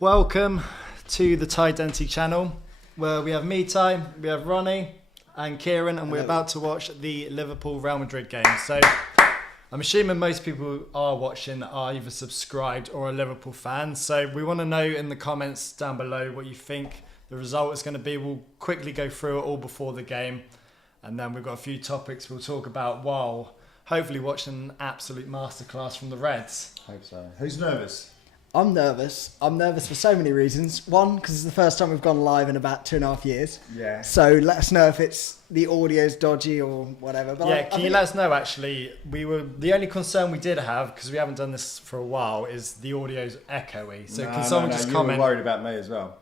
Welcome to the Denty channel, where we have me, Ty, we have Ronnie and Kieran, and we're about to watch the Liverpool Real Madrid game. So I'm assuming most people who are watching are either subscribed or a Liverpool fan. So we want to know in the comments down below what you think the result is going to be. We'll quickly go through it all before the game, and then we've got a few topics we'll talk about while hopefully watching an absolute masterclass from the Reds. Hope so. Who's nervous? I'm nervous. I'm nervous for so many reasons. One, because it's the first time we've gone live in about 2.5 years. Yeah. So let us know if it's the audio's dodgy or whatever. But Yeah, can you let us know, actually? The only concern we did have, because we haven't done this for a while, is the audio's echoey. So can someone just comment? You were worried about me as well.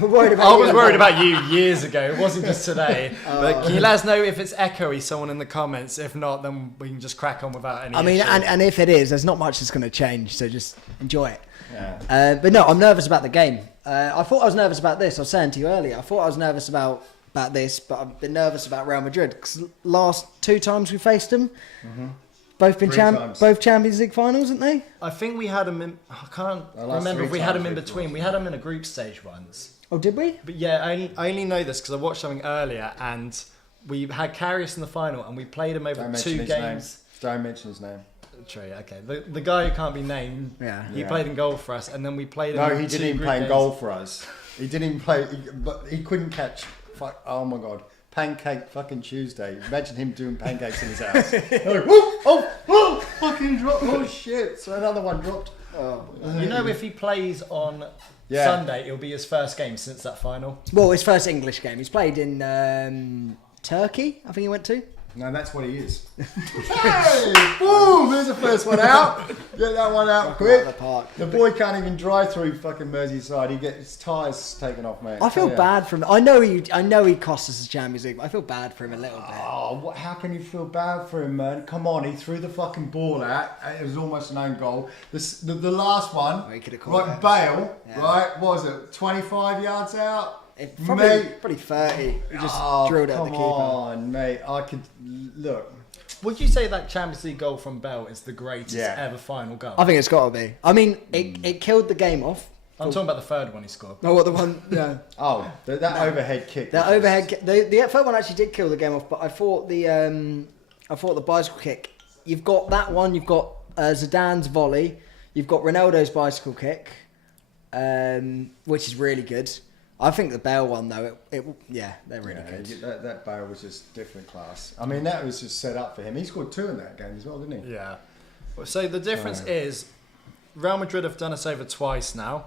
We're worried about I was worried about you years ago. It wasn't just today. But can you let us know if it's echoey, someone in the comments? If not, then we can just crack on without any issue. and if it is, there's not much that's going to change. So just enjoy it. Yeah. But no, I'm nervous about the game. I thought I was nervous about this. I was saying to you earlier, I thought I was nervous about this, but I've been nervous about Real Madrid because last 2 times we faced them, both been both Champions League finals, haven't they? I think we had them in... I can't remember if we had them in between. We had them in a group stage once. Oh, did we? But yeah, I only know this because I watched something earlier, and we had Karius in the final, and we played him over 2 games. Don't mention his name. True, okay. The guy who can't be named, he played in goal for us, and then we played him No, in he 2 didn't even group play in games. goal for us. He didn't even play, but he couldn't catch. Oh my god, pancake fucking Tuesday. Imagine him doing pancakes in his house. Like, oh, fucking dropped. Oh shit! So another one dropped. You know, if he plays on Sunday, it'll be his first game since that final. Well, his first English game. He's played in Turkey, I think he went to. No, that's what he is. Hey, boom! There's the first one out. Get that one out quick. The boy can't even drive through fucking Merseyside. He gets his tyres taken off, mate. I feel bad for him. I know he cost us the Champions League, but I feel bad for him a little bit. Oh, how can you feel bad for him, man? Come on, he threw the fucking ball out. It was almost an own goal. The last one, he could have caught right, it. Bale, Yeah. right? What was it? 25 yards out. Probably 30. He just drilled it at the keeper. Come on, mate. I could look. Would you say that Champions League goal from Bell is the greatest ever final goal? I think it's got to be. I mean, it killed the game off. I'm talking about the third one he scored. No, what the one? Yeah. Oh, that overhead kick. That overhead kick. The third one actually did kill the game off, but I thought the bicycle kick. You've got that one. You've got Zidane's volley. You've got Ronaldo's bicycle kick, which is really good. I think the Bale one though, they're really good. That Bale was just different class. I mean, that was just set up for him. He scored 2 in that game as well, didn't he? Yeah. So the difference is, Real Madrid have done us over twice now,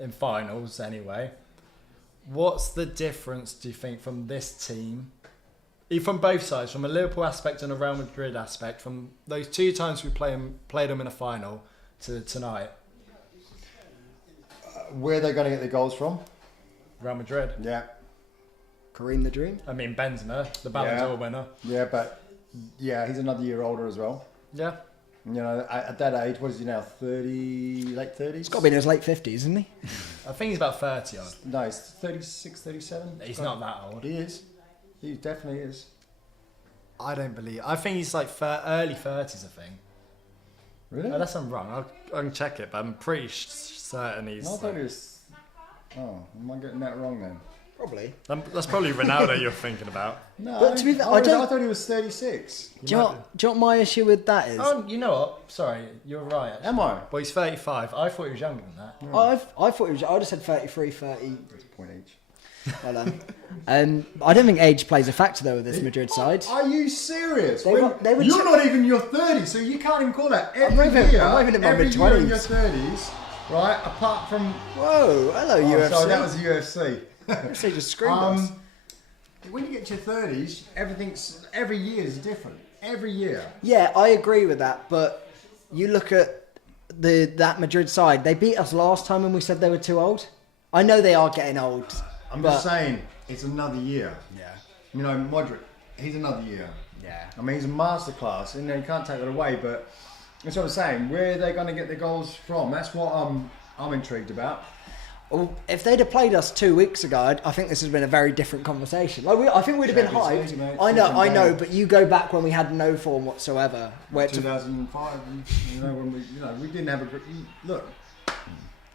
in finals anyway. What's the difference, do you think, from this team? From both sides, from a Liverpool aspect and a Real Madrid aspect, from those 2 times we played them in a final to tonight? Where are they going to get their goals from? Real Madrid. Yeah. Kareem the Dream. I mean, Benzema, the Ballon d'Or winner. Yeah, but he's another year older as well. Yeah. You know, at that age, what is he now? 30, late 30s? He's got to be in his late 50s, isn't he? I think he's about 30 odd. No, he's 36, 37. He's not that old. He is. He definitely is. I don't believe. I think he's like early 30s, I think. Really? Unless I'm wrong. I can check it, but I'm pretty certain he's... No, I thought he was... Oh, am I getting that wrong then? Probably. That's probably Ronaldo you're thinking about. No, But to be fair, I don't- thought he was 36. Do you know what my issue with that is? Oh, you know what? Sorry, you're right. Actually. Am I? Well, he's 35. I thought he was younger than that. I thought it was. I would have said 33, 30. That's a point each. Well done. I don't think age plays a factor though with this Madrid side. Are you serious? They would You're not even in your 30s, so you can't even call that. I'm not even in my every year in your mid-20s. 30s, right? Apart from... Whoa, hello UFC. So that was UFC. UFC just screwed us. When you get to your 30s, every year is different. Every year. Yeah, I agree with that. But you look at that Madrid side. They beat us last time when we said they were too old. I know they are getting old. I'm just saying, it's another year. Yeah. You know, Modric, he's another year. Yeah. I mean, he's a masterclass, and you can't take that away. But that's what I'm saying. Where are they going to get the goals from? That's what I'm intrigued about. Well, if they'd have played us 2 weeks ago, I think this has been a very different conversation. I think we'd have been Champions hyped. League, mate. I know, but you go back when we had no form whatsoever. 2005, when we didn't have a look.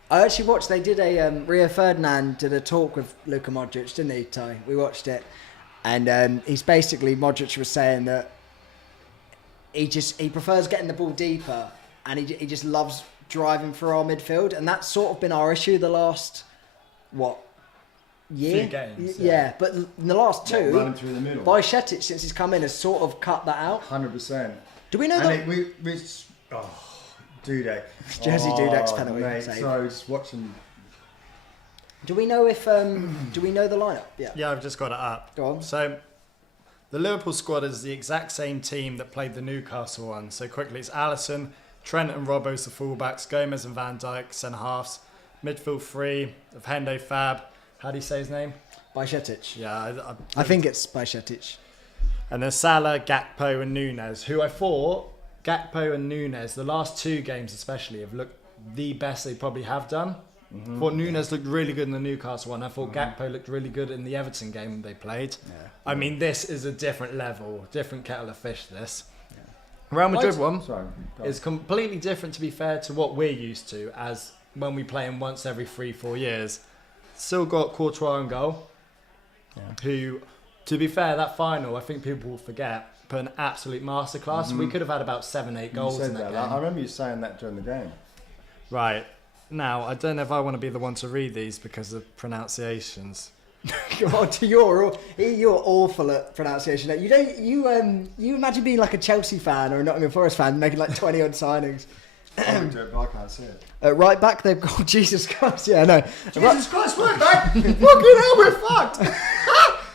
I actually watched. They did a Rio Ferdinand did a talk with Luka Modric, didn't he, Ty? We watched it, and he's basically Modric was saying that he prefers getting the ball deeper, and he just loves driving through our midfield, and that's sort of been our issue the last year. Few games, yeah. But in the last two, running through the middle. Bajcetic, since he's come in, has sort of cut that out. 100%. Do we know that? Dudek. Jersey Dudek's penalty Mate, save. sorry, just watching. Do we know if do we know the lineup? Yeah, I've just got it up. Go on. So, the Liverpool squad is the exact same team that played the Newcastle one. So quickly, it's Alisson, Trent and Robbo's the fullbacks, Gomez and Van Dijk centre halves, midfield three of Hendo, Fab. How do you say his name? Bajcetic. Yeah, I think it's Bajcetic. And then Salah, Gakpo and Nunez, who I thought, Gakpo and Nunez, the last two games especially, have looked the best they probably have done. I thought Nunez looked really good in the Newcastle one. I thought Gakpo looked really good in the Everton game they played. Yeah. I mean, this is a different level, different kettle of fish, this. Real Madrid one is completely different, to be fair, to what we're used to, as when we play him once every 3-4 years. Still got Courtois in goal, who, to be fair, that final, I think people will forget, put an absolute masterclass. We could have had about 7-8 goals in that game. I remember you saying that during the game. Right. Now, I don't know if I want to be the one to read these because of pronunciations. God, you're awful at pronunciation. You imagine being like a Chelsea fan or a Nottingham Forest fan making like 20 odd signings. I would do it, but I can't see it. Right back, they've got Jesus Christ. Yeah, no. Jesus Christ, right back! Fucking hell, we're fucked!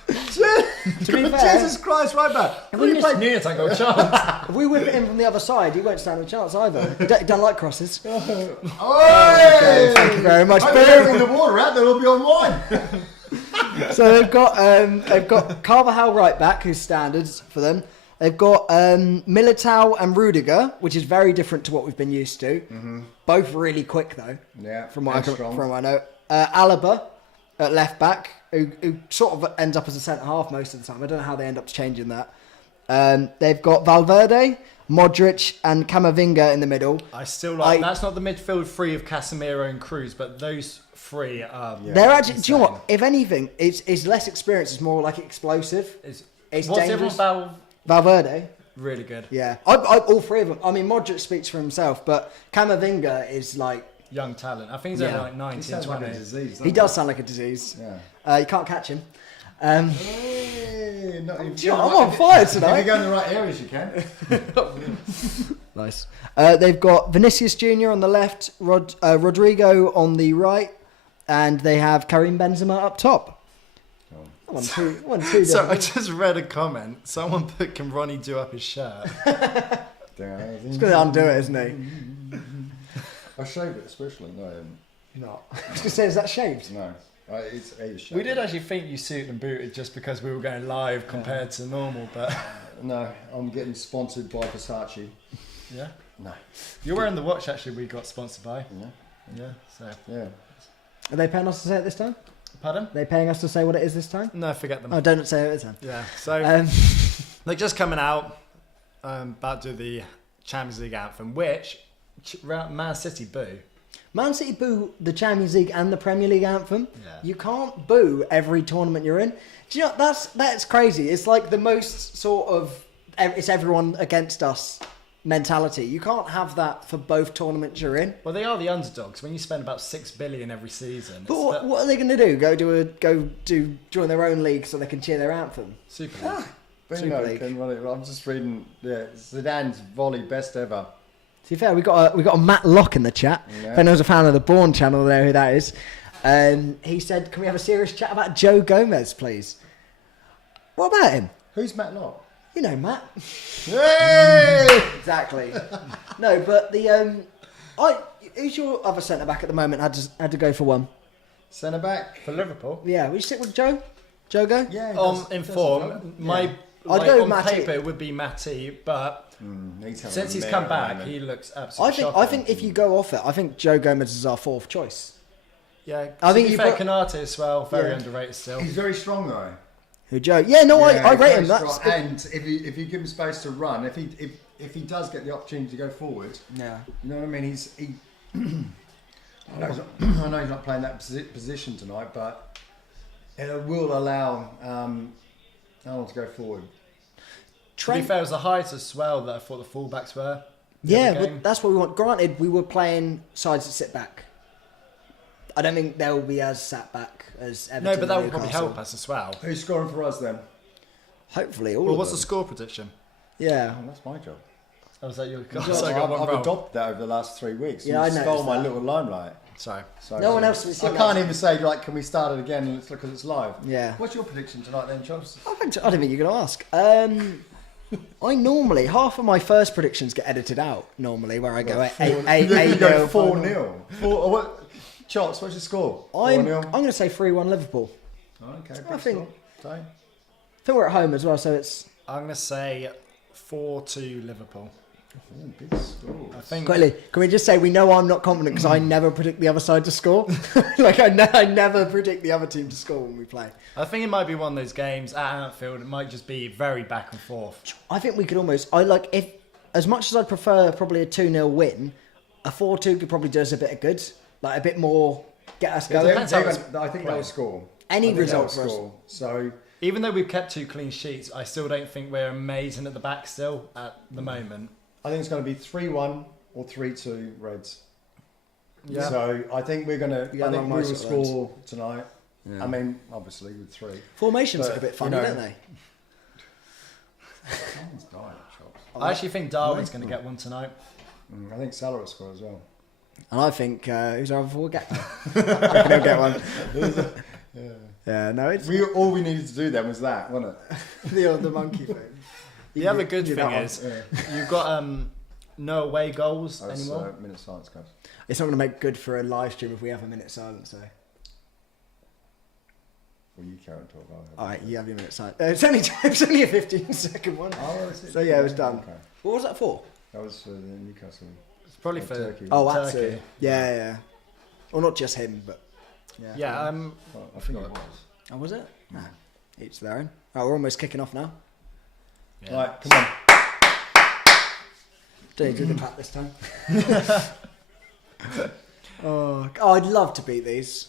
To be fair, Jesus Christ, right back! if we just- Nunez, I got a chance. if we whip it in from the other side, he won't stand a chance either. He don't like crosses. Oi! Thank you very much. I better bring the water out, then it'll be on mine. So they've got Carvajal right back, who's standards for them. They've got Militao and Rudiger, which is very different to what we've been used to. Both really quick though. Yeah, from what I know. Alaba at left back, who sort of ends up as a centre half most of the time. I don't know how they end up changing that. They've got Valverde, Modric, and Camavinga in the middle. I still like that's not the midfield three of Casemiro and Cruz, but those three are. Yeah, they're actually. Do you know what? If anything, it's less experience. It's more like explosive. It's what's dangerous. Valverde? Valverde. Really good. Yeah, I all three of them. I mean, Modric speaks for himself, but Camavinga is like young talent. I think he's only like 19, 20. Like a disease, he does sound like a disease. Yeah. You can't catch him. Hey, I'm on fire tonight. If you go in the right areas, you can. Nice. They've got Vinicius Jr. on the left, Rodrigo on the right, and they have Karim Benzema up top. One, two. So I just read a comment. Someone put, "Can Ronnie do up his shirt?" He's going to undo it, isn't he? I shave it, especially. No, I haven't. No. I was going to say, is that shaved? No. It's shaved. We did actually think you suited and booted just because we were going live compared to normal, but no, I'm getting sponsored by Versace. Yeah. No. You're wearing the watch actually we got sponsored by. Yeah. Yeah. So. Yeah. Are they paying us to say it this time? Pardon? Are they paying us to say what it is this time? No, forget them. Oh, don't say it this time. Yeah. So they're just coming out about to do the Champions League anthem, which Man City boo. Man City boo the Champions League and the Premier League anthem. Yeah. You can't boo every tournament you're in. Do you know that's crazy? It's like the most sort of it's everyone against us mentality. You can't have that for both tournaments you're in. Well, they are the underdogs. When you spend about $6 billion every season. But what are they going to do? Join their own league so they can cheer their anthem? Super League. Bingo, I'm just reading. Yeah, Zidane's volley best ever. To be fair, we got a Matt Locke in the chat. Yeah. If anyone's a fan of the Bourne channel, they know who that is. He said, "Can we have a serious chat about Joe Gomez, please?" What about him? Who's Matt Locke? You know, Matt. Hey! Exactly. No, but who's your other centre back at the moment? Had to go for one. Centre back For Liverpool. Yeah, will you stick with Joe? Joe go? Yeah. In form, I'd go with on Matty. paper it would be Matty, but since he's come back, he looks absolutely I think if you go off it, I think Joe Gomez is our fourth choice. Yeah, I think to be fair, Canate as well, very underrated still. He's very strong though. Who, Joe? Yeah, no, I rate him. That's and if you give him space to run, if he does get the opportunity to go forward, yeah. you know what I mean. I know he's not playing that position tonight, but it will allow Arnold to go forward. To be fair, it was the height as well that I thought the fullbacks were. Yeah, but that's what we want. Granted, we were playing sides that sit back. I don't think they'll be as sat back as Everton. No, but that and would probably Newcastle. help us as well. Who's scoring for us then? Hopefully, all Well, of what's them. the score prediction? Yeah. Oh, that's my job. Oh, was that your? I've adopted that over the last 3 weeks. Yeah, I You stole noticed my that. little limelight. Sorry. So, No one else has seen I that. can't even say like, can we start it again? Because it's live. Yeah. What's your prediction tonight then, Charles? I don't think you're going to ask. I normally, half of my first predictions get edited out, normally, where I go 8-0. 4-0. What? Charles, what's your score? I'm 4-0. going to say 3-1 Liverpool. Okay, I think- score. I think we're at home as well, so it's... I'm gonna say 4-2 Liverpool. Oh, big score. I think. Quickly, can we just say we know I'm not confident because I never predict the other side to score? Like, I never predict the other team to score when we play. I think it might be one of those games at Anfield. It might just be very back and forth. I think we could almost... if as much as I'd prefer probably a 2-0 win, a 4-2 could probably do us a bit of good. Like, a bit more... Get us going. depends how it's I think they'll score. Any I think result they'll for us. score. So Even though we've kept 2 clean sheets, I still don't think we're amazing at the back still at the moment. I think it's going to be 3-1 or 3-2 Reds. Yeah. So I think we're going to. Yeah, I think like we will most at Reds. score tonight. Yeah. I mean, obviously with 3. Formations But, are a bit you funny, know- don't they? Someone's died, Chops. I actually think Darwin's going to get one tonight. I think Salah will score as well. And I think who's our other forward get? I reckon he'll get one. Yeah, no, it's All we needed to do then was that, wasn't it? the monkey thing. The other good do thing that one. is you've got no away goals That's anymore. minute silence, guys. It's not going to make good for a live stream if we have a minute silence, though. Well, you carry on talk. All right, you have your minute silence. It's only a 15-second one. Oh, that's it. So, yeah, it was done. Okay. What was that for? That was for the Newcastle. It's probably for Turkey. Oh, that's Turkey. it. Yeah. Well, not just him, but yeah. Yeah, Well, I think it was. Oh, was it? Nah. Each their own. Right, we're almost kicking off now. yeah. Right, come on. Don't need to do the pat this time. Oh, I'd love to beat these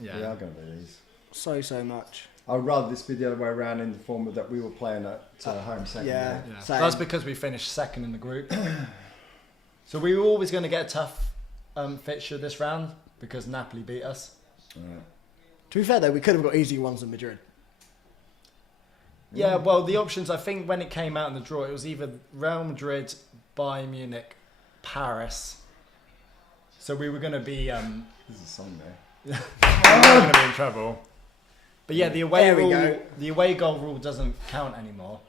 Yeah. We are going to be these. so much. I'd rather this be the other way around in the form of that we were playing at home second. Yeah. Yeah. Same. That's because we finished second in the group. So we were always going to get a tough fixture this round because Napoli beat us. Right. To be fair though, we could have got easy ones in Madrid. Yeah, well, the options, I think when it came out in the draw, it was either Real Madrid, Bayern Munich, Paris. So we were going to be... There's a song there. we were going to be in trouble. But yeah, the away There we rule, go. the away goal rule doesn't count anymore.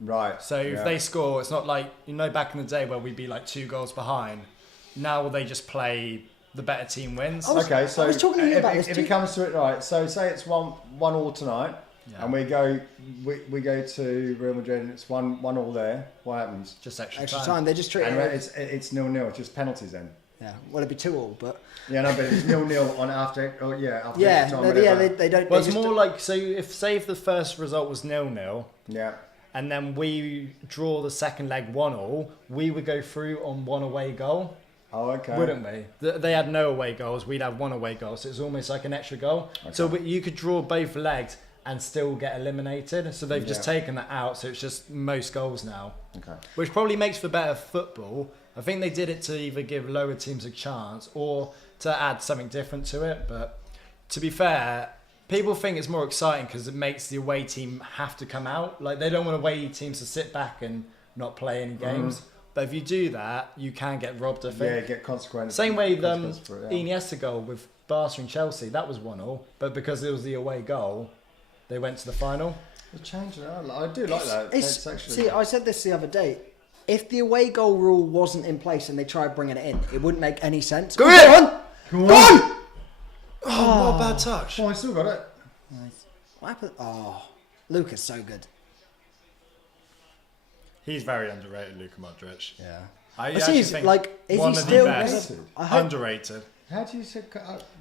Right. So if yeah. they score, it's not like, back in the day where we'd be like 2 goals behind. Now they just play the better team wins. Okay, so I was talking to you about this if too. it comes to it, right? So say it's 1-1 tonight, Yeah. and we go to Real Madrid, and it's 1-1 there. What happens? Just extra Extra time. time, they just treat And it. it's 0-0, just penalties then. Yeah, well, it'd be 2-2, but Yeah, no, but it's 0-0 on after. Oh yeah, after yeah, extra time, no, yeah, whatever. they don't. Well, they it's just, more like, so if the first result was 0-0, Yeah. and then we draw the second leg 1-1, we would go through on 1 away goal, Oh, okay. wouldn't we? They had no away goals, we'd have 1 away goal, so it's almost like an extra goal. So you could draw both legs and still get eliminated. So they've just Yeah. taken that out, so it's just most goals now, Okay. which probably makes for better football. I think they did it to either give lower teams a chance or to add something different to it. But to be fair, people think it's more exciting because it makes the away team have to come out. Like, they don't want away teams to sit back and not play any games. But if you do that, you can get robbed, I think. Yeah, get consequences. Same way the consequences for it, yeah. Iniesta goal with Barca and Chelsea, that was 1-1. But because it was the away goal, they went to the final. They're changing it. I do like that. It's actually. see, I said this the other day. If the away goal rule wasn't in place and they tried bringing it in, it wouldn't make any sense. Go Go in! on! Go on! Oh, what a bad touch. Oh, I still got it. What happened? Oh, Luca's so good. He's very underrated, Luka Modric. Yeah. I See, actually he's think like, is one he of still? the best. I hope, Underrated. How do you say?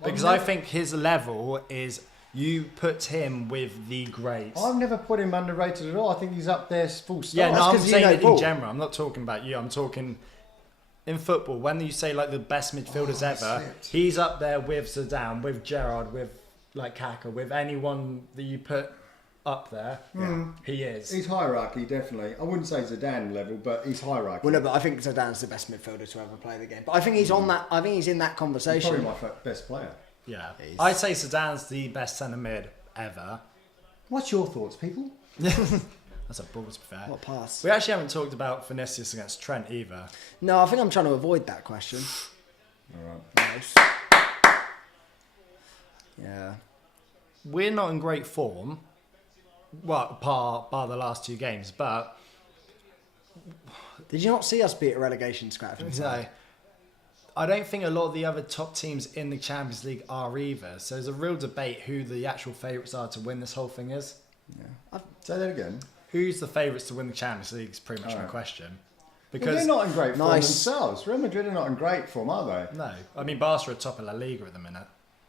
Because I think his level is, you put him with the greats. I've never put him underrated at all. I think he's up there full stop. Yeah, no, That's I'm 'cause you saying know it in ball. general. I'm not talking about you. I'm talking in football, when you say like the best midfielders ever, he's up there with Zidane, with Gerrard, with like Kaka, with anyone that you put up there. He is. He's hierarchy, definitely. I wouldn't say Zidane level, but he's hierarchy. Well, no, but I think Zidane's the best midfielder to ever play the game. But I think he's on that. I think he's in that He's conversation. probably my best player. Yeah. I'd say Zidane's the best centre mid ever. What's your thoughts, people? That's a ball, to be fair. What pass? We actually haven't talked about Vinicius against Trent either. No, I think I'm trying to avoid that question. All right. Nice. Yeah. We're not in great form. Well, bar the last 2 games, but Did you not see us beat a relegation scratch? no, I don't think a lot of the other top teams in the Champions League are either. So there's a real debate who the actual favourites are to win this whole thing is. Yeah. Say that again. Who's the favourites to win the Champions League is pretty much my question. Well, Because they're not in great form Nice. themselves. Real Madrid are not in great form, are they? no, I mean Barca are top of La Liga at the minute.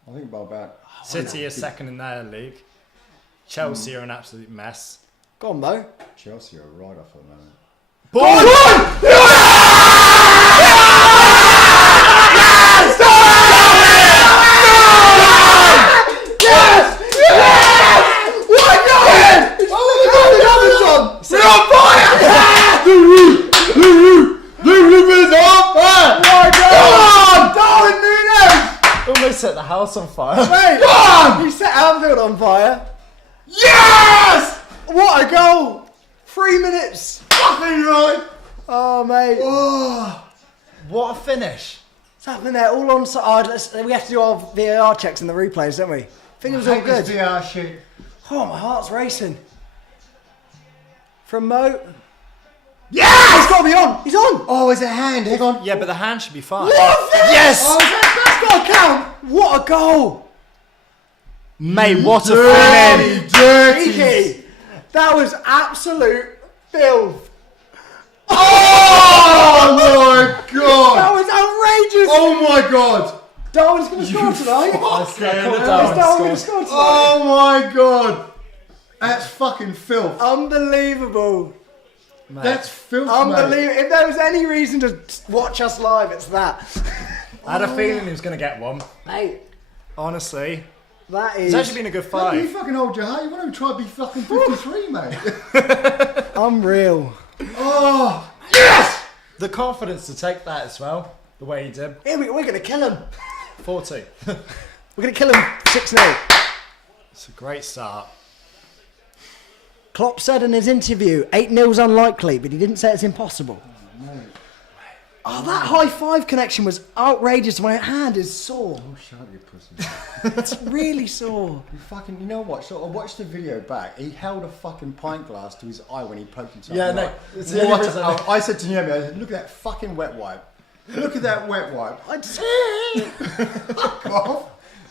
I think about City are second in their league. Chelsea are an absolute mess. Go on, though. Chelsea are right off at the moment. Darwin Nunez! Almost set the house on fire. Mate, you set Anfield on fire. Yes! What a goal! 3 minutes. Fucking right! Oh, mate. Oh, What a finish. What's happening there? All on side. We have to do our VAR checks and the replays, don't we? I think it was all good. VR shit. Oh, my heart's racing. From Mo. Yes! He's got to be on. He's on. Oh, is it a hand? Hang on. Yeah, but the hand should be fine. What a finish! Yes! Oh, that's got to count. What a goal. Mate, what a finish. Cheeky. That was absolute filth. Oh my god! That was outrageous. Oh my god! Darwin's going to score tonight. Fucking Is Darwin going to score tonight? Oh my god! That's fucking filth. Unbelievable. Mate. That's filth, Unbelievable. mate. If there was any reason to watch us live, it's that. I had a feeling he was going to get one. Mate, Honestly. that is It's actually been a good Mate, you fight. fucking hold your hat. You want to try to be fucking 53, mate. unreal. Oh! The confidence to take that as well, the way he did. Here we're going to kill him. 4-2. We're going to kill him 6-0. It's a great start. Klopp said in his interview, 8-0's unlikely, but he didn't say it's impossible. Oh, that high five connection was outrageous. My hand is sore. Oh, shut up, you pussy. It's really sore. You fucking, you know what? So I watched the video back. He held a fucking pint glass to his eye when he poked himself. Yeah, in the no, eye. it's the only What? reason I- I said to Naomi, I said, look at that fucking wet wipe. Look at that wet wipe. I'd Fuck off.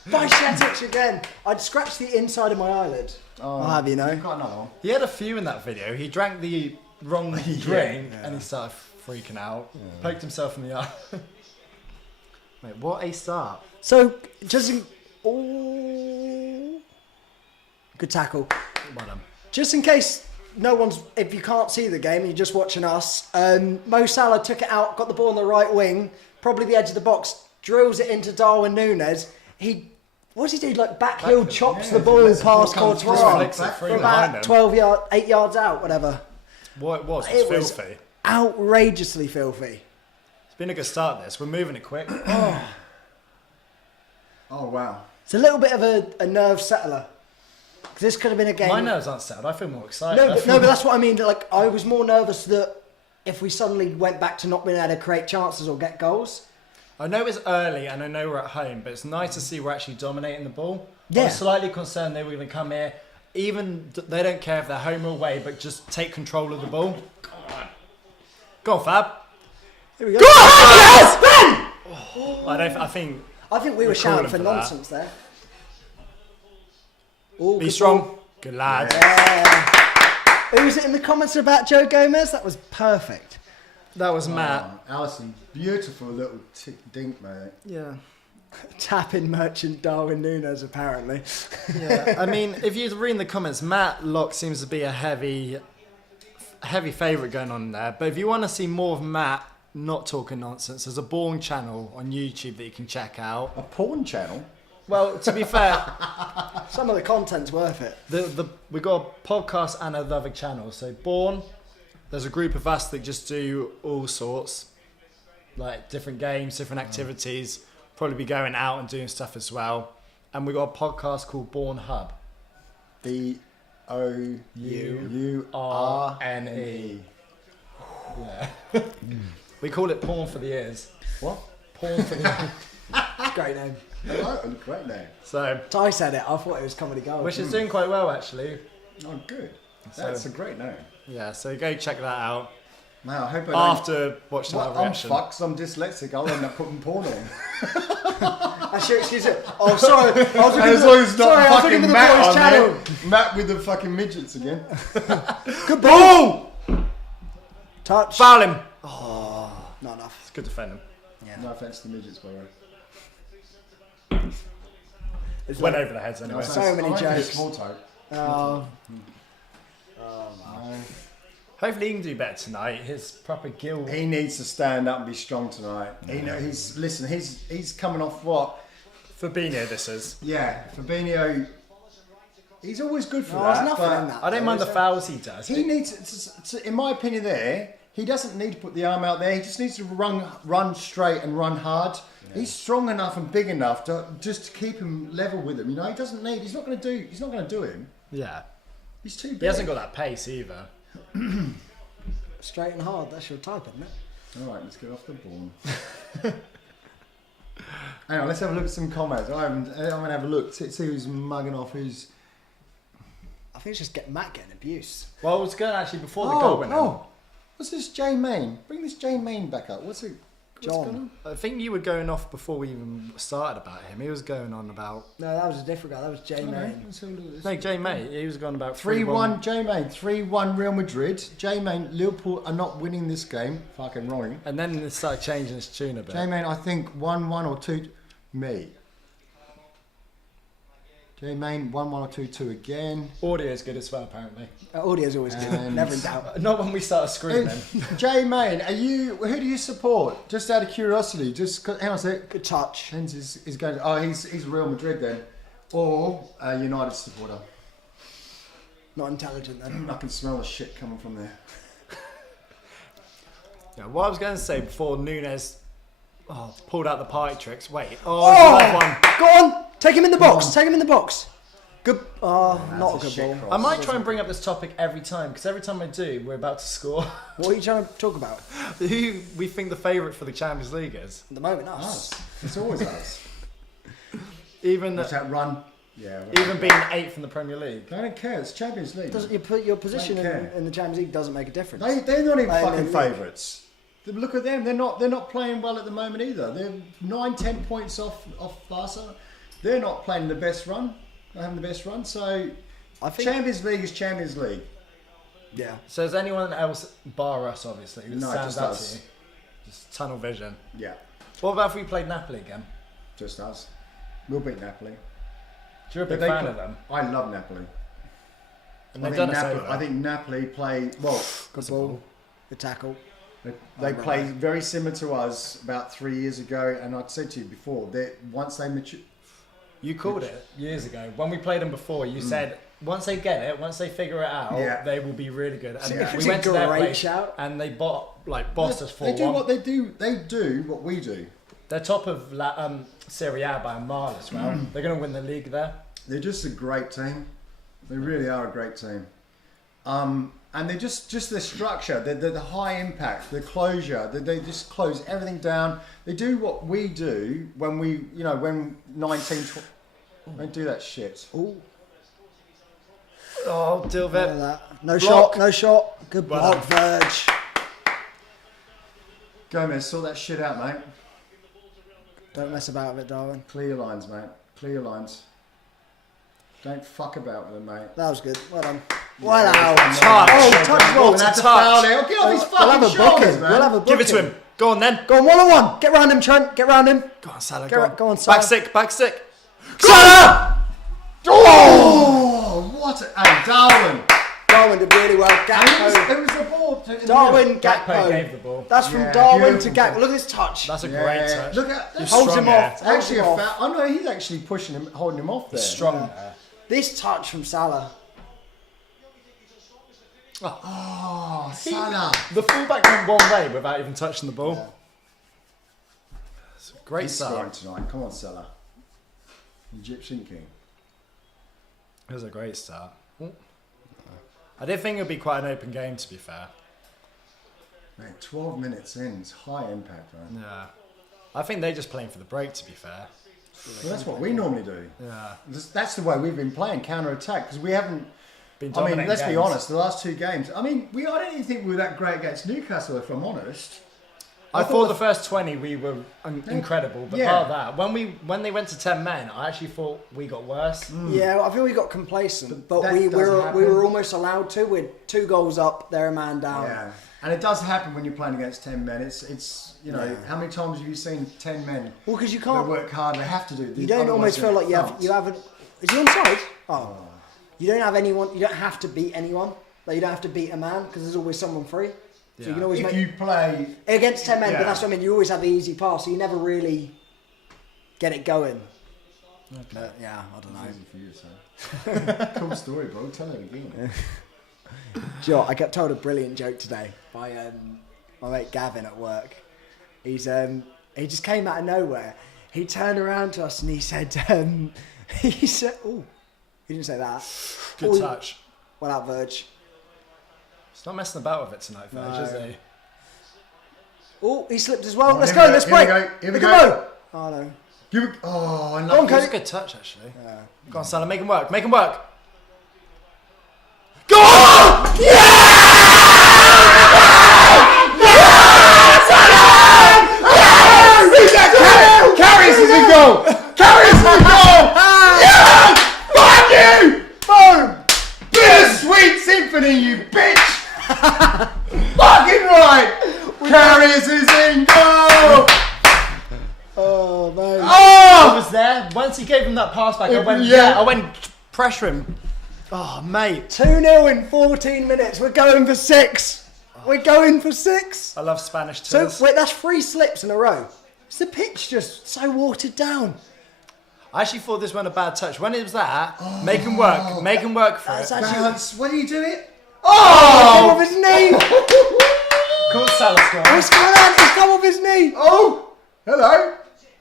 Bicetics again. I'd scratch the inside of my eyelid. Oh, I'll have you know. You've got another one. He had a few in that video. He drank the wrong drink and he started freaking out. Poked himself in the eye. Mate, what a start. So, just in... Oh. Good tackle. Well done. Just in case no one's... If you can't see the game and you're just watching us, Mo Salah took it out, got the ball on the right wing, probably the edge of the box, drills it into Darwin Nunez. What does he do? Like backheel Backheel, chops yeah, the ball lets the ball past come Courtois through. Flicks it through for behind about him. 12 yards, 8 yards out, whatever. What it was It was filthy. outrageously filthy. It's been a good start, this. We're moving it quick. Oh, wow. It's a little bit of a nerve settler. 'Cause this could have been a game. My nerves aren't settled. I feel more excited. No, but that's what I mean. Like, I was more nervous that if we suddenly went back to not being able to create chances or get goals. I know it's early and I know we're at home, but it's nice to see we're actually dominating the ball. Yeah. I'm slightly concerned they were going to come here. Even they don't care if they're home or away, but just take control of the ball. Go on, Fab. Here we go. Yes, Ben! I I think we We're were shouting calling for for that. nonsense there. Ooh, Be good strong. ball. Good lad. Yeah. Who was it in the comments about Joe Gomez? That was perfect. That was Matt. Alisson, beautiful little dink, mate. Yeah. Tapping merchant Darwin Nunez, apparently. Yeah. I mean, if you read in the comments, Matt Locke seems to be a heavy favourite going on there. But if you want to see more of Matt not talking nonsense, there's a Bourne channel on YouTube that you can check out. A porn channel? Well, to be fair, Some of the content's worth it. we got a podcast and another channel. So Bourne, there's a group of us that just do all sorts, like different games, different activities. Probably be going out and doing stuff as well. And we got a podcast called Bourne Hub. BOURNE. Yeah. We call it porn for the ears. What? Porn for the ears. It's a great name. Oh, great name. So, Ty said it. I thought it was comedy gold. which is doing quite well actually. Oh, good. That's So- a great name. Yeah, so go check that out Man, I hope I don't... after watching Well, that I'm reaction. fucked 'cause I'm dyslexic. I'll end up putting porn on. That's your excuse. Oh, sorry. I was looking As long as it's not fucking for the Matt boys' on channel. there. Matt with the fucking midgets again. Good ball. Touch. Foul him! Not enough. It's good to defend him. Yeah. No offence to midgets, by the way. It's Went like- over the heads anyway. So many I went for the jokes. Small toe. Oh, No. Hopefully he can do better tonight. His proper gill. He needs to stand up and be strong tonight. He's coming off what? Fabinho this is. Yeah, Fabinho. He's always good for No, that. there's nothing but in that. I don't mind the fouls he does. He needs, in my opinion, he doesn't need to put the arm out there. He just needs to run straight and run hard. Yeah. He's strong enough and big enough to keep him level with him. You know, he doesn't need. He's not going to do him. Yeah. He's too big. He hasn't got that pace either. straight and hard. That's your type, isn't it? All right, let's get off the ball. Hang on, let's have a look at some comments. I'm going to have a look, see who's mugging off who's... I think it's just Matt getting abuse. Well, I was going actually before the goal went in. What's this J Main? Bring this J Main back up. What's going on? I think you were going off before we even started about him. He was going on about... No, that was a different guy. That was Jay Main. No, Jay May. He was going about 3-1 J Main. 3-1 Real Madrid. J Main, Liverpool are not winning this game. Fucking wrong. And then it started changing his tune a bit. J Main, I think 1-1 or 2. Me. J Main 1-1 or 2-2 again. Audio is good as well, apparently. Audio's always good. And- Never in doubt. Not when we started screaming. J Main, who do you support? Just out of curiosity. Hang on a sec. Good touch. Hens is going. He's Real Madrid then, or a United supporter. Not intelligent then. I can smell the shit coming from there. Yeah, what I was going to say before Nunez pulled out the party tricks. Wait. There's another one. Go on. Take him in the box. Take him in the box. Good. Not a good shit ball. cross. I might try and bring up this topic every time, because every time I do, we're about to score. What are you trying to talk about? Who we think the favourite for the Champions League is. At the moment, us. It's always us. Even Watch that run. Yeah. even being 8th in the Premier League. I don't care. It's Champions League. Your position Don't care. in the Champions League doesn't make a difference. They're not even Like, fucking they're- favourites. Look at them. They're not playing well at the moment either. They're 9-10 points off Barca. They're not playing the best run. They're having the best run. So I think. Champions League is Champions League. Yeah. So is anyone else, bar us obviously, who No, stands just out us. to you? Just tunnel vision. Yeah, What about if we played Napoli again? just us. We'll beat Napoli. You're a big But fan of them. I love Napoli. And I they've think, done us over. I think Napoli play well. Good ball. Good tackle. They play very similar to us about 3 years ago, and I'd said to you before that once they mature. You called it years ago. When we played them before, you said once they get it, once they figure it out, Yeah. they will be really good. And Yeah. we It's went a to their great place shout. and they bossed us 4-1. They do what they do. They do what we do. They're top of Serie A by a mile as well. They're going to win the league there. They're just a great team. They really are a great team. And they're just the structure, the high impact, the closure. They just close everything down. They do what we do when when 19. Don't do that shit. Ooh. Oh, Look Dilvit. at that. No Block. shot. No shot. Good Well block, Verge. Gomez, sort that shit out, mate. Don't mess about with it, Darwin. Clear your lines, mate. Clear your lines. Don't fuck about with it, mate. That was good. Well done. Well done. Touch. Oh, touch Well, ball. it's a That's a touch. foul there. Get off his We'll fucking have a shoulders, booking. man. We'll have a booking. Give it to him. Go on then. Go on, 1-on-1. Get round him, Trent. Get round him. Go on, Salah. Go on, Salah. Back stick. Salah! Oh, what? Hey, Darwin. Darwin did really well. Gakpo. It was the ball. Darwin, Gakpo gave Gakpo. the ball. That's from Yeah, Darwin to beautiful. Gakpo. Look at this touch. That's a great touch. Look at He's Holds strong him there. off. actually a Holds him foul. Oh no, he's actually pushing him, holding him off there. He's strong there. This touch from Salah. Oh, Salah. The fullback went one way without even touching the ball. Yeah. It's a great He's scoring start. tonight. Come on, Salah. Egyptian king. It was a great start. I did think it would be quite an open game, to be fair. Man, 12 minutes in. It's high impact, man. Yeah. I think they're just playing for the break, to be fair. Well, that's what we normally do. Yeah. That's the way we've been playing, counter-attack, because we haven't... Been I mean, dominating let's be games. honest, the last two games... I mean, I don't even think we were that great against Newcastle, if I'm honest. I thought the first 20 we were incredible, but Yeah. part of that, when they went to 10 men, I actually thought we got worse. Yeah, well, I think we got complacent, but that we doesn't were happen. almost allowed to. We're 2 goals up, they're a man down. Yeah. And it does happen when you're playing against 10 men. It's you know, Yeah. how many times have you seen 10 men Well, because you that can't. work hard, they have to do. You don't almost feel like you haven't. Is he onside? Oh. You don't have anyone. You don't have to beat anyone. Like you don't have to beat a man because there's always someone free. So you Yeah. can always If make you play... against 10 men. Yeah. But that's what I mean. You always have the easy pass, so you never really get it going. But, yeah, I don't know. Easy for you, son. Cool story, bro. Tell it again. Do you know what? I got told a brilliant joke today by my mate Gavin at work. He just came out of nowhere. He turned around to us and he said, "Oh, he didn't say that. Good Ooh. touch. Well out, Verge. He's not messing about with it tonight, Verge, is he? Oh, he slipped as well. Oh, Let's here go. we Let's go, here break. we go, here we Come go. on. Oh no. Give it... Oh, I Go on, love It was Cody. a good touch, actually. Yeah. Go on, Salah, make him work. Make him work. Go on! Carries is a goal! Carries is a goal! Yeah! Fuck you! Boom! Bittersweet symphony, you bitch! Fucking right! Carries is in goal! Oh man. I Oh! was there. Once he gave him that pass back, Yeah. I went pressure him. Oh, mate. 2-0 in 14 minutes. We're going for 6. We're going for 6. I love Spanish So tours. wait, that's 3 slips in a row. Is the pitch just so watered down? I actually thought this went a bad touch. When it was that, make him work. Make him work for That's it. actually Bounce. What do you do it? come off his knee. Cool Salah score. What's going on? He's come off his knee. Oh! Hello!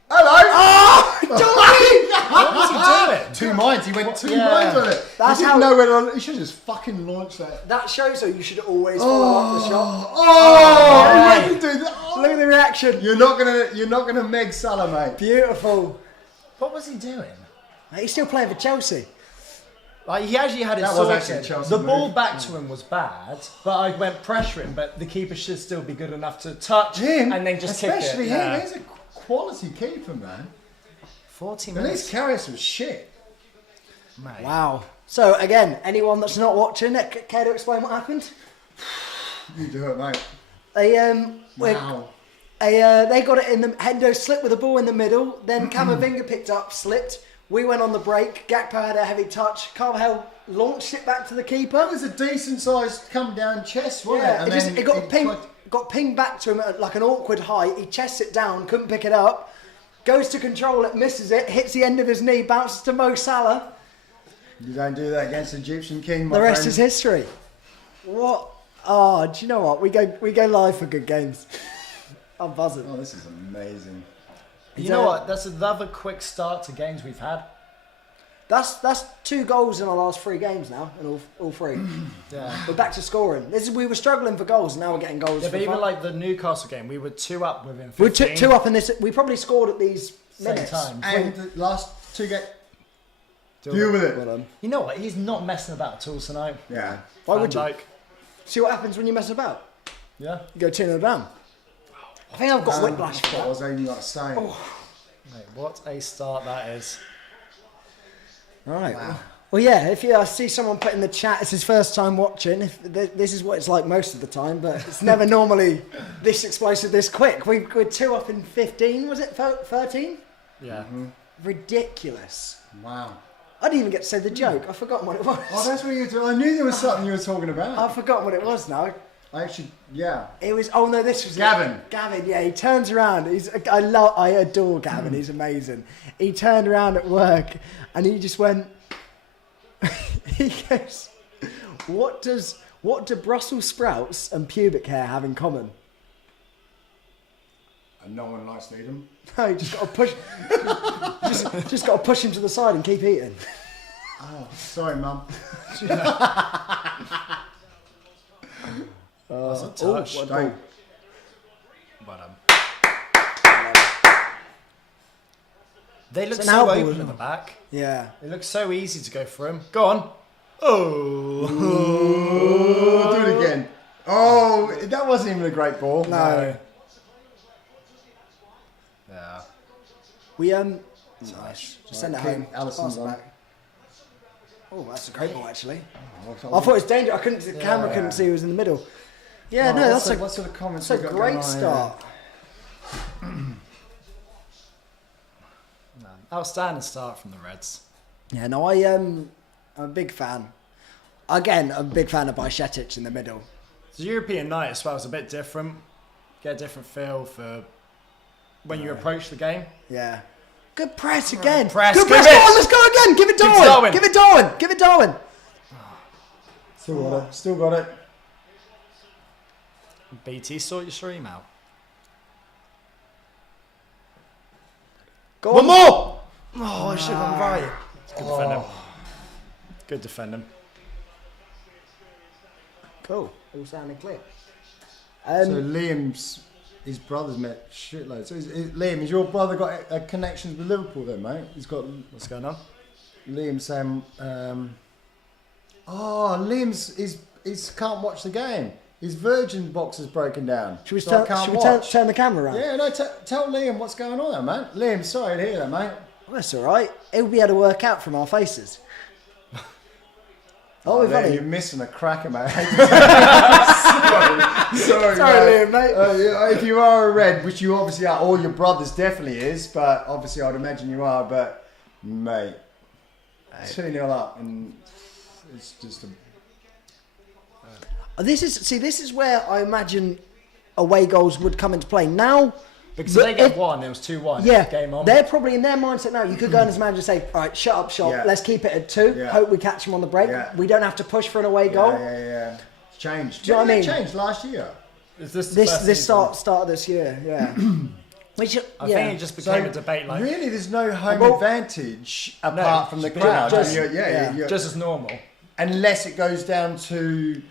Hello! Oh, Johnny! What was he doing? Two minds. He went two Yeah. minds on it. That's he how- didn't know whether he should have just fucking launched that. That shows how you should always follow up the shot. Oh! Right. He went to do that. Oh. Look at the reaction. You're not gonna Meg Salah, mate. Beautiful. What was he doing? He's still playing for Chelsea. Like, he actually had it That was sorted. actually a Chelsea The move. ball back to him was bad, but I went pressure him. But the keeper should still be good enough to touch Him, and then just kick it. especially him. Yeah. He's a quality keeper, man. 14 At minutes. least carry some shit. Mate. Wow. So again, anyone that's not watching, care to explain what happened? You do it, mate. They they got it in the Hendo slipped with the ball in the middle. Then Camavinga picked up, slipped. We went on the break. Gakpo had a heavy touch. Carvajal launched it back to the keeper. That was a decent sized come down chest, wasn't Yeah, it? it got pinged back to him at like an awkward height. He chests it down, couldn't pick it up. Goes to control it, misses it, hits the end of his knee, bounces to Mo Salah. You don't do that against Egyptian king, my The rest friend. is history. What? Oh, do you know what? We go live for good games. I'm buzzing. Oh, this is amazing. You know what? That's another quick start to games we've had. That's 2 goals in our last 3 games now, and all 3. Yeah. We're back to scoring. We were struggling for goals, and now we're getting goals. Yeah, for but even fun. like the Newcastle game, we were 2 up within 15. we took 2 up in this. We probably scored at these Same minutes. time. And the last 2 games. Deal Deal with Well it. done. You know what? He's not messing about at all tonight. Yeah. Why Van would you? Dijk. See what happens when you mess about. Yeah. You go 2-0 down. I think I've got whiplash for I that. was only like saying. Mate, what a start that is. Right. Wow. Well, yeah. If you see someone put in the chat, it's his first time watching. This is what it's like most of the time, but it's never normally this explosive, this quick. We're 2 up in 15. Was it 13? Yeah. Ridiculous. Wow. I didn't even get to say the joke. I've forgotten what it was. Oh, that's what you were doing. I knew there was something you were talking about. I've forgotten what it was now. I actually, yeah. It was. Oh no, this was Gavin. Gavin, yeah, he turns around. I adore Gavin. He's amazing. He turned around at work, and he just went. He goes, "What do Brussels sprouts and pubic hair have in common?" And no one likes to eat them. No, you just got to push. just got to push him to the side and keep eating. Oh, sorry, Mum. That's a touch. what a Don't. Well done. They look It's an so outball, open isn't at the it? back. Yeah. It looks so easy to go for him. Go on. Oh. Oh, do it again. Oh, that wasn't even a great ball. No. Yeah. We Nice. just send it Keep home. Alisson's Pass it on. back. Oh, that's a great ball actually. Oh, I thought it was dangerous. I couldn't. The camera couldn't see who was in the middle. Yeah, no, that's what sort of comments that's a we got going great on here? start. Outstanding start from the Reds. Yeah, no, I'm a big fan. Again, I'm a big fan of Bajcetic in the middle. The European night as well is a bit different. Get a different feel for when you approach the game. Yeah. Good press again. Press, Good go press. Reds. Go on, let's go again. Give it Give Darwin. Darwin. Give it Darwin. Give it Darwin. Still got it. Still got it. BT, sort your stream out. Go One on. more! Oh, I should have gone right. Good defending. Good defending. Cool. All sounding clear. So Liam's, his brother's met shitloads. So Liam, has your brother got connections with Liverpool then, mate? He's got What's going on? Liam saying, Liam's can't watch the game. His Virgin box is broken down. Should we, so I can't turn the camera around? Yeah, no, tell Liam what's going on there, man. Liam, sorry to hear that, mate. Well, that's all right. He'll be able to work out from our faces. Oh, we've Liam, you're missing a cracker, mate. sorry, Sorry, Liam, mate. If you are a Red, which you obviously are, or your brother's definitely is, but obviously I'd imagine you are, but mate, 2-0 up, and it's just a... This is where I imagine away goals would come into play. Now, Because they get one, it was 2-1. yeah, Game on. they're probably in their mindset now. You could go in as manager and say, all right, shut up shop, Yeah. let's keep it at 2, Yeah. hope we catch them on the break. Yeah. We don't have to push for an away goal. Yeah. It's changed. Do you know what I mean? It changed last year. Is this the This first season? start of this year, yeah. Which, I think it just became a debate. Like really, there's no home Well, advantage apart from the just- crowd. just- And you're- just as normal. unless it goes down to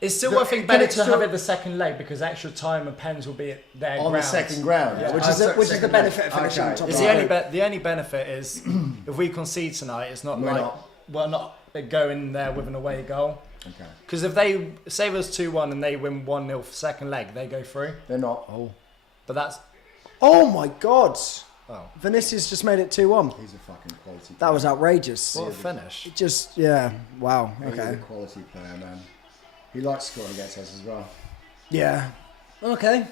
It's still, The- I think, can better it to still- have it the second leg because extra time and pens will be at their on ground. the second ground, Yeah. Which is the second benefit leg. of finishing Okay. top It's right. the only benefit is if we concede tonight, it's not We're like not. we're not going there with an away goal. Okay, Because if they say it was 2-1 and they win 1-0 for second leg, they go through. they're not. But that's Oh my God. oh, Vinicius just made it 2-1. He's a fucking quality. That was outrageous. what a finish. Just, yeah, wow, He's okay. a quality player, man. He likes scoring against us as well. Yeah. Okay.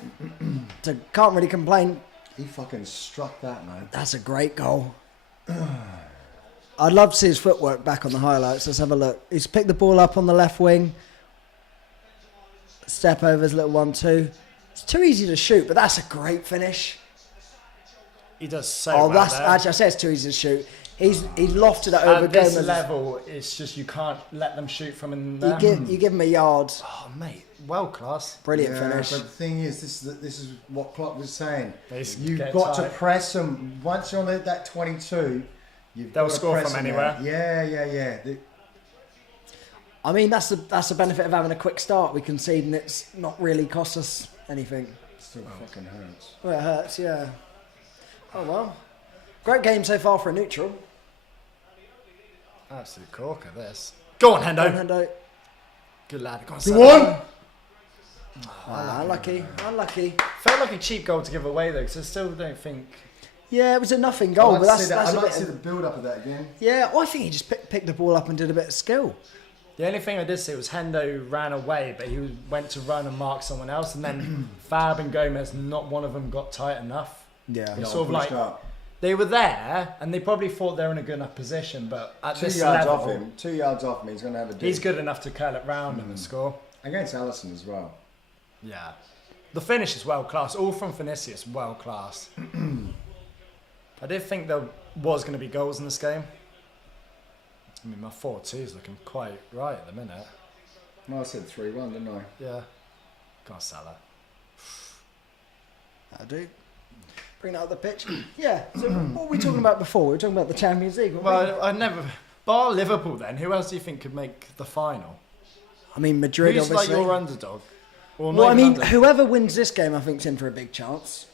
So can't really complain. He fucking struck that, man. That's a great goal. I'd love to see his footwork back on the highlights. Let's have a look. He's picked the ball up on the left wing. Step over his little 1-2. It's too easy to shoot, but that's a great finish. He does so Oh, well that's there. actually, I say it's too easy to shoot. He's lofted it over At this Gomez. level, it's just you can't let them shoot from in You there. give him a yard. Oh, mate, well class. Brilliant Yeah, finish. but the thing is, this is what Klopp was saying. Basically, You've get got tight. to press them. Once you're on that 22, They'll got to score press from them anywhere. there. Yeah. I mean, that's the benefit of having a quick start. We concede and it's not really cost us anything. Still fucking hurts. Well, it hurts, yeah. Oh well. Great game so far for a neutral. Absolute corker, this. Go on, Hendo. Hendo. Good lad. Go on, Go Salah. on! Unlucky. Felt like a cheap goal to give away, though, because I still don't think... Yeah, it was a nothing goal, but that's I'd a like bit to see of- the build up of that again. Yeah, I think he just picked the ball up and did a bit of skill. The only thing I did see was Hendo ran away, but he went to run and mark someone else, and then Fab and Gomez, not one of them got tight enough. Yeah. It's sort of like, They were there, and they probably thought they were in a good enough position, but at 2 this yards level, off him. 2 yards off him. He's going to have a. he's good enough to curl it round and score. Against Alisson as well. Yeah. The finish is world class. All from Vinicius, world class. I did think there was going to be goals in this game. I mean, my 4-2 is looking quite right at the minute. Well, I said 3-1, didn't I? Yeah. Go on, Salah. I do. Bring that up the pitch. Yeah. So what were we talking about before? We were talking about the Champions League. weren't we? Well, I never... Bar Liverpool then, who else do you think could make the final? I mean, Madrid, Who's obviously. like your underdog? Or Well, I not mean, even underdog. whoever wins this game, I think's in for a big chance.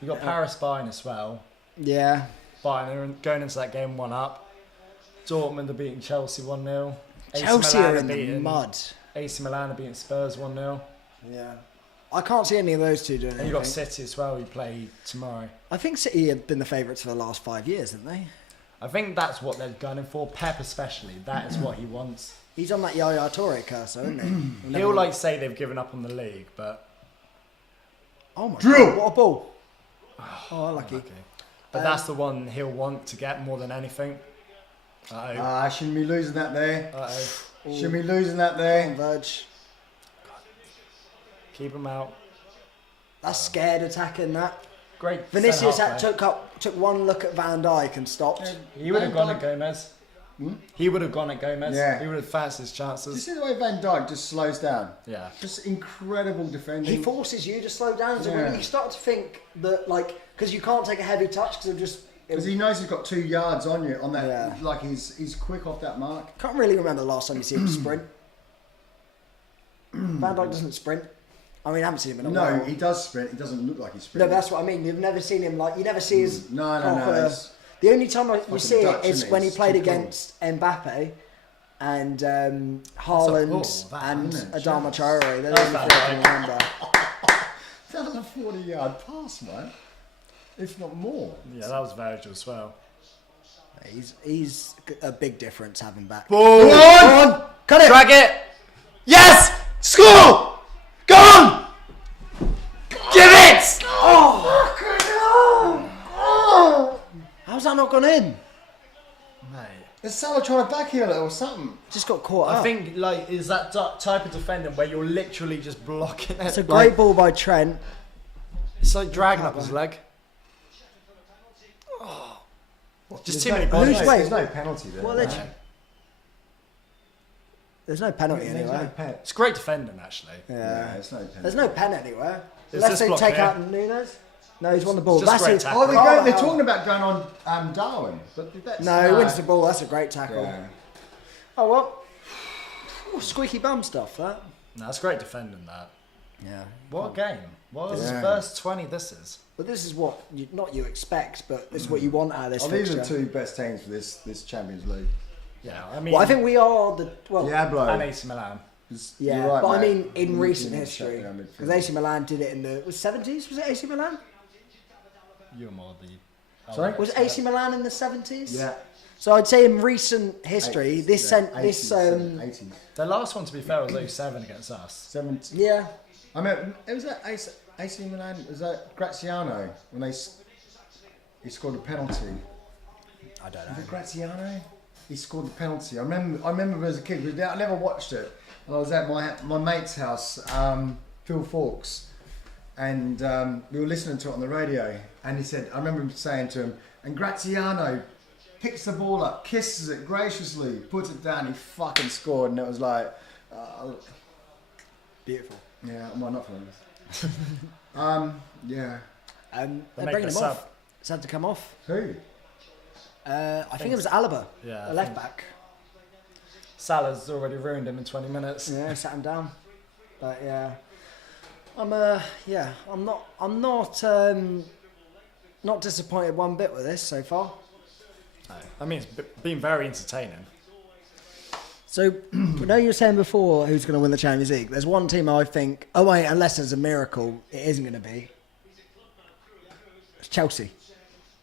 You've got Paris Bayern as well. Yeah. Bayern are going into that game 1-up. Dortmund are beating Chelsea 1-0. Chelsea are in the mud. AC Milan are beating Spurs 1-0. Yeah. I can't see any of those two doing And anything. you've got City as well, who play tomorrow. I think City have been the favourites for the last 5 years, haven't they? I think that's what they're gunning for. Pep especially. That is what he wants. He's on that Yaya Toure curse, though, isn't he? He'll like say they've given up on the league, but... Oh my Drill! God, what a ball. Oh, lucky. Okay. But that's the one he'll want to get more than anything. Uh-oh. Shouldn't be losing that there. Uh-oh. Shouldn't be losing that On there. verge. Keep him out. That's scared attacking that. Great. Vinicius centre-half play. took one look at Van Dijk and stopped. He would have Van gone at Dijk- Gomez. Hmm? He would have gone at Gomez. Yeah. He would have fancied his Do you chances. see the way Van Dijk just slows down? Yeah. Just incredible defending. He forces you to slow down. So Yeah. when you start to think that, like, because you can't take a heavy touch because Because he knows he's got 2 yards on you on that. Yeah. Like he's quick off that mark. Can't really remember the last time you see him sprint. Van Dijk doesn't sprint. I mean, I haven't seen him in a No, while. he does sprint. He doesn't look like he's No, sprinting. that's what I mean. You've never seen him like you never see his. No. proper- it's- The only time you Fucking see Dutch, it is isn't it? when he It's played too cool. against Mbappe and Haaland that, and isn't it? Adama Traore. They're the That's only bad, three I can remember. That was a 40-yard pass, man. If not more. Yeah, that was Virgil as well. He's a big difference having back. Ball! Go on! Cut it! Drag it! Yes! Score! Go on! Give it! How's that not gone in? Mate. Is Salah trying to backheel it or something? Just got caught I up. think like is that type of defending where you're literally just blocking it. It's a Like, great ball by Trent. It's like dragging up his leg. Just too many bodies. Who's- wait, There's no penalty there. What are they? There's no penalty There's anywhere. no pen. It's great defending actually. Yeah. There's no penalty. There's no pen anywhere. There's Unless this they block take here. out Nunez. No, he's won the ball. It's just That's great it. tackle. Oh, they're Oh, talking about going on Darwin, but that's No, he wins the ball. That's a great tackle. Yeah. Oh, well. Ooh, squeaky bum stuff, that. No, it's great defending that. Yeah. What a game. What was Yeah. the first 20 this is? But this is what, not you expect, but this is what you want out of this Oh, these are fixture. the two best teams for this Champions League. Yeah, I mean Well, I think we are the... Well, Yeah, blow. and AC Milan. yeah, You're right, but I mate. mean, in You recent need to history. shut down midfield. Because AC Milan did it in the... Was 70s? Was it AC Milan? You're more the Sorry? Was AC Milan in the 70s? Yeah. So I'd say in recent history, 80s, this... yeah, this 80s. The last one to be fair was 07 against us. 70. yeah. I mean, it was that AC Milan. Was that Graziano when he scored a penalty? I don't Was know. it Graziano? He scored the penalty. I remember as a kid. I never watched it. And I was at my mate's house, Phil Fawkes, and we were listening to it on the radio. And he said, I remember him saying to him, and Graziano picks the ball up, kisses it graciously, puts it down. He fucking scored, and it was like, Beautiful. yeah, well, not for him. Yeah. They're They bringing make him the off. It's had to come off. Who? I think it was Alaba, Yeah, the I left think- back. Salah's already ruined him in 20 minutes. Yeah, sat him down. But yeah, I'm not disappointed one bit with this so far. No. I mean, it's been very entertaining. So, I know you were saying before who's going to win the Champions League. There's one team I think. Oh wait, unless there's a miracle, it isn't going to be. It's Chelsea.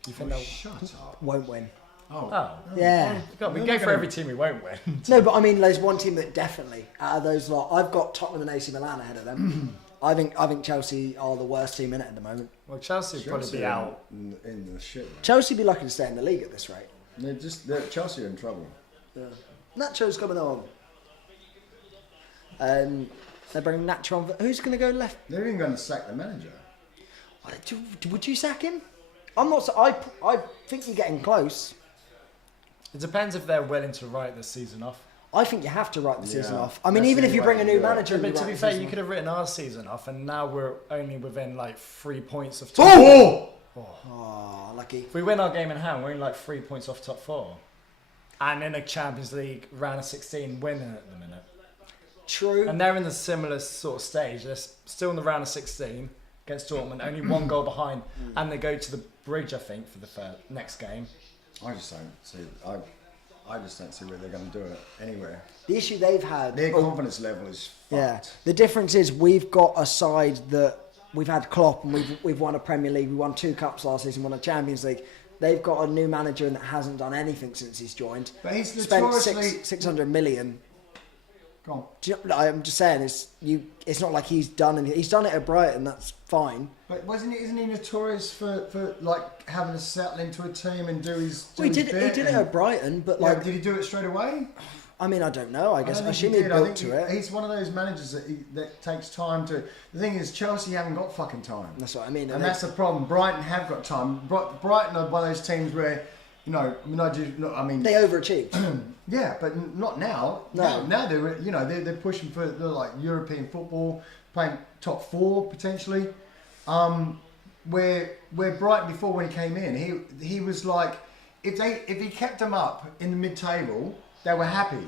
You think they'll... Shut up. Won't win. Oh. Oh. Yeah. God, we They're go not for gonna- every team we won't win. No, but I mean, there's one team that definitely out of those lot. I've got Tottenham and AC Milan ahead of them. I think Chelsea are the worst team in it at the moment. Well, Chelsea would probably be out. in the shit. Man. Chelsea be lucky to stay in the league at this rate. Chelsea are in trouble. Yeah. Nacho's coming on. They're bringing Nacho on. Who's going to go left? They're even going to sack the manager. Would you sack him? I'm not. I think you're getting close. It depends if they're willing to write this season off. I think you have to write the season Yeah. off. I mean, That's even the if you only bring a way new to do it. manager, But you to write be the fair, season you off. could have written our season off, and now we're only within like 3 points of top. Oh! Oh, lucky. If we win our game in hand, we're only like 3 points off top 4. And in a Champions League round of 16 winning at the minute. True. And they're in the similar sort of stage. They're still in the round of 16 against Dortmund, only 1 goal behind. And they go to the bridge, I think, for the next game. I just don't see. I just don't see where they're going to do it anywhere. The issue they've had. Their confidence level is fucked. Yeah. The difference is we've got a side that we've had Klopp and we've won a Premier League. We won 2 cups last season, won a Champions League. They've got a new manager that hasn't done anything since he's joined. But he's Spent notoriously... 600 million. Go on. Do you know, I'm just saying, it's not like he's done anything. He's done it at Brighton, that's fine. But isn't he notorious for like having to settle into a team and do his Well, he did bit it and- at Brighton, but Yeah, like, did he do it straight away? I mean, I don't know. I guess I don't assume think he did. I built think to it. He's one of those managers that takes time to. The thing is, Chelsea haven't got fucking time, That's what I mean. and that's the problem. Brighton have got time. Brighton are one of those teams where, you know, I mean, they overachieved. yeah, but not now. No. Now they're, you know, they're pushing for like European football, playing top 4 potentially. Where Brighton before when he came in, he was like, if he kept them up in the mid-table, they were happy.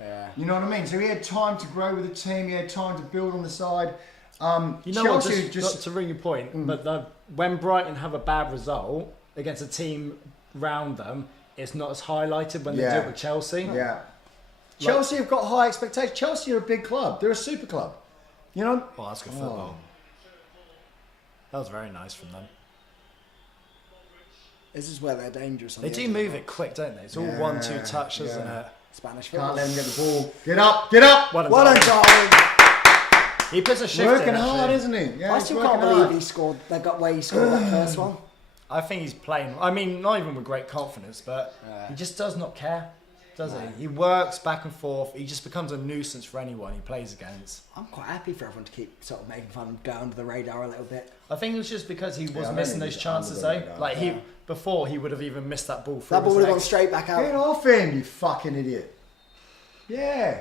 Yeah. You know what I mean? So he had time to grow with the team. He had time to build on the side. You know what, just not to ring your point, but when Brighton have a bad result against a team round them, it's not as highlighted when they do it with Chelsea. Yeah. Chelsea have got high expectations. Chelsea are a big club. They're a super club. You know? Well, that's good football. That was very nice from them. This is where they're dangerous. On They the do edge of move the it quick, don't they? It's all Yeah, 1-2 touch, isn't yeah. it? Spanish Can't football. let him get the ball. Get up! Get up! Well Well done, done. Darwin. He puts a shift Working in, hard, actually. isn't he? Yeah, I he's still working can't believe hard. he scored. They got where he scored that first one. I think he's playing. I mean, not even with great confidence, but Yeah. he just does not care, does he? He works back and forth. He just becomes a nuisance for anyone he plays against. I'm quite happy for everyone to keep sort of making fun and go under the radar a little bit. I think it was just because he I was don't missing think those he's chances, under though. the radar. Like Yeah. before, he would have even missed that ball. That ball would have gone legs. straight back Get out. off him, you fucking idiot. Yeah.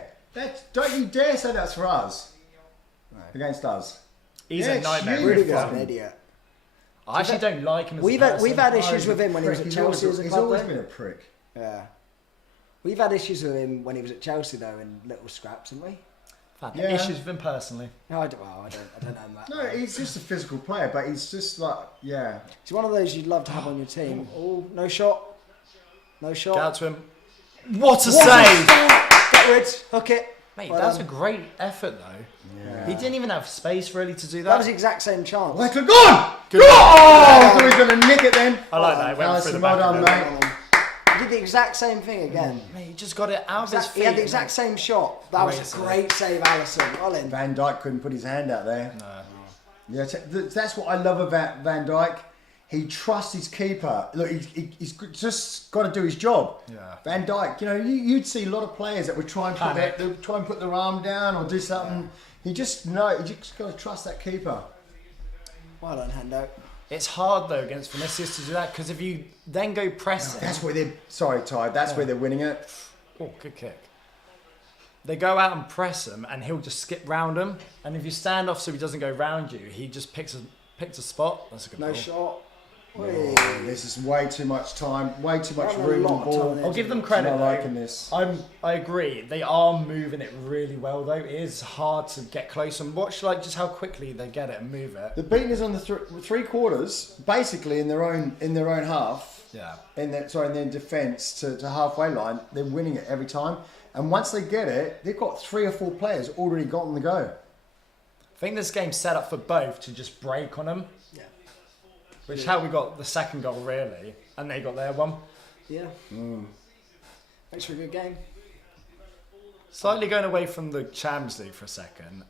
Don't you dare say that's for us. Against us. He's Yeah, a nightmare. it's Rudiger's you. an idiot. I actually don't like him as We've a had, person. we've had Oh, issues he's with a him when he was prick. at He's Chelsea always- as a He's club. always though. been a prick. Yeah. We've had issues with him when he was at Chelsea though, in little scraps, haven't we? I've had Yeah. issues with him personally. No, I don't know that. No, he's just a physical player, but he's just like, yeah. He's one of those you'd love to have on your team. Oh, no shot. No shot. Get out to him. What a What a save! start. Get rid. Hook it. Mate, Well that's done. a great effort, though. Yeah. He didn't even have space really to do That that. was the exact same chance. Like, go on! Good. Oh, I thought he was going to nick it then. I like that. It went through the Well back of done, it. mate. He did the exact same thing again. Mate, he just got it out of his feet. He had the exact same shot. That was Great a save. great save, Alisson. Well in. Van Dijk couldn't put his hand out there. No. Yeah, that's what I love about Van Dijk. He trusts his keeper. Look, he's just got to do his job. Yeah. Van Dijk, you know, you'd see a lot of players that would try and Panic. put their arm down or do something. He just got to trust that keeper. Well done, Hendo. It's hard, though, against Vinicius to do that, because if you then go pressing... That's where they're. Sorry, Ty. That's where they're winning it. Oh, good kick. They go out and press him, and he'll just skip round him. And if you stand off so he doesn't go round you, he just picks a spot. That's a good No ball. shot. Oh, this is way too much time. Way too much Having a room lot on of ball. time I'll give them I'm credit, not though. liking this. I agree. They are moving it really well, though. It is hard to get close and watch just how quickly they get it and move it. The beating is on the three quarters, basically in their own half. Yeah. In their defence to halfway line, they're winning it every time. And once they get it, they've got 3 or 4 players already got on the go. I think this game's set up for both to just break on them. Yeah. Which is how we got the second goal, really. And they got their one. Yeah. Makes for a good game. Slightly going away from the Champions League for a second.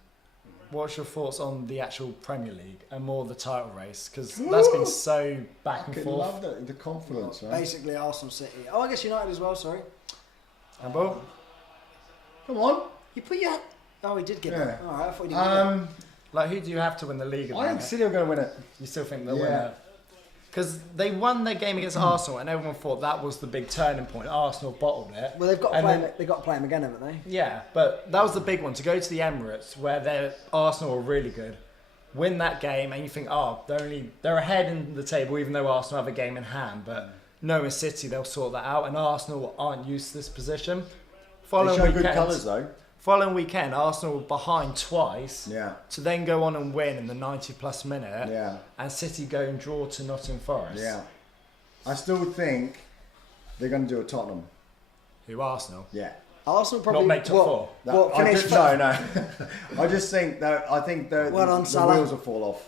what's your thoughts on the actual Premier League and more the title race? Because that's been so back and I forth. love the confidence, right? Basically, Arsenal, City. Oh, I guess United as well. Sorry. And well, Come on. You put your. Oh, he did get it. Yeah. All right, I thought he didn't. Get it. like, who do you have to win the league? I think City are going to win it. You still think they'll Yeah. win it? Because they won their game against Arsenal, and everyone thought that was the big turning point. Arsenal bottled it. Well, they've got to And play then- him. They've got to play him again, haven't they? Yeah, but that was the big one, to go to the Emirates where Arsenal are really good, win that game, and you think, oh, they're ahead in the table even though Arsenal have a game in hand, but knowing City, they'll sort that out, and Arsenal aren't used to this position. They show good colours, though. Following weekend, Arsenal were behind twice Yeah. to then go on and win in the 90-plus minute, Yeah. and City go and draw to Nottingham Forest. Yeah. I still think they're going to do a Tottenham. Who, Arsenal? Yeah. Arsenal probably Not make top four. What, I finish just, no. I just think that Well done, the Salah. wheels will fall off.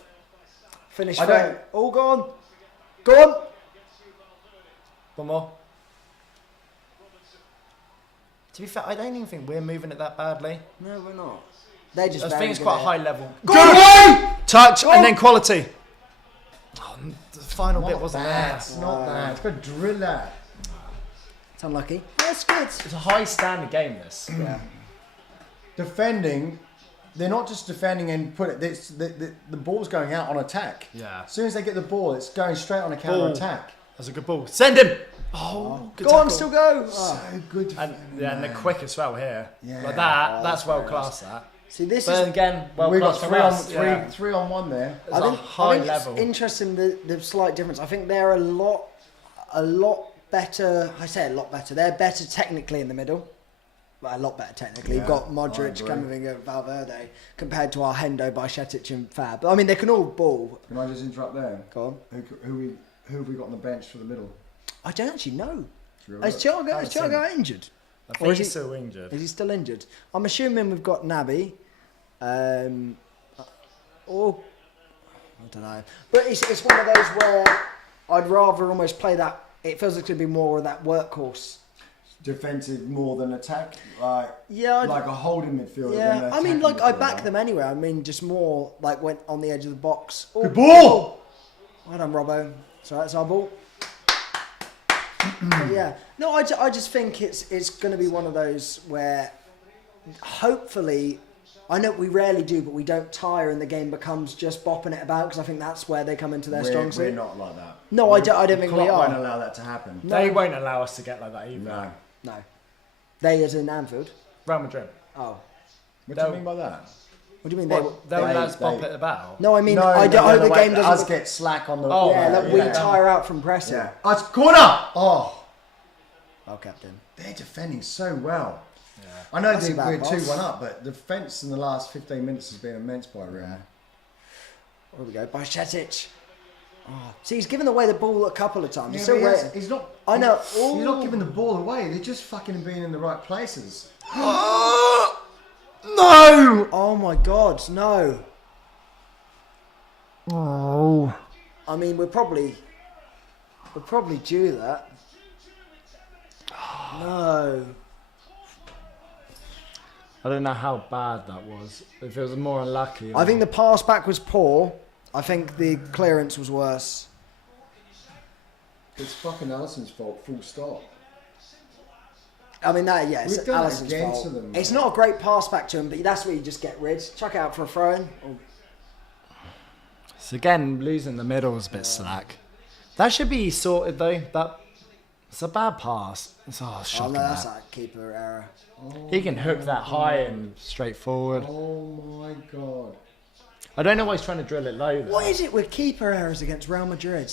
Finish. I don't- All gone. Go on. One more. To be fair, I don't even think we're moving it that badly. No, we're not. They just. I very think it's good quite at high it. level. Go on. Touch Go on. and then quality. Oh, the final bit Not wasn't bad. there. It's not bad. It's got to drill that. It's unlucky. That's good. It's a high standard game, this. Yeah. Defending, they're not just defending and put it. The ball's going out on attack. Yeah. As soon as they get the ball, it's going straight on a counter attack. That's a good ball. Send him! Oh, good Go on, tackle. still go. So good. And, and they're quick as well here. Yeah. Like that, Oh, that's that's well very class, that. See, this But is. again, well we got class from us. Yeah. three on one there. It's a high I think level. It's interesting the slight difference. I think they're a lot better. I say a lot better. They're better technically in the middle. Well, a lot better technically. You've Yeah, got I Modric, agree. Camavinga, Valverde, compared to our Hendo, Bajcetic and Fab. I mean, they can all ball. Can I just interrupt there? Go on. Who have we got on the bench for the middle? I don't actually know. Should we Is have a look? Thiago injured? I Or think is he's he- still injured. Is he still injured? I'm assuming we've got Naby. Or I don't know. But it's one of those where I'd rather almost play that. It feels like it could be more of that workhorse. Defensive more than attack, like Yeah, like a holding midfielder. than yeah. an I mean, attacking like I midfielder. back them anyway. I mean, just more like went on the edge of the box. Oh, Good ball! Well done, Robbo. So that's our ball. But yeah. No, I just think it's going to be one of those where hopefully, I know we rarely do, but we don't tire and the game becomes just bopping it about because I think that's where they come into their strong We're suit. not like that. No, I don't think we Klopp are. won't allow that to happen. No. They won't allow us to get like that either. No. No. They as in Anfield. Real Madrid. Oh. What do you mean by that? What do you mean? They'll they- let us bop they- it about. No, I mean, No, I hope the game us doesn't. get slack on the. Oh, Yeah, yeah, like we yeah. tire out from pressing. Yeah. It's corner. Oh, Oh, captain. they're defending so well. Yeah. I know That's a bad we're pass. 2-1 up, but the defence in the last 15 minutes has been immense by Real. Here we go. Bajcetic. Oh. See, he's given away the ball a couple of times. Yeah, He's but still waiting. he's not. I know. He's not Ooh. giving the ball away. They're just fucking being in the right places. No! Oh my God, no. Oh. I mean, we're probably due that. No. I don't know how bad that was. If it was more unlucky. I think the pass back was poor. I think the clearance was worse. It's fucking Alisson's fault. Full stop. I mean, that, it's We've done it Alisson's again fault. to them, It's man. not a great pass back to him, but that's where you just get rid. Chuck it out for a throw-in. Oh, So again, losing the middle is a bit slack. That should be sorted though. It's a bad pass. It's oh shocking. no, that's that. that keeper error. He can hook that high and straight forward. Oh my god. I don't know why he's trying to drill it low though. What is it with keeper errors against Real Madrid?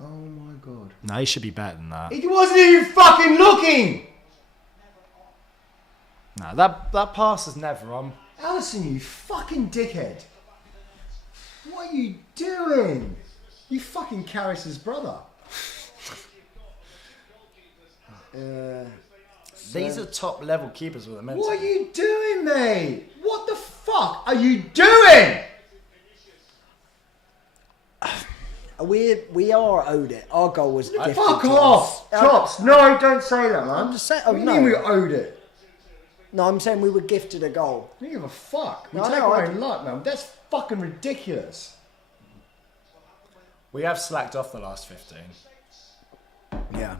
Oh my god. No, he should be better than that. He wasn't even fucking looking! No, that pass is never on. Alisson, you fucking dickhead. What are you doing? You fucking Karras' brother. These are top level keepers with a mental. What are you doing, mate? What the fuck are you doing? We are owed it. Our goal was gifted Fuck to off! us. Chops, no, don't say that, man. I'm just saying- What oh, do you no. mean we owed it? No, I'm saying we were gifted a goal. I don't give a fuck. We No, I take know, our I own luck, man. That's fucking ridiculous. We have slacked off the last 15. Yeah.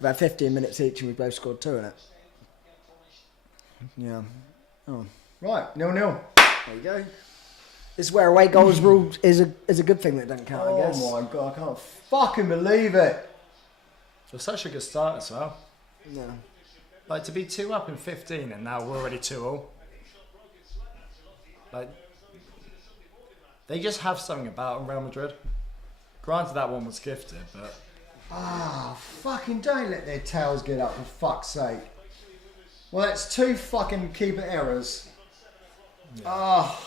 We've had 15 minutes each and we both scored 2 in it. Yeah. Oh. Right, 0-0. There you go. This is where away goals ruled is a good thing that doesn't count, I guess. Oh my god, I can't fucking believe it. It was such a good start as well. Yeah. Like, to be 2 up in 15 and now we're already 2-2. Like, they just have something about Real Madrid. Granted, that one was gifted, but... Ah, fucking don't let their tails get up, for fuck's sake. Well, that's 2 fucking keeper errors. Ah.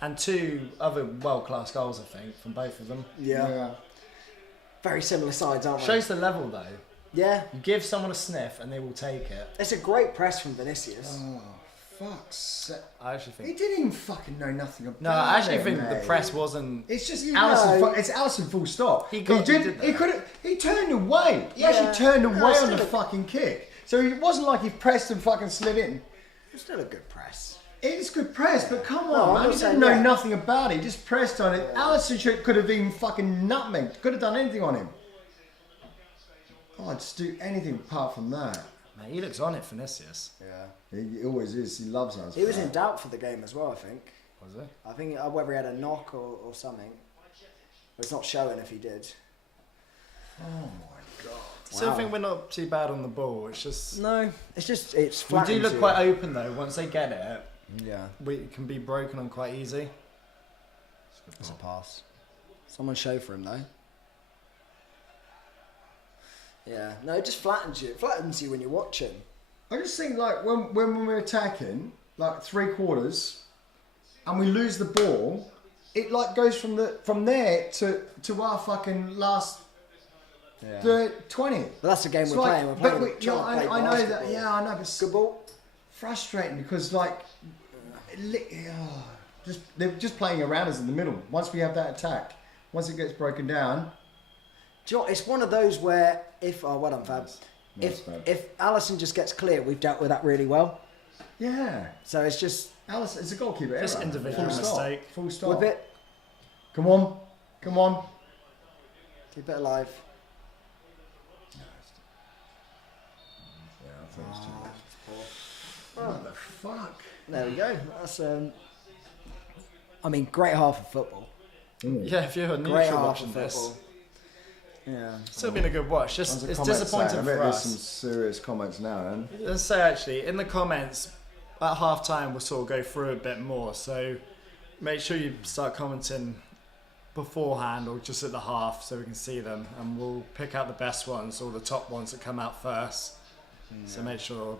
And 2 other world-class goals, I think, from both of them. Yeah. Very similar sides, aren't they? Shows the level, though. Yeah. You give someone a sniff and they will take it. It's a great press from Vinicius. Oh, fuck's sake. I actually think... He didn't even fucking know nothing about it. No, I actually think mate. the press wasn't... It's just Alisson, it's Alisson full stop. He did that. He turned away. He Yeah. actually turned away No, on still the fucking kick. So it wasn't like he pressed and fucking slid in. It's still a good press. It is good press, but come No, on, I'm man. not He saying didn't know that. nothing about it. He just pressed on it. Alisson could have even fucking nutmegged. Could have done anything on him. Oh, I'd just do anything apart from that. Mate, he looks on it, Vinicius. Yeah. He always is. He loves us. He was in doubt for the game as well, I think. Was it? I think whether he had a knock or something. But it's not showing if he did. Oh my god. Still Wow. think we're not too bad on the ball. It's just... No, it's We flat. do look quite open, though. Once they get it, Yeah. we can be broken on quite easy. It's a pass. Someone show for him though. Yeah. No, it just flattens you. It flattens you when you're watching. I just think like when we're attacking, like 3/4, and we lose the ball, it like goes from there to our fucking last Yeah. 20. But that's the game It's we're like- playing. We're but playing. we, you know, trying to play I know that. basketball. Yeah, I know. But it's Good ball. frustrating because like, they're just playing around us in the middle. Once we have that attack, once it gets broken down. Do you know what, it's one of those where well done, Fab. Nice, Fab. If Alisson just gets clear, we've dealt with that really well. Yeah. So it's just Alisson, it's a goalkeeper Just error. individual Full stop. mistake. Full stop. whip it, Come on. Come on. keep it alive. Yeah, I thought it was too much. What the fuck? There we go. That's I mean, great half of football. Yeah, if you're a Great neutral half watching of this, football. Yeah. still been a good watch. Just Tons of it's comments disappointing saying, I for bet there's us. some serious comments now, man. Let's say actually in the comments at half time we'll sort of go through a bit more. So make sure you start commenting beforehand or just at the half so we can see them, and we'll pick out the best ones or the top ones that come out first. So make sure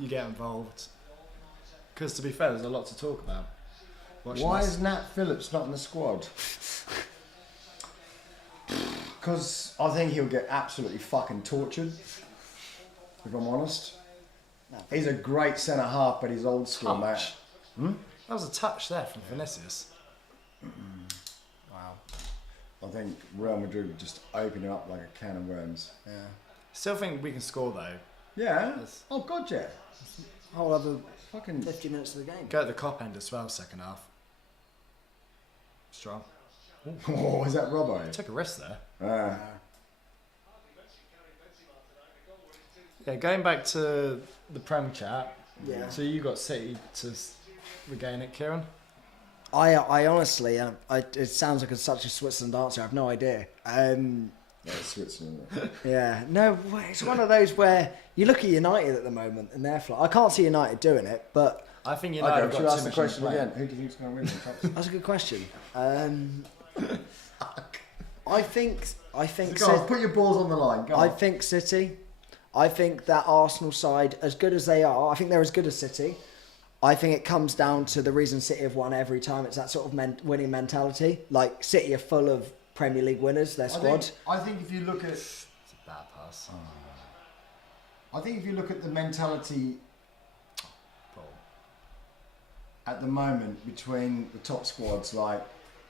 you get involved. Because to be fair, there's a lot to talk about. watching Why this. is Nat Phillips not in the squad? Because I think he'll get absolutely fucking tortured, if I'm honest. He's a great centre half, but he's old school, mate. touch? That was a touch there from Vinicius. Wow. I think Real Madrid would just open it up like a can of worms. Yeah. Still think we can score though. Yeah? Yes. Oh, God, yeah. Whole other Fucking... 50 minutes of the game. Go at the cop end as well, second half. Strong. Oh, is that Robbo? Took a risk there. Ah. Yeah, going back to the Prem chat. Yeah. So you got City to regain it, Kieran? I honestly, it sounds like it's such a Switzerland answer. I have no idea. Yeah, Switzerland. Yeah, no, it's one of those where you look at United at the moment and they're flat. I can't see United doing it, but I think United Okay, should got I ask too the much question in play. again? Who do you think's going to win the top? that's a good question. I think Go on, put your balls on the line. Go on. I think City. I think that Arsenal side, as good as they are, I think they're as good as City. I think it comes down to the reason City have won every time. It's that sort of winning mentality. Like, City are full of Premier League winners, their squad. I think if you look at... It's a bad pass. I think if you look at the mentality at the moment between the top squads like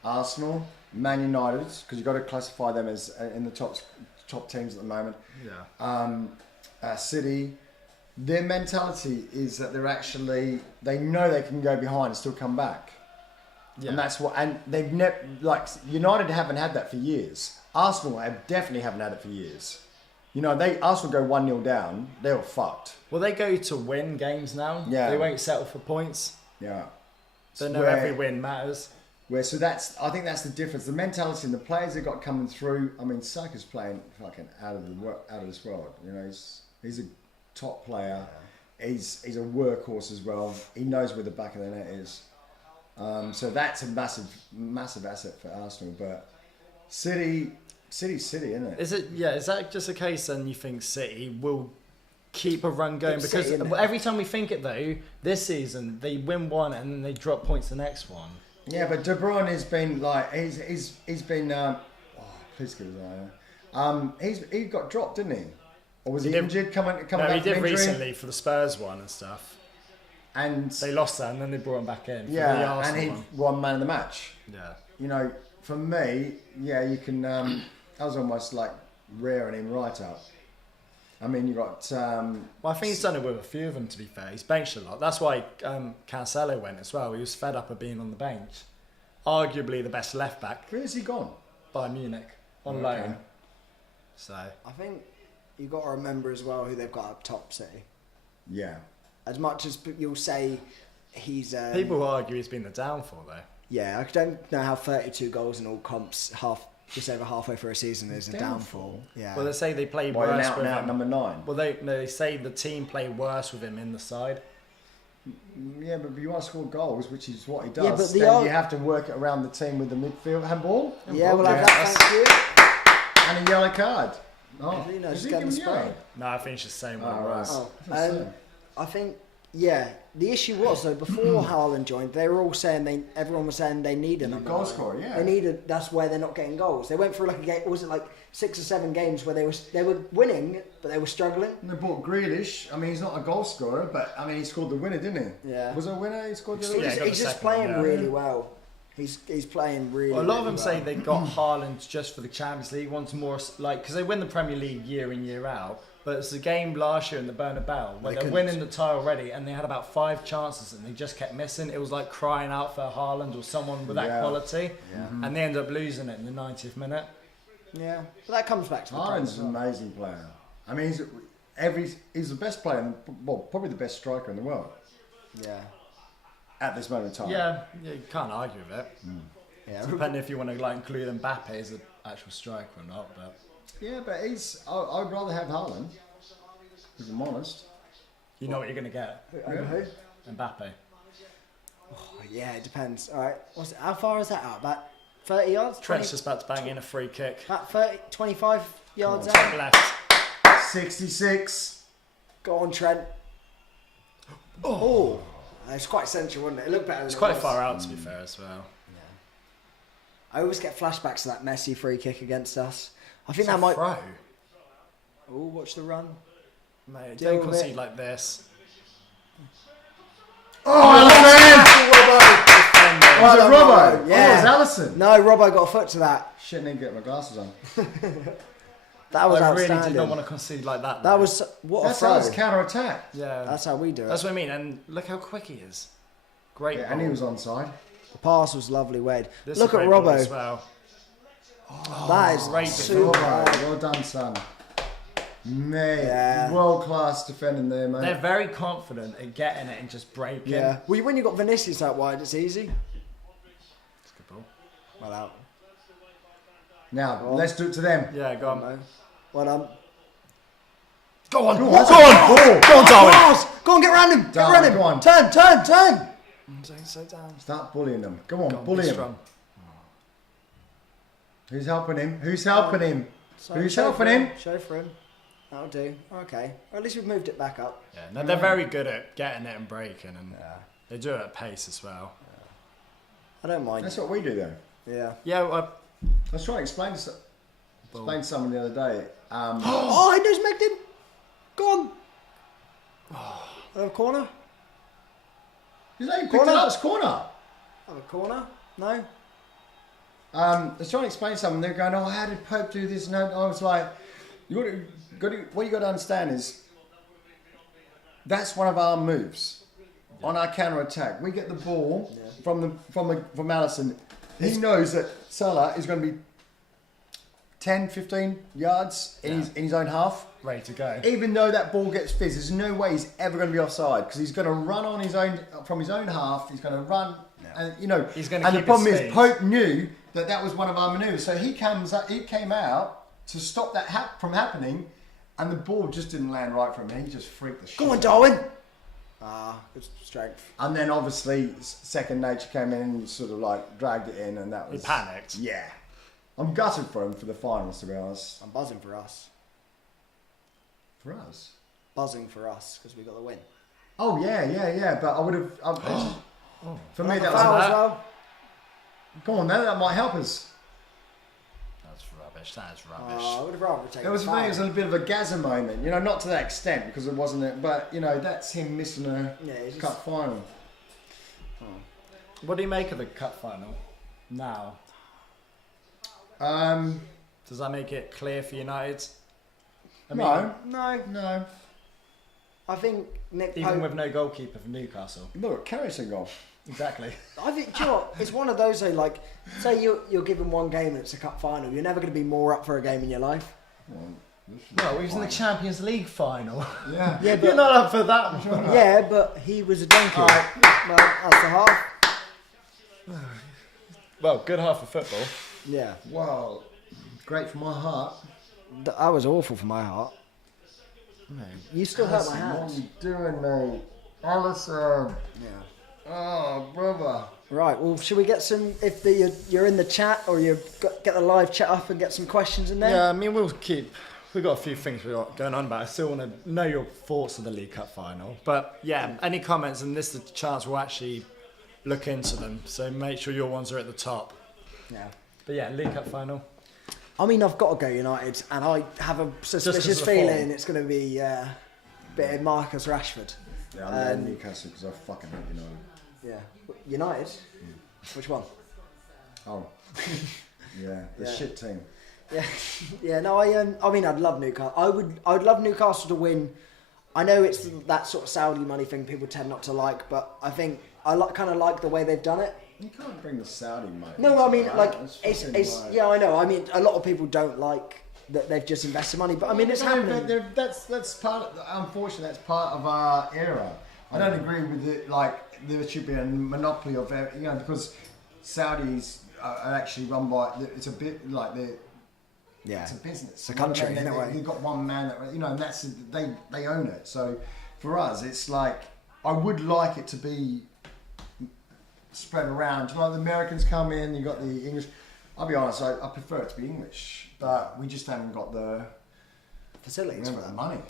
Arsenal, Man United, because you've got to classify them as in the top teams at the moment. Yeah. City, their mentality is that they know they can go behind and still come back. Yeah. And that's what, and they've never, like, United haven't had that for years. Arsenal definitely haven't had it for years. You know, Arsenal go 1-0 down, they're all fucked. Well, they go to win games now. Yeah. They won't settle for points. Yeah. They know every win matters. I think that's the difference. The mentality and the players they got coming through. I mean, Saka's playing fucking out of this world. You know, he's a top player. He's a workhorse as well. He knows where the back of the net is. So that's a massive asset for Arsenal. But City's City, isn't it? Is it? Yeah. Is that just a case? Then you think City will keep a run going? Keep Because City, innit? every time we think it though, this season they win one and then they drop points the next one. Yeah, but De Bruyne has been like he's been. Please give us he got dropped, didn't he? Or was he injured? Coming No, back he did from injury? recently for the Spurs one and stuff. And They lost that and then they brought him back in. For the yeah, Arsenal and he one. won man of the match. Yeah. You know, for me, yeah, you can. That was almost like rearing him right up. I mean, you got. Well, I think he's done it with a few of them. To be fair, he's benched a lot. That's why Cancelo went as well. He was fed up of being on the bench. Arguably the best left back Where's he gone? by Munich on Okay. loan. So I think you've got to remember as well who they've got up top, City. Yeah. As much as you'll say he's... people will argue he's been the downfall though. Yeah, I don't know how 32 goals in all comps, just over halfway through a season is a downfall. Yeah. Well, they say they play Well, worse out with and out him. number 9. Well, they say the team play worse with him in the side. Yeah, but if you want to score goals, which is what he does, Yeah, but then you have to work it around the team with the midfield handball. Yeah, well, I've thank And a yellow card. Oh, you know, is just he get giving the yellow? spray. No, I think it's just the same what it Oh, right. was. Oh, That's the same. I think, yeah, the issue was though before Haaland joined, they were all saying everyone was saying they needed The a goal scorer, yeah. They needed. That's where they're not getting goals. They went through like a game. Was it like 6 or 7 games where they were winning, but they were struggling? And they bought Grealish. I mean, he's not a goal scorer, but I mean, he scored the winner, didn't he? Yeah. Was it a winner? He scored the Yeah, winner. he got He's the just second, playing yeah. really well. He's playing really. Well, a lot of them really say well. they got Haaland just for the Champions League. Wants more like because they win the Premier League year in year out. But it's a game last year in the Bernabeu where they're winning the tie already, and they had about 5 chances and they just kept missing. It was like crying out for Haaland or someone with that Yeah. Mm-hmm. quality, and they ended up losing it in the 90th minute. Yeah, but that comes back to the Haaland's players. an amazing player. I mean, he's the best player, well, probably the best striker in the world Yeah, at this moment in time. Yeah, you can't argue with it. yeah. Depending if you want to like include Mbappe as an actual striker or not, but Yeah, but I'd rather have Haaland, if I'm honest. you know what you're going to get. Over who? Mbappe. Oh, yeah, it depends. All right, how far is that out? About 30 yards? Trent's just about to bang in a free kick. About 30, 25 yards Top out. left. 66. Go on, Trent. Oh, it's quite central, wasn't it? It looked better. It's than quite it was. far out to be fair as well. I always get flashbacks to that Messi free kick against us. I think It's that a might. throw. Oh, watch the run. Mate, Deal don't with concede it. like this. Oh, Well was it done, Robbo? Robbo. Oh, Yeah. it was Alisson. No, Robbo got a foot to that. Shit, I didn't get my glasses on. That was I really outstanding. did not want to concede like that. That though. was what That's a how throw. it's counter-attack. Yeah. That's how we do it. That's what I mean. And look how quick he is. Great. Yeah, and he was onside. The pass was lovely, Wade. This Look is a at great ball Robbo. as well. That is great super. Robbo, well done, son. Mate, Yeah. world-class defending there, mate. They're very confident at getting it and just breaking. Yeah. Well, when you got Vinicius out wide, it's easy. It's a good ball. Well out. Now, Go on. let's do it to them. Yeah, go on. Mo. Well done. Go on. Go on, Go on. ball. Go on, Darwin. Pass! Go on, get round him. Get Darwin, round him. go on. Turn. So down. Start bullying them. Come on, Go on, bully be him. strong. Who's helping him? Who's helping him? So Who's show helping for him? Show for him. That'll do. Okay. Well, at least we've moved it back up. Yeah, no, they're very good at getting it and breaking, and Yeah. they do it at pace as well. I don't mind. That's what we do, though. Yeah. Yeah, well, I was trying to explain to someone the other day. Oh, I nose-megged him. Go on. Have a corner. He's not even picked Corner. it up. It's corner. Have a corner. No. I was trying to explain something. They're going, "Oh, how did Pope do this?" And I was like, what you got to understand is That's one of our moves on our counter attack. We get the ball from Alisson. He knows that Salah is going to be 10, 15 yards in his own half. Ready to go. Even though that ball gets fizzed, there's no way he's ever going to be offside because he's going to run on his own from his own half. He's going to run, and he's going to. And keep the problem his is, Pope knew that was one of our manoeuvres, so he came out to stop that from happening, and the ball just didn't land right for him. He just freaked the shit. Go on, Darwin. Good strength. And then obviously second nature came in and sort of like dragged it in, and that was. He panicked. Yeah, I'm gutted for him for the finals, to be honest. I'm buzzing for us. For us. Buzzing for us because we got the win. Oh yeah. But I would have. For me, that Foul was. as well. Go on, then that might help us. That's rubbish. That is rubbish. I would have rather taken. It was for me. It was a bit of a Gaza moment, not to that extent because it wasn't it, but that's him missing a cup final. What do you make of the cup final now? Does that make it clear for United? No. I think Nick Even Pope, with no goalkeeper for Newcastle. Look, Carrington goal. Exactly. I think, do you know what? It's one of those, though, like, say you're given one game and it's a cup final, you're never going to be more up for a game in your life. Well, he was in the Champions League final. Yeah. Yeah, You're but, not up for that one. yeah, but he was a donkey. Well, that's the half. Well, good half of football. Yeah. Wow. Great for my heart. That was awful for my heart. You still hurt my Alisson, what are hands. you doing, mate? Alisson. Yeah. Oh, brother. Right, well, should we get some, if you're in the chat or get the live chat up and get some questions in there? Yeah, I mean, we've got a few things we've got going on, but I still want to know your thoughts on the League Cup final. But yeah, any comments, and this is the chance we'll actually look into them. So make sure your ones are at the top. Yeah. But yeah, League Cup final. I mean, I've got to go United, and I have a suspicious of the form. feeling it's going to be a bit of Marcus Rashford. Yeah, I'm going Newcastle because I fucking hate United. Yeah. United? Which one? Oh. Yeah, the shit team. Yeah, yeah. No, I mean, I'd love Newcastle. I would love Newcastle to win. I know it's that sort of Saudi money thing people tend not to like, but I think I kind of like the way they've done it. You can't bring the Saudi money. No, I mean, into like that. it's yeah, I know. I mean, a lot of people don't like that they've just invested money, but I mean, it's happening. That's part of. Unfortunately, that's part of our era. I don't agree with it. Like there should be a monopoly of because Saudis are actually run by. It's a bit like the. Yeah, it's a business. It's a country, You know what I mean? anyway. You've got one man that and that's they own it. So for us, it's like I would like it to be spread around. You know, the Americans come in. You got the English. I'll be honest. I prefer it to be English, but we just haven't got the Facilities for that. money.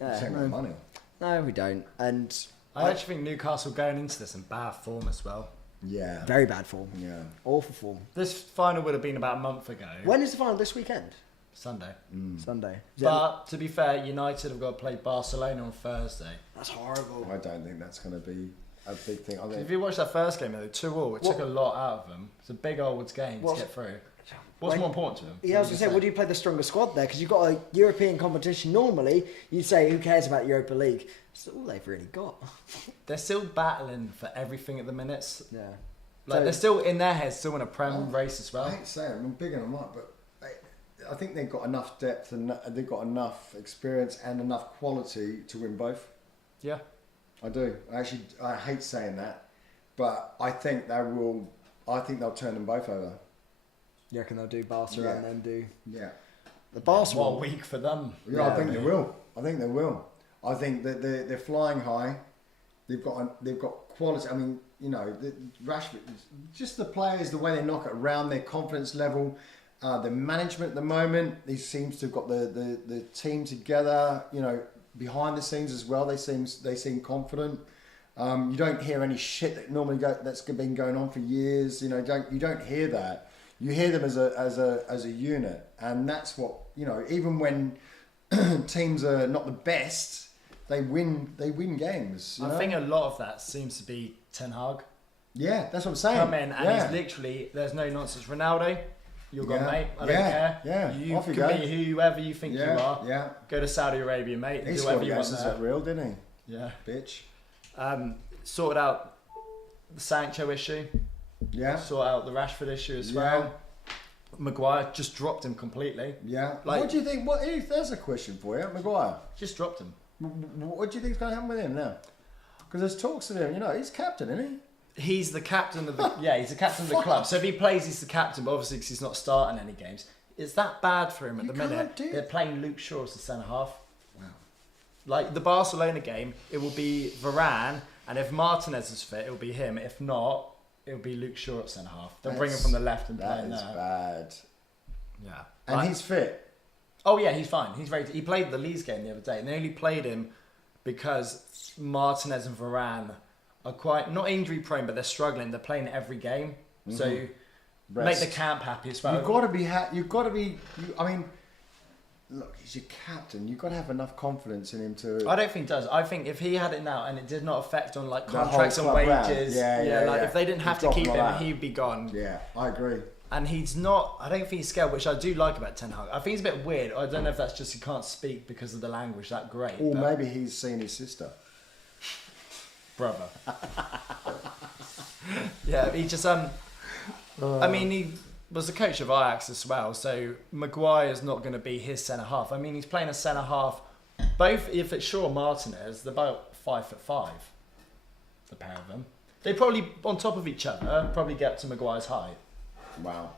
We just haven't got the money. No, we don't. And I actually think Newcastle going into this in bad form as well. Yeah. very bad form. Yeah. Awful form. This final would have been about a month ago. When is the final? This weekend? Sunday. Sunday. Is But to be fair, United have got to play Barcelona on Thursday. that's horrible. I don't think that's going to be a big thing. I If think you watched that first game, though, 2-2, it took a lot out of them. It's a big old game to What's- get through. What's more important to them? Yeah, I was going to say, would you play the stronger squad there? Because you've got a European competition. Normally, you'd say, who cares about Europa League? It's all they've really got. They're still battling for everything at the minute. Yeah. Like So- they're still in their heads, still in a Prem race as I well. hate to say it, I'm bigging them up, but I think they've got enough depth and they've got enough experience and enough quality to win both. Yeah. I do. I hate saying that, but I think they will. I think they'll turn them both over. You reckon they'll do Barca Yeah. and then do Yeah. the Barca What a one? week for them. Yeah, I think they will. I think they will. I think that they're flying high. They've got quality. I mean, Rashford, just the players, the way they knock it around, their confidence level, the management at the moment. He seems to have got the team together. Behind the scenes as well, they seem confident. You don't hear any shit that normally that's been going on for years. You don't hear that. You hear them as a unit, and that's what even when teams are not the best, they win games. I think a lot of that seems to be Ten Hag. Yeah, that's what I'm saying. Come in and yeah. he's literally, there's no nonsense. Ronaldo, you're gone, Yeah. mate. I don't Yeah. care. Yeah. You Off you can go. be whoever you think you are. Yeah. Go to Saudi Arabia, mate, and He do scored whatever you want against us there. at Real, didn't he? Yeah. bitch. Sorted out the Sancho issue. Yeah. Sorted out the Rashford issue as Yeah. well. Maguire just dropped him completely. Yeah. Like- What do you think? There's a question for you, Maguire. Just dropped him. What do you think's going to happen with him now? Because there's talks of him. You know, he's captain, isn't he? He's the captain of the he's the captain of the club. So if he plays, he's the captain. But obviously, because he's not starting any games, is that bad for him at You the minute? can't do- They're playing Luke Shaw as the centre half. Wow. Like the Barcelona game, it will be Varane, and if Martinez is fit, it will be him. If not, it will be Luke Shaw at centre half. They'll bring him from the left and play That him is there. bad. Yeah, And Like- he's fit. oh yeah, he's fine. He's ready. He played the Leeds game the other day, and they only played him because Martinez and Varane are quite not injury prone, but they're struggling. They're playing every game, so make Rest. the camp happy as well. You've got to be. You've got to be. I mean, look, he's your captain. You've got to have enough confidence in him to. I don't think it does. I think if he had it now and it did not affect on like The whole contracts and club round. wages, Yeah, like yeah. if they didn't have to Drop keep him him, like that. he'd be gone. Yeah, I agree. And he's not. I don't think he's scared, which I do like about Ten Hag. I think he's a bit weird. I don't know if that's just he can't speak because of the language that great. Or but- maybe he's seen his sister. brother. Yeah, he just I mean, he was the coach of Ajax as well, so Maguire's not going to be his centre half. I mean, he's playing a centre half. Both, if it's Shaw or Martinez, they're about 5'5", the pair of them. They probably on top of each other probably get up to Maguire's height. Wow.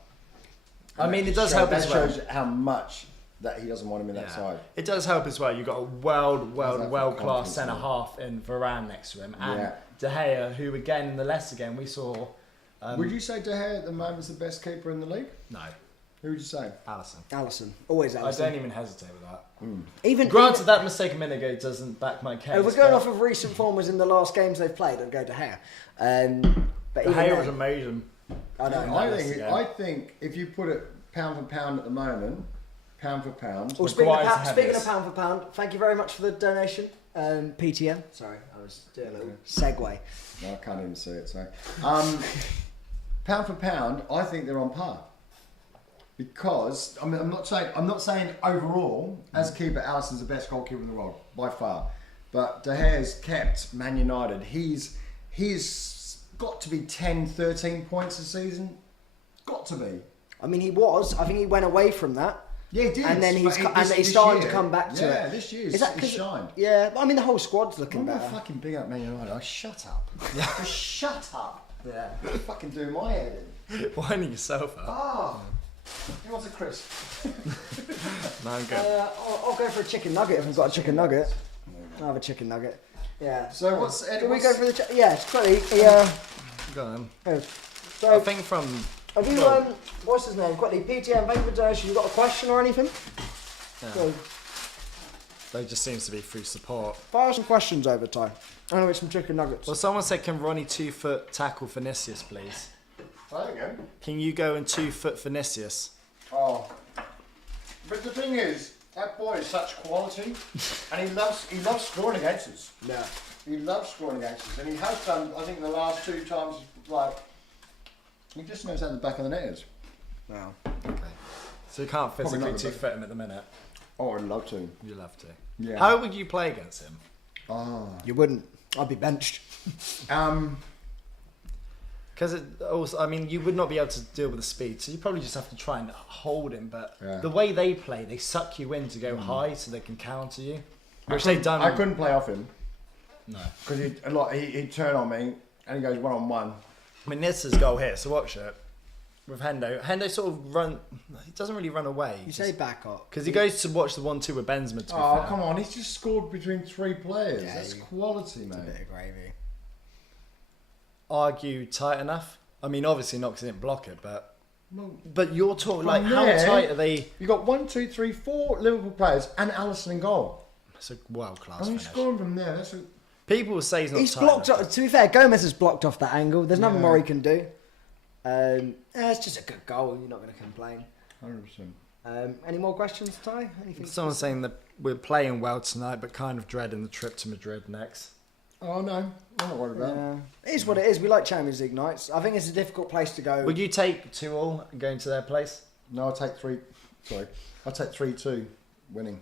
I mean, it does help that as well. shows how much that he doesn't want him in that Yeah. side. It does help as well. You've got a world Exactly. class Confidence, centre yeah. half in Varane next to him, and Yeah. De Gea, who again in the Leicester game we saw. Would you say De Gea at the moment is the best keeper in the league? No, Who would you say? Alisson. Alisson, always I Alisson. don't even hesitate with that. Even Granted, that mistake a minute ago doesn't back my case. if we're going but off of recent form as in the last games they've played, I'd go to Gea. But De even Gea then- was amazing. I know. Yeah. I think if you put it pound for pound at the moment, pound for pound. Well, Maguire's the speaking of heaviest. pound for pound, thank you very much for the donation, PTM. Sorry, I was doing a little segue. No, I can't even see it. Sorry. Pound for pound, I think they're on par. Because I'm not saying overall as keeper, Alisson's the best goalkeeper in the world by far. But De Gea's kept Man United. He's got to be 10, 13 points a season. Got to be. I mean, he was. I think he went away from that. Yeah, he did. And then but he's starting year- to come back to it. Yeah, this year Is that he's 'cause- shined. Yeah, I mean the whole squad's looking I'm not better. fucking big up Man United. Oh, shut up. Just shut up. Yeah. You're fucking doing my head in. Winding yourself up. Ah. Who wants a crisp? No, I'm good. I'll go for a chicken nugget if I've got a chicken nugget. I'll have a chicken nugget. Yeah. So what's Do we go for the yeah, it's quickly. Yeah. Go on. Oh. I So think from have you well, what's his name? Quickly, PTM, thank you for the donation. You got a question or anything? yeah, So they just seems to be through support. fire some questions over time. I know it's some chicken nuggets. Well, someone said, "Can Ronnie 2-foot tackle Vinicius, please?" There you go. Can you go and 2-foot Vinicius? Oh. But the thing is, that boy is such quality, and he loves scoring against us. Yeah. He loves scoring against us, and he has done. I think the last 2 times, he just knows how the back of the net is. Wow. Okay. So you can't Probably physically not, but- 2-foot him at the minute. Oh, I'd love to. You'll have to. Yeah. How would you play against him? Oh. You wouldn't. I'd be benched. Because also, I mean, you would not be able to deal with the speed, so you probably just have to try and hold him. But Yeah. the way they play, they suck you in to go high so they can counter you, which they've done. I couldn't play off him No. because he'd turn on me and he goes 1-on-1. I mean, this is goal here, so watch it. With Hendo. Hendo sort of he doesn't really run away. You say back up. Because he goes to watch the 1-2 with Benzema, to be Oh, fair. come on. He's just scored between 3 players. Yeah, That's quality, A mate. bit of gravy. Argue tight enough. I mean, obviously not because he didn't block it, but Well, you're talking, like, From how there- tight are they? you got 1, 2, 3, 4 Liverpool players and Alisson in goal. It's a world-class And he's finish. scoring from there. That's People will say he's not He's tight blocked enough. up. To be fair, Gomez has blocked off that angle. There's nothing Yeah. more he can do. It's just a good goal. You're not going to complain. 100%. Any more questions, Ty? Anything? Someone's saying that we're playing well tonight, but kind of dreading the trip to Madrid next. Oh, no. I'm not worried about it. Yeah. It is what it is. We like Champions League nights. I think it's a difficult place to go. Would you take 2-2 and go into their place? No, I'll take 3. Sorry. I'll take 3-2 winning.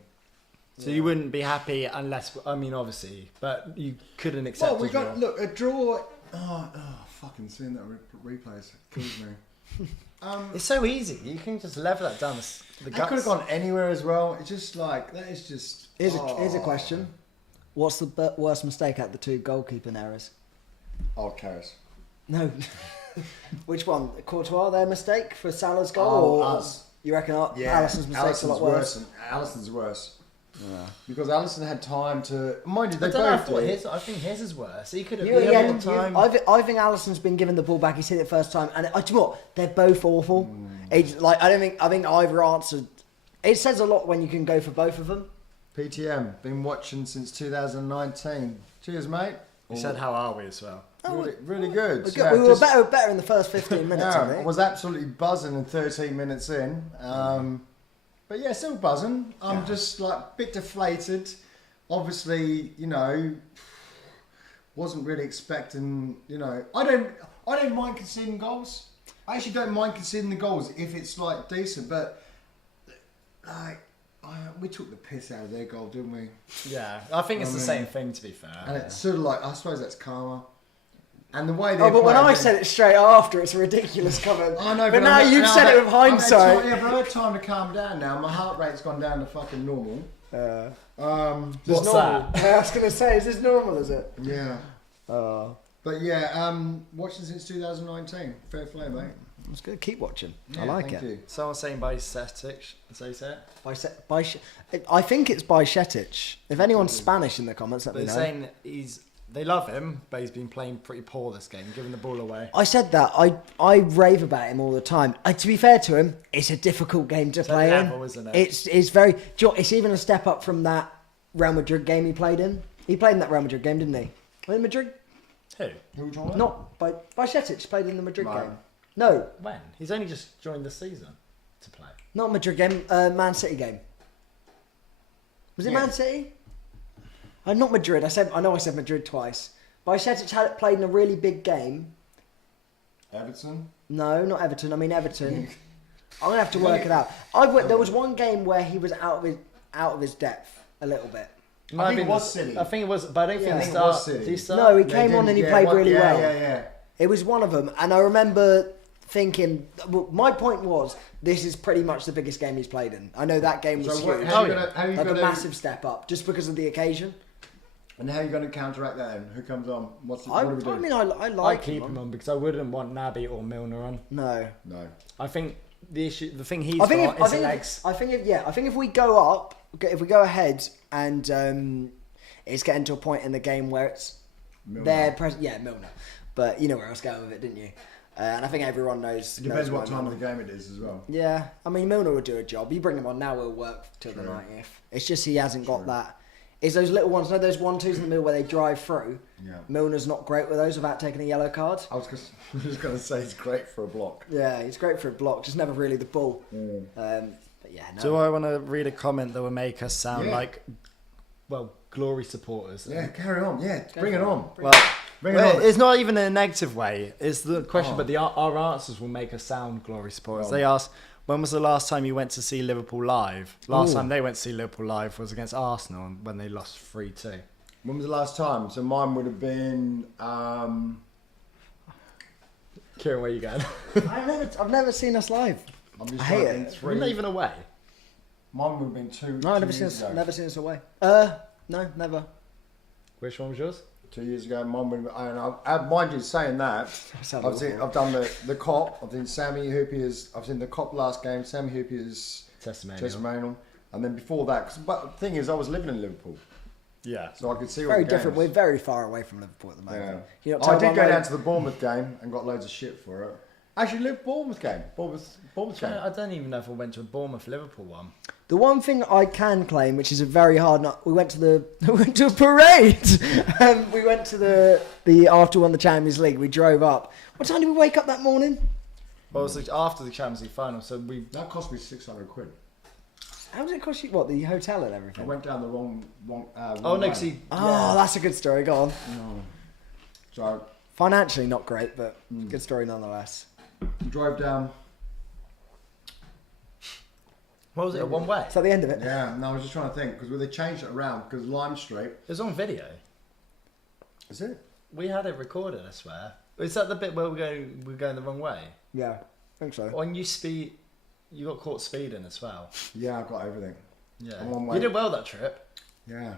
So you wouldn't be happy unless, I mean, obviously, but you couldn't accept Well, we a draw. got look a draw. Fucking seeing that replays kills me. It's so easy. You can just level that down the That could guts. have gone anywhere as well. It's just like that is just. Here's a question. What's the worst mistake at the 2 goalkeeping errors? Oh, Karras. No. Which one? Courtois, their mistake for Salah's goal? or us. You reckon Yeah, Alisson's mistake's a lot worse? Alisson's worse. Yeah. Because Alisson had time to. Mind you, they I don't know, both did. I think his is worse. He could have You, yeah, more time. I think Alisson's been given the ball back. He's hit it first time, and do you know what? They're both awful. It's like I think either answered. It says a lot when you can go for both of them. PTM, been watching since 2019. Cheers, mate. He said, "How are we?" as well. Really good. We were better in the first 15 minutes. I Yeah, I think. was absolutely buzzing in 13 minutes in. But yeah, still buzzing. I'm just like a bit deflated. Obviously, wasn't really expecting. I don't mind conceding goals. I actually don't mind conceding the goals if it's like decent. But like, we took the piss out of their goal, didn't we? Yeah, I think it's the same thing. To be fair, And it's sort of like I suppose that's karma. And the way they. Oh, but when I said it straight after, it's a ridiculous comment. I know, but now you've said it with hindsight. Yeah, but I've had time to calm down now. My heart rate's gone down to fucking normal. What's normal? that? I was going to say, is this normal, is it? Yeah. Oh. But yeah, watching since 2019. Fair play, mate. That's good. Keep watching. Yeah, I like thank it. you. Someone's saying bicetic. So you say it? I think it's by Shetic. If anyone's Spanish in the comments, let But me they're know. saying they love him, but he's been playing pretty poor this game, giving the ball away. I said that. I rave about him all the time. To be fair to him, it's a difficult game to play in. level, isn't it? It's very. It's even a step up from that Real Madrid game he played in. He played in that Real Madrid game, didn't he? In Madrid? Who? Who are we talking about? Not by Shetic. Played in the Madrid Right. game. No, When? He's only just joined the season to play. not Madrid game. Man City game. Was it Yeah. Man City? Not Madrid. I know I said Madrid twice. Shetic had played in a really big game. Everton. No, not Everton. I mean Everton. I'm gonna have to work it out. There was one game where he was out of his depth a little bit. Might think have it been was City. I think it was, but I don't Yeah. think I he think it was started. City. Did he start? No, he They came on didn't- and he yeah, played what- really yeah, well. Yeah. It was one of them, and I remember thinking. Well, my point was, this is pretty much the biggest game he's played in. I know that game was So what, huge, how are you gonna like a massive step up, just because of the occasion. And how are you going to counteract that then? Who comes on? What I are we doing? mean, I I like keep him on because I wouldn't want Naby or Milner on. No, No. I think the thing he's I think got is the if legs. I think if we go up, if we go ahead, and it's getting to a point in the game where it's Milner. Milner. But you know where I was going with it, didn't you? And I think everyone knows. It depends knows what where time of Milner- the game it is as well. Yeah, I mean Milner will do a job. You bring him on now, he'll work till the True. 90th. It's just he hasn't got that. It's those little ones, those 1-2s in the middle where they drive through. Yeah. Milner's not great with those without taking a yellow card. I was just going to say it's great for a block. Yeah, he's great for a block, just never really the ball. But yeah, no. Do I want to read a comment that will make us sound Yeah. like, glory supporters? Yeah, carry on. Yeah, bring it on. Well, Bring it on. it's not even in a negative way. It's the question, but our answers will make us sound glory supporters. They ask, when was the last time you went to see Liverpool live? Last time they went to see Liverpool live was against Arsenal when they lost 3-2. When was the last time? So mine would have been. Kieran, where are you going? I've never seen us live. I'm just I hate trying to it. think We're not even away. Mine would have been two. No, I've two never seen years us. ago. Never seen us away. No, never. Which one was yours? 2 years ago, mine would have, and mind you, saying that, sound I've done the cop. I've seen Sammy Hoopier's. I've seen the cop last game. Sammy Hoopier's testimonial, and then before that. But the thing is, I was living in Liverpool, Yeah. so I could see all Very the different. We're games. very far away from Liverpool at the moment. Yeah. You know, I did go down to the Bournemouth game and got loads of shit for it. Actually, Bournemouth game. Bournemouth game. I don't even know if I went to a Bournemouth-Liverpool one. The one thing I can claim, which is a very hard nut, we went to a parade. We went to the after we won the Champions League. We drove up. What time did we wake up that morning? Well, it was after the Champions League final, so we... That cost me £600. How did it cost you? What, the hotel and I everything? went down the wrong Oh, no, way. because he... Oh, that's a good story. Go on. So Financially, not great, but good story nonetheless. drove down. What was it? A one way? Is that the end of it? Yeah, no, I was just trying to think because they changed it around because Lime Street. It was on video. Is it? We had it recorded, I swear. Is that the bit where we're going the wrong way? Yeah, I think so. On you got caught speeding as well. Yeah, I got everything. Yeah. I'm on way. You did well that trip. Yeah.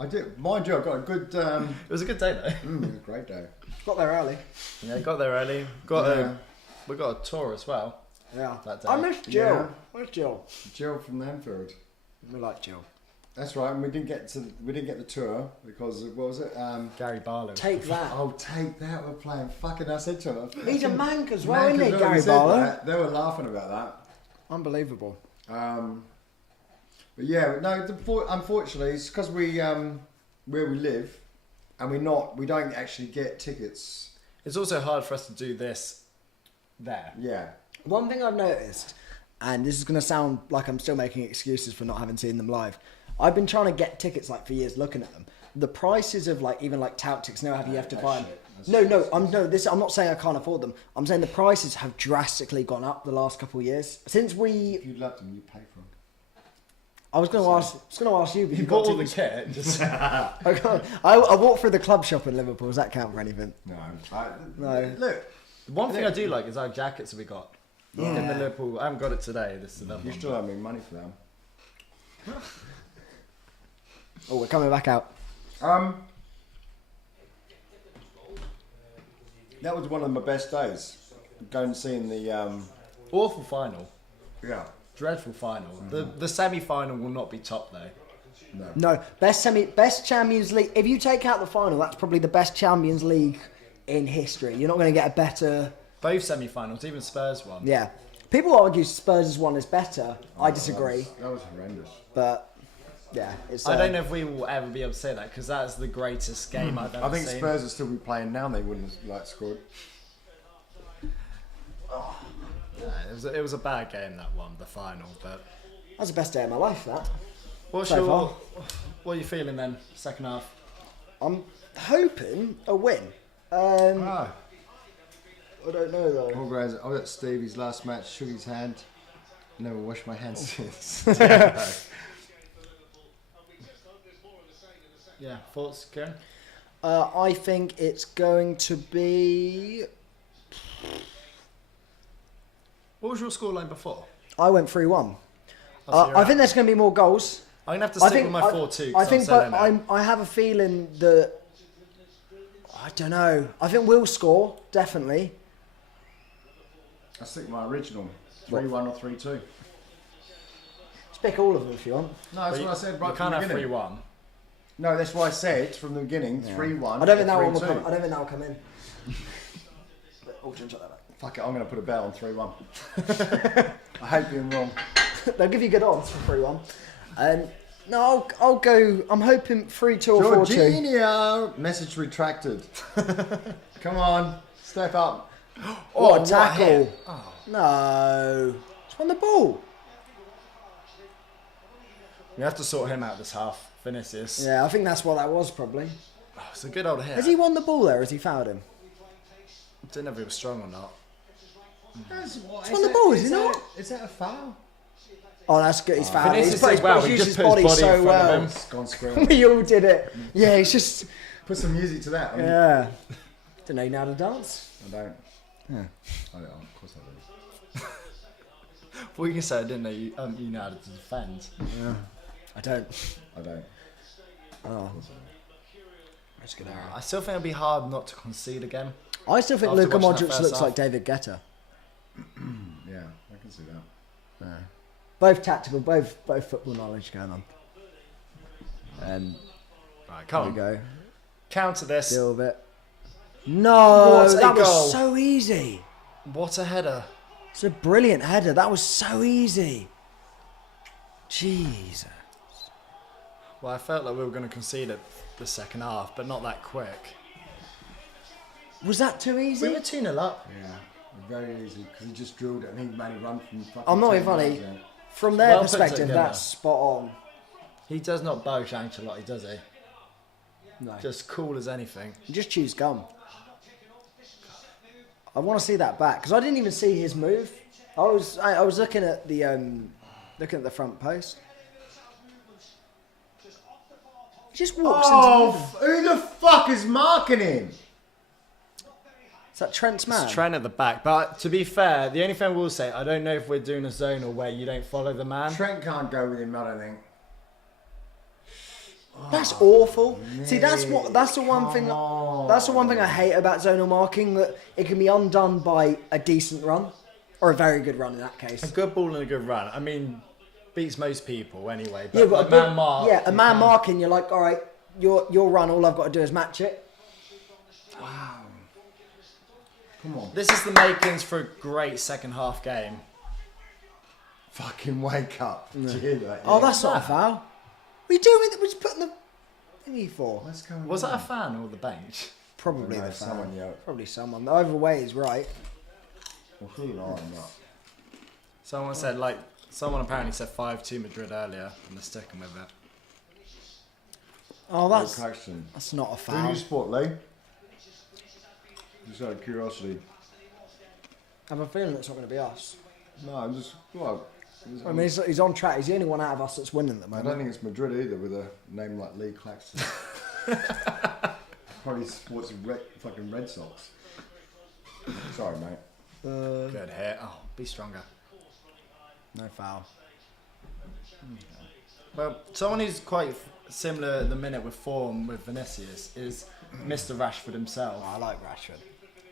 I did. Mind you, I got a good. It was a good day though. It was a great day. Got there early. Yeah, got there early. We got a tour as well. Yeah. That day. I missed Jill. Yeah. Where's Jill? Jill from Enfield. We like Jill. That's right. And we didn't get the tour because what was it? Gary Barlow. Take that. Oh, take that! We're playing fucking. I said to him. He's a mank as well, isn't he, Mank as well, Gary we said Barlow? that. They were laughing about that. Unbelievable. But yeah, no. Unfortunately, it's because where we live, and we don't actually get tickets. It's also hard for us to do this there. Yeah. One thing I've noticed, and this is going to sound like I'm still making excuses for not having seen them live. I've been trying to get tickets like for years, looking at them. The prices of like even like tout tickets now, you have to buy them. I'm not saying I can't afford them. I'm saying the prices have drastically gone up the last couple of years since we. If you loved them, you pay for them. I was going to ask you. But You bought all the kit. Just I walked through the club shop in Liverpool. Does that count for anything? No. No. Look, one thing I do like is our jackets that we got. Yeah. In the Liverpool. I haven't got it today. This is another you one. still owe me money for them. Oh, we're coming back out. That was one of my best days. Going and seeing the Awful final. yeah. Dreadful final. The semi-final will not be top though. No, best Champions League. If you take out the final, that's probably the best Champions League in history. You're not going to get a better. Both semi-finals, even Spurs won. Yeah, people argue Spurs' one is better. I disagree, That was horrendous. but yeah, it's. I don't know if we will ever be able to say that because that's the greatest game I've ever I think seen. Spurs would still be playing now. They wouldn't have scored. Yeah, it was a bad game, that one, the final. But That's the best day of my life. That. what are you feeling then? Second half. I'm hoping a win. I don't know though. All guys, I was at Stevie's last match. Shook his hand. Never washed my hands since. Yeah, thoughts, Kieran? I think it's going to be. What was your scoreline before? I went 3-1. Oh, so you're I out. think there's going to be more goals. I'm gonna have to stick with my 4-2. I think, but I have a feeling that I don't know. I think we'll score definitely. I stick with my original 3-1 or 3-2. Pick all of them if you want. No, that's what I said right You from can't the have beginning. 3-1. No, that's why I said from the beginning 3-1. I don't think that one will 3-2. come. I don't think that will come in. Oh, shut that back. Fuck it, I'm going to put a bet on 3-1. I hate being wrong. They'll give you good odds for 3-1. No, I'll go. I'm hoping 3-2 or 4-2. Jorginho! Message retracted. Come on, step up. Oh, what a tackle! hit. Oh. No, it's on the ball. We have to sort him out this half. Vinicius. Yeah, I think that's what that was probably. Oh, it's a good old hit. Has he won the ball there? Has he fouled him? Didn't know if he was strong or not. It's on the ball, is he not? Is that a foul? Oh, that's good. He's fouled. Vinicius He's as well. He used just his put his body body so in front of well. him. It's gone screaming. We all did it. Yeah, he's just. Put some music to that. Yeah. Didn't know you know how to dance. I don't. Yeah. I don't. Of course I do. Well, you can say I didn't know you know how to defend. Yeah. I don't. I don't. Oh. That's a good error. I still think it'll be hard not to concede again. I still think After Luka watching that Modric first looks half. like David Guetta. Yeah, I can see that. Both tactical, both football knowledge going on. Right, come on. There we go. Counter this. Deal with it. No, What a that goal. was so easy. What a header. It's a brilliant header. That was so easy. Jesus. Well, I felt like we were going to concede it the second half, but not that quick. Was that too easy? We were 2-0 up. Yeah, very easy because he just drilled it and he made it run from fucking. I'm not 10 even funny. yards out. From their Well put perspective, together. that's spot on. He does not boast Ancelotti, does he? No. Just cool as anything. Just choose gum. I want to see that back because I didn't even see his move. I was looking at the Looking at the front post. He just walks into the middle. Who the fuck is marking him? Is that Trent's man? It's Trent at the back. But to be fair, the only thing I will say, I don't know if we're doing a zonal where you don't follow the man. Trent can't go with him, I don't think. That's awful. See, that's the one thing. Come on. That's the one thing I hate about zonal marking, that it can be undone by a decent run, or a very good run in that case. A good ball and a good run. I mean, beats most people anyway. But Yeah, but a man mark. a man marking, you're like, all right, your run. All I've got to do is match it. Come on. This is the makings for a great second half game. Fucking wake up. Did you hear that? Oh, Yeah. that's not a foul. What are you doing? We're just putting the thingy for. What's going Was on? that a fan or the bench? Probably No, the foul. someone yelled. Probably someone. Either way is right. Well, who are that? Someone said, like, someone apparently said 5-2 Madrid earlier, and they're sticking with it. Oh, No that's question. not a Who foul. you support, Lee? Just out of curiosity. I have a feeling it's not going to be us. No, I'm just, well, I mean, he's on track. He's the only one out of us that's winning at the I moment. don't think it's Madrid either with a name like Lee Claxton. Probably supports fucking Red Sox. Sorry, mate. Good hit. Oh, be stronger. No foul. Well, someone who's quite similar at the minute with form with Vinicius is Mr. Rashford himself. I like Rashford.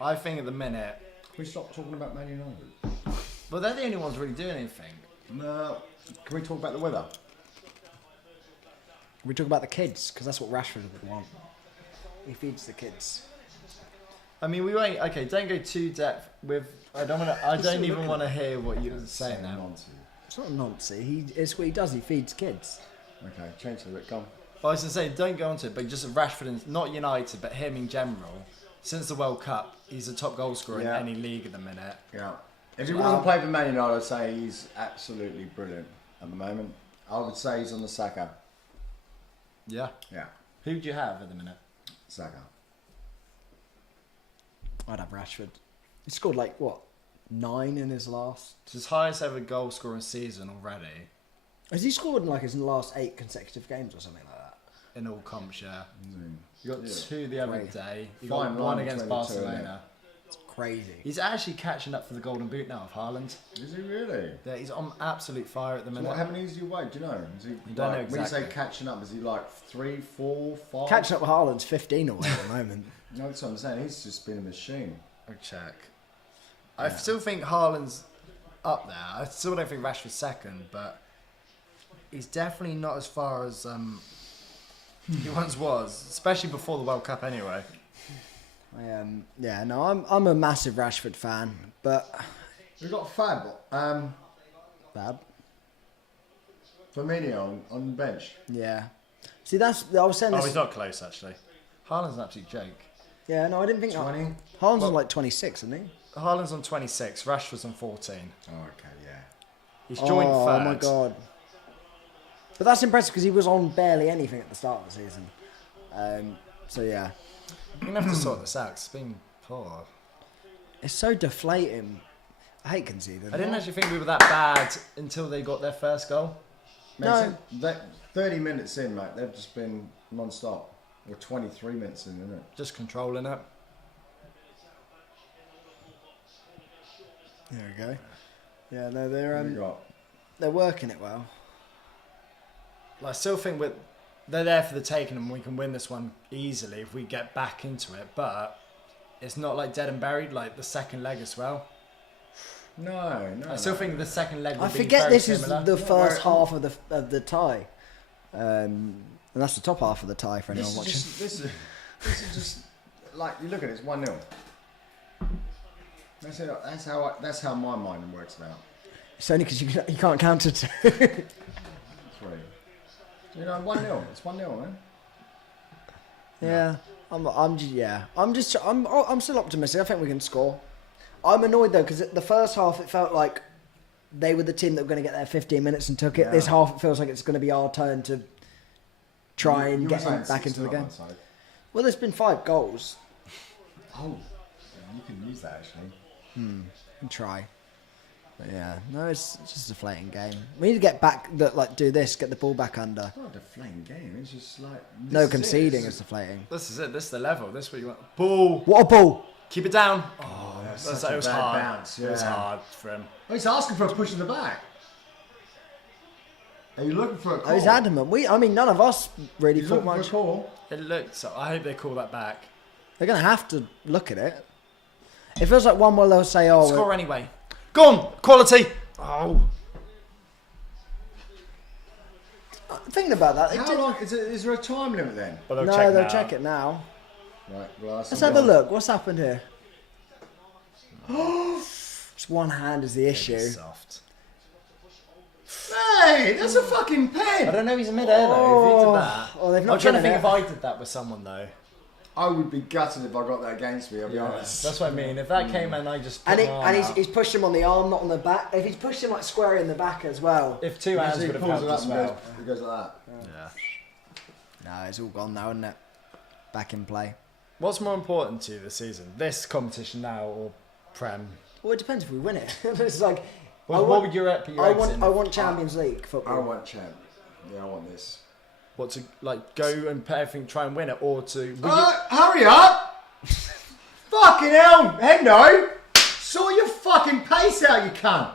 I think at the minute, Can we stop talking about Man United? well, they're the only ones really doing anything. No. Can we talk about the weather? We talk about the kids because that's what Rashford would want. He feeds the kids. I mean, we won't. Okay, don't go too depth with. I don't even want to hear what you're saying now. Nonsense. It's not nonsense. It's what he does. He feeds kids. Okay, change the bit. Come. But I was going to say, don't go onto it, but just Rashford, and not United, but him in general. Since the World Cup, he's a top goal scorer Yeah. in any league at the minute. Yeah. If he wasn't playing for Man United, I'd say he's absolutely brilliant at the moment. I would say he's on the Saka. Yeah. Yeah, Who do you have at the minute? Saka. I'd have Rashford. He scored like what, 9 in his last. It's his highest ever goal scoring season already Has he scored in like his last 8 consecutive games or something like that? in all comps. Yeah. Mm. You got Yeah. 2 the other Great. day. You Fine got 1 line against between the two, Barcelona. It's crazy. He's actually catching up for the Golden Boot now of Haaland. Is he really? Yeah, he's on absolute fire at the So minute. how many is he away? Do you know? Is he don't know When you exactly. say catching up, is he like 3, 4, 5? Catching up with Haaland's 15 away at the moment. No, that's what I'm saying. He's just been a machine. I'll check. I still think Haaland's up there. I still don't think Rashford's second, but he's definitely not as far as he once was, especially before the World Cup anyway. Yeah, no, I'm a massive Rashford fan, but We've got Fab, Fab. Firmino on the bench. Yeah. See, I was saying Oh, this. he's not close actually. Haaland's an absolute joke. Yeah, no, I didn't think. 20? Haaland's Well- on like 26, isn't he? Haaland's on 26, Rashford's on 14. Oh, okay, yeah. He's joint oh, third. Oh my god. But that's impressive because he was on barely anything at the start of the season. So yeah, You're gonna have to sort this out. 'Cause it's been poor. it's so deflating. I hate conceding. I didn't actually think we were that bad until they got their first goal. No. That 30 minutes in, mate, they've just been non-stop. Or 23 minutes in, isn't it? Just controlling it. There we go. Yeah, no, What have you got? they're working it well. I still think they're there for the taking, and we can win this one easily if we get back into it. But it's not like dead and buried like the second leg as well. No. I still think the second leg. Will I be forget very this similar. is the first right. half of the tie, and that's the top half of the tie for anyone watching. This is just like you look at it. It's 1-0. That's it. That's how my mind works now. It's only because you can't counter to. 3. You know, 1-0. It's 1-0, man. Yeah, I'm still optimistic. I think we can score. I'm annoyed though because the first half it felt like they were the team that were going to get there 15 minutes and took it. Yeah. This half it feels like it's going to be our turn to try and You get were saying back into the 6-0 game. on side. Well, there's been 5 goals. Oh, yeah, you can use that actually. And try. But yeah, no, it's just a deflating game. We need to get back, do this, get the ball back under. It's not a deflating game. It's just like No conceding is deflating. This is it. This is the level. This is what you want. Ball. What a ball! Keep it down. Oh, that's It such a was bad hard. bounce. It was yeah. hard for him. Oh, he's asking for a push in the back. Are you looking for a call? Oh, he's adamant. None of us really He's thought looking for a much. call. It looked so. I hope they call that back. They're going to have to look at it. It feels like one where they'll say, oh... Score anyway. Go on. Quality. Oh. Thinking about that... How long? Is there a time limit then? Well, they'll check it now. Right, well, Let's have a look. What's happened here? Just one hand is the issue. Soft. Hey, that's a fucking I pen. don't know. He's in mid-air though. If he did that, Oh, they've not I'm trying to given think it. if I did that with someone though. I would be gutted if I got that against me. I'll be honest. That's what I mean. If that came and I just put And, my arm and out. he's pushed him on the arm, not on the back. If he's pushed him like square in the back as well. If two hands would have helped as well. He goes like that. Yeah. No, it's all gone now, isn't it? Back in play. What's more important to you this season? This competition now or Prem? Well, it depends if we win it. It's like... What would you put your eggs in? I want Champions League football. I want champ. Yeah, I want this. What to like go and put everything, try and win it, or to? Hurry up! Fucking hell, Hendo! Sort your fucking pace out, you cunt!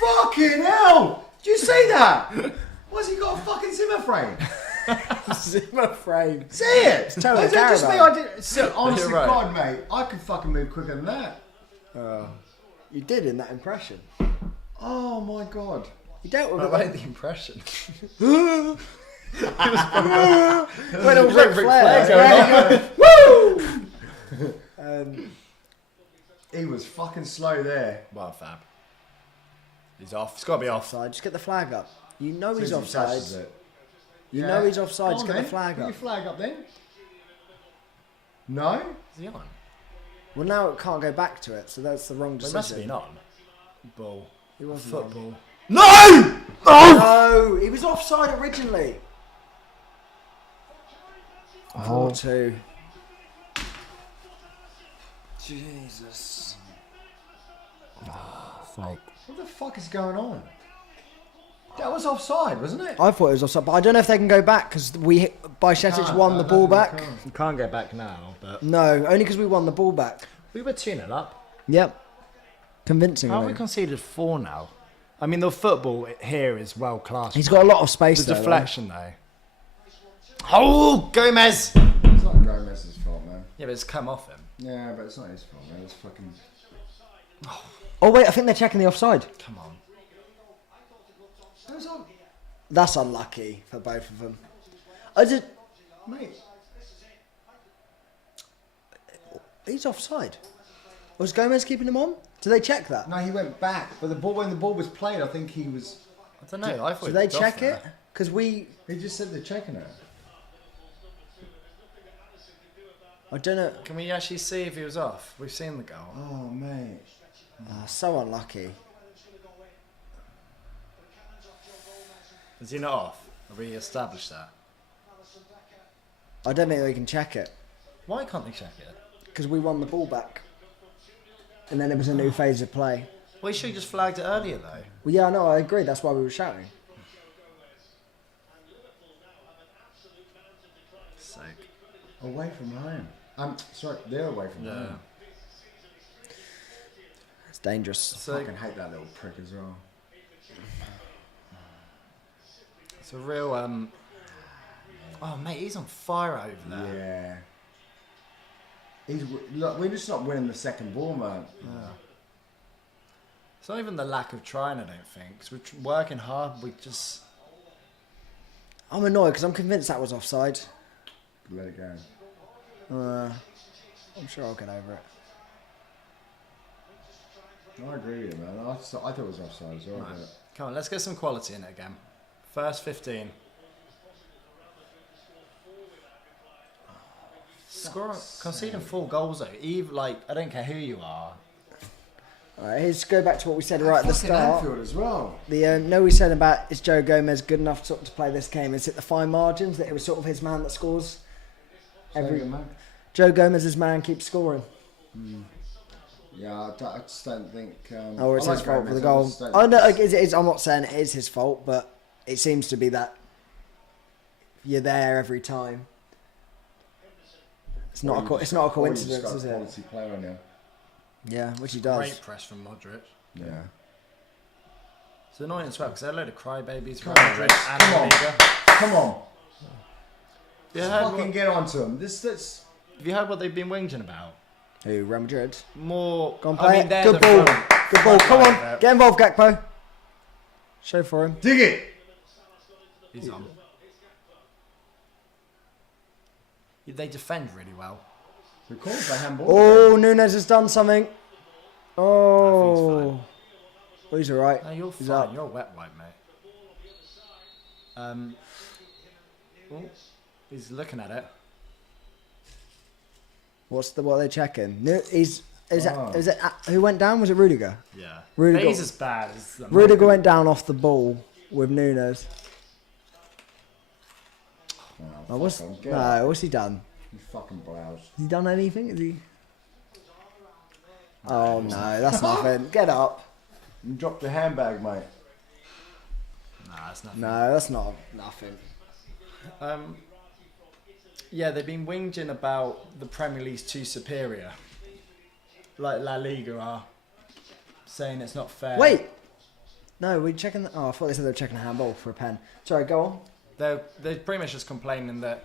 Fucking hell! Did you see that? Why's he got a fucking Zimmer frame? Zimmer frame. See it? It's totally Is that just me? Carabao. I did. So, honestly, You're right. God, mate, I could fucking move quicker than that. You did in that impression. Oh my god. You dealt with I it. like the impression. When it was Ric Ric Flair Flair. going Woo! He was fucking slow there. Well, fab. He's off. It's got to be off. Offside. Just get the flag up. You know he's As soon as he touches offside. it. You Yeah. know he's offside. Go Just on get the then. flag Put up. your flag up then. No? Is he on? Well, now it can't go back to it, so that's the wrong Well, decision. he must have been on. Ball. He wasn't on. Football. No! No, he was offside originally. 4-2. Jesus. Fuck. What the fuck is going on? That was offside, wasn't it? I thought it was offside, but I don't know if they can go back because Bajcetic won the ball back. You can't get back now, but No, only because we won the ball back. we were 2-0 up. Yep. How Convincingly. have we conceded 4 now? I mean, the football here is world class. He's got a lot of space the there, deflection though. Oh, Gomez! It's not Gomez's fault, man. Yeah, but it's come off him. Yeah, but it's not his fault, man. It's fucking... Oh wait, I think they're checking the offside. Come on. That was on... That's unlucky for both of them. I did. Mate. He's offside. Was Gomez keeping him on? Did they check that? No, he went back. But when the ball was played, I think he was... I don't know. I thought Did he they was off check there. it? Because we. He just said they're checking it. I don't know. Can we actually see if he was off? We've seen the goal. Oh, mate. So unlucky. Is he not off? Have we established that? I don't think they can check it Why can't they check it? because we won the ball back, and then it was a new phase of play. Well, he should have just flagged it earlier though. Well, yeah, no, I agree. That's why we were shouting. Sake. Away from home. Sorry, they're away from Yeah. home. It's dangerous. So I fucking hate that little prick as well. it's a real Oh mate, he's on fire over there. Yeah. Look, we're just not winning the second ball, man. Yeah. It's not even the lack of trying, I don't think. Because we're working hard. We just. I'm annoyed because I'm convinced that was offside. Let it go. I'm sure I'll get over it. I agree with you, man. I thought it was offside as well. Right. But... Come on, let's get some quality in it again. First 15. Conceding 4 goals though. Even like I don't care who you are. Alright, here's go back to what we said right at the Fucking start. Anfield as well. The no, we said about is Joe Gomez good enough to play this game? Is it the fine margins that it was sort of his man that scores? Man. Joe Gomez's man keeps scoring. Yeah, I just don't think. Or it's I his like fault for the Gomez, I goal. just don't Oh think no, it's- I'm not saying it is his fault, but it seems to be that you're there every time. It's not or it's not a or you just coincidence, got is a it? quality player on you. Yeah, which he does. Great press from Modric. Yeah. It's annoying as well because they're a load of crybabies. Come Real on, Madrid Rex, and come La on. Liga. Come on. Yeah, Just fucking get onto them. That's have you heard what they've been whinging about? Who? Real Madrid. More. Go on, play it. they're Good the ball. front- Good ball. front Come line on, there. get involved, Gakpo. Show for him. dig it. He's on. They defend really well. Of course, they handball. Oh, Nunez has done something. I Oh, think well, he's all right. No, you're He's fine. up. You're a wet wipe, mate. Oh, he's looking at it. What are they checking? Is Wow. it who went down? Was it Rudiger? Yeah. Rudiger- He's as bad as the Rudiger went down off the ball with Nunez. Oh, what's he done? You fucking blouse. Has he done anything? Is he? Oh no, that's nothing. Get up. You dropped the handbag, mate. Nah, that's nothing. No, that's not nothing. Yeah, they've been whinging about the Premier League's too superior. Like La Liga are. Saying it's not fair. Wait. No, we're checking. Oh, I thought they said they were checking a handball for a pen. Sorry, go on. They're pretty much just complaining that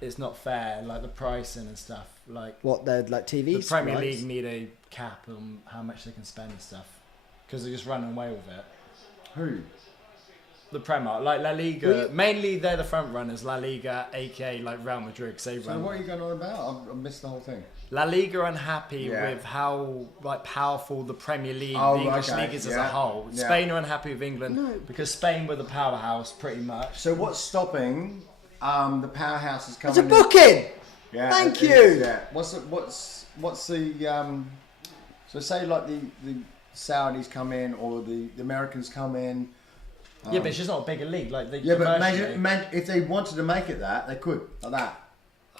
it's not fair, like the pricing and stuff. Like What they're like TV? the Premier rights? League need a cap on how much they can spend and stuff. Because they're just running away with it. Who? The Premier, like La Liga, mainly they're the front runners. La Liga, aka like Real Madrid, 'cause they So run. what are you going on about? I missed the whole thing. La Liga are unhappy Yeah. with how like powerful the Premier League, Oh, the English okay, league is as yeah, a whole. yeah. Spain are unhappy with England because Spain were the powerhouse pretty much. So what's stopping the powerhouses coming? It's a booking. Yeah, Thank it you. is, yeah. What's the so say like the Saudis come in or the Americans come in. Yeah, but it's just not a bigger league. Like they Yeah, but commercially- if they wanted to make it that, they could like that.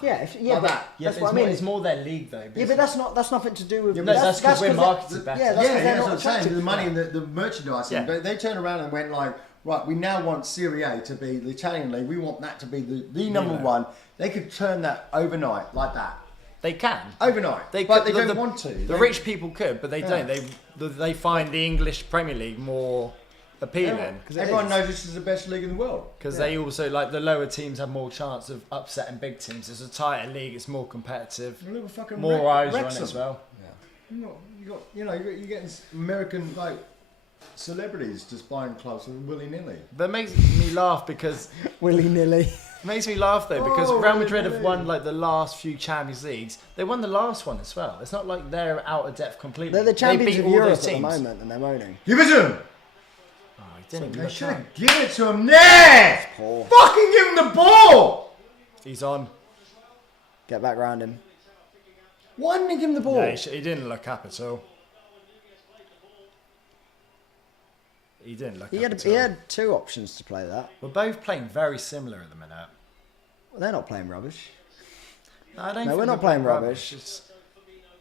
Yeah, Like but that. Yeah, that's but what I mean. It's more their league though. Yeah, but that's nothing to do with. Yeah, No, but that's because we're 'cause marketed better. Yeah, that's Yeah, 'cause they're that's not what I'm saying. attractive. The money and the merchandising. Yeah. They turned around and went like, right, we now want Serie A to be the Italian league. We want that to be the number one. They could turn that overnight like that. They can. Overnight. They but could- they the- don't want to. The They- rich people could, but they don't. They find the English Premier League more appealing Because everyone knows this is the best league in the world. because they also like the lower teams have more chance of upsetting big teams. It's a tighter league. It's more competitive. Look at fucking More eyes on it Wrexham. as well. You're getting American like celebrities just buying clubs willy nilly. That makes me laugh because Willy nilly. makes me laugh though because Oh, Real Madrid have really? won like the last few Champions Leagues. They won the last one as well. It's not like they're out of depth completely. They're the champions they of beat all Europe those at the teams. moment, and they're moaning. Give it to them. Oh, he didn't even They look should up. have given it to him there. Poor. Fucking give him the ball. He's on. Get back round him. Why didn't he give him the ball? Yeah, he didn't look up at all. He didn't look up at He all. had two options to play that. We're both playing very similar at the minute. Well, they're not playing rubbish. No, I don't No, think we're not they're playing rubbish. It's-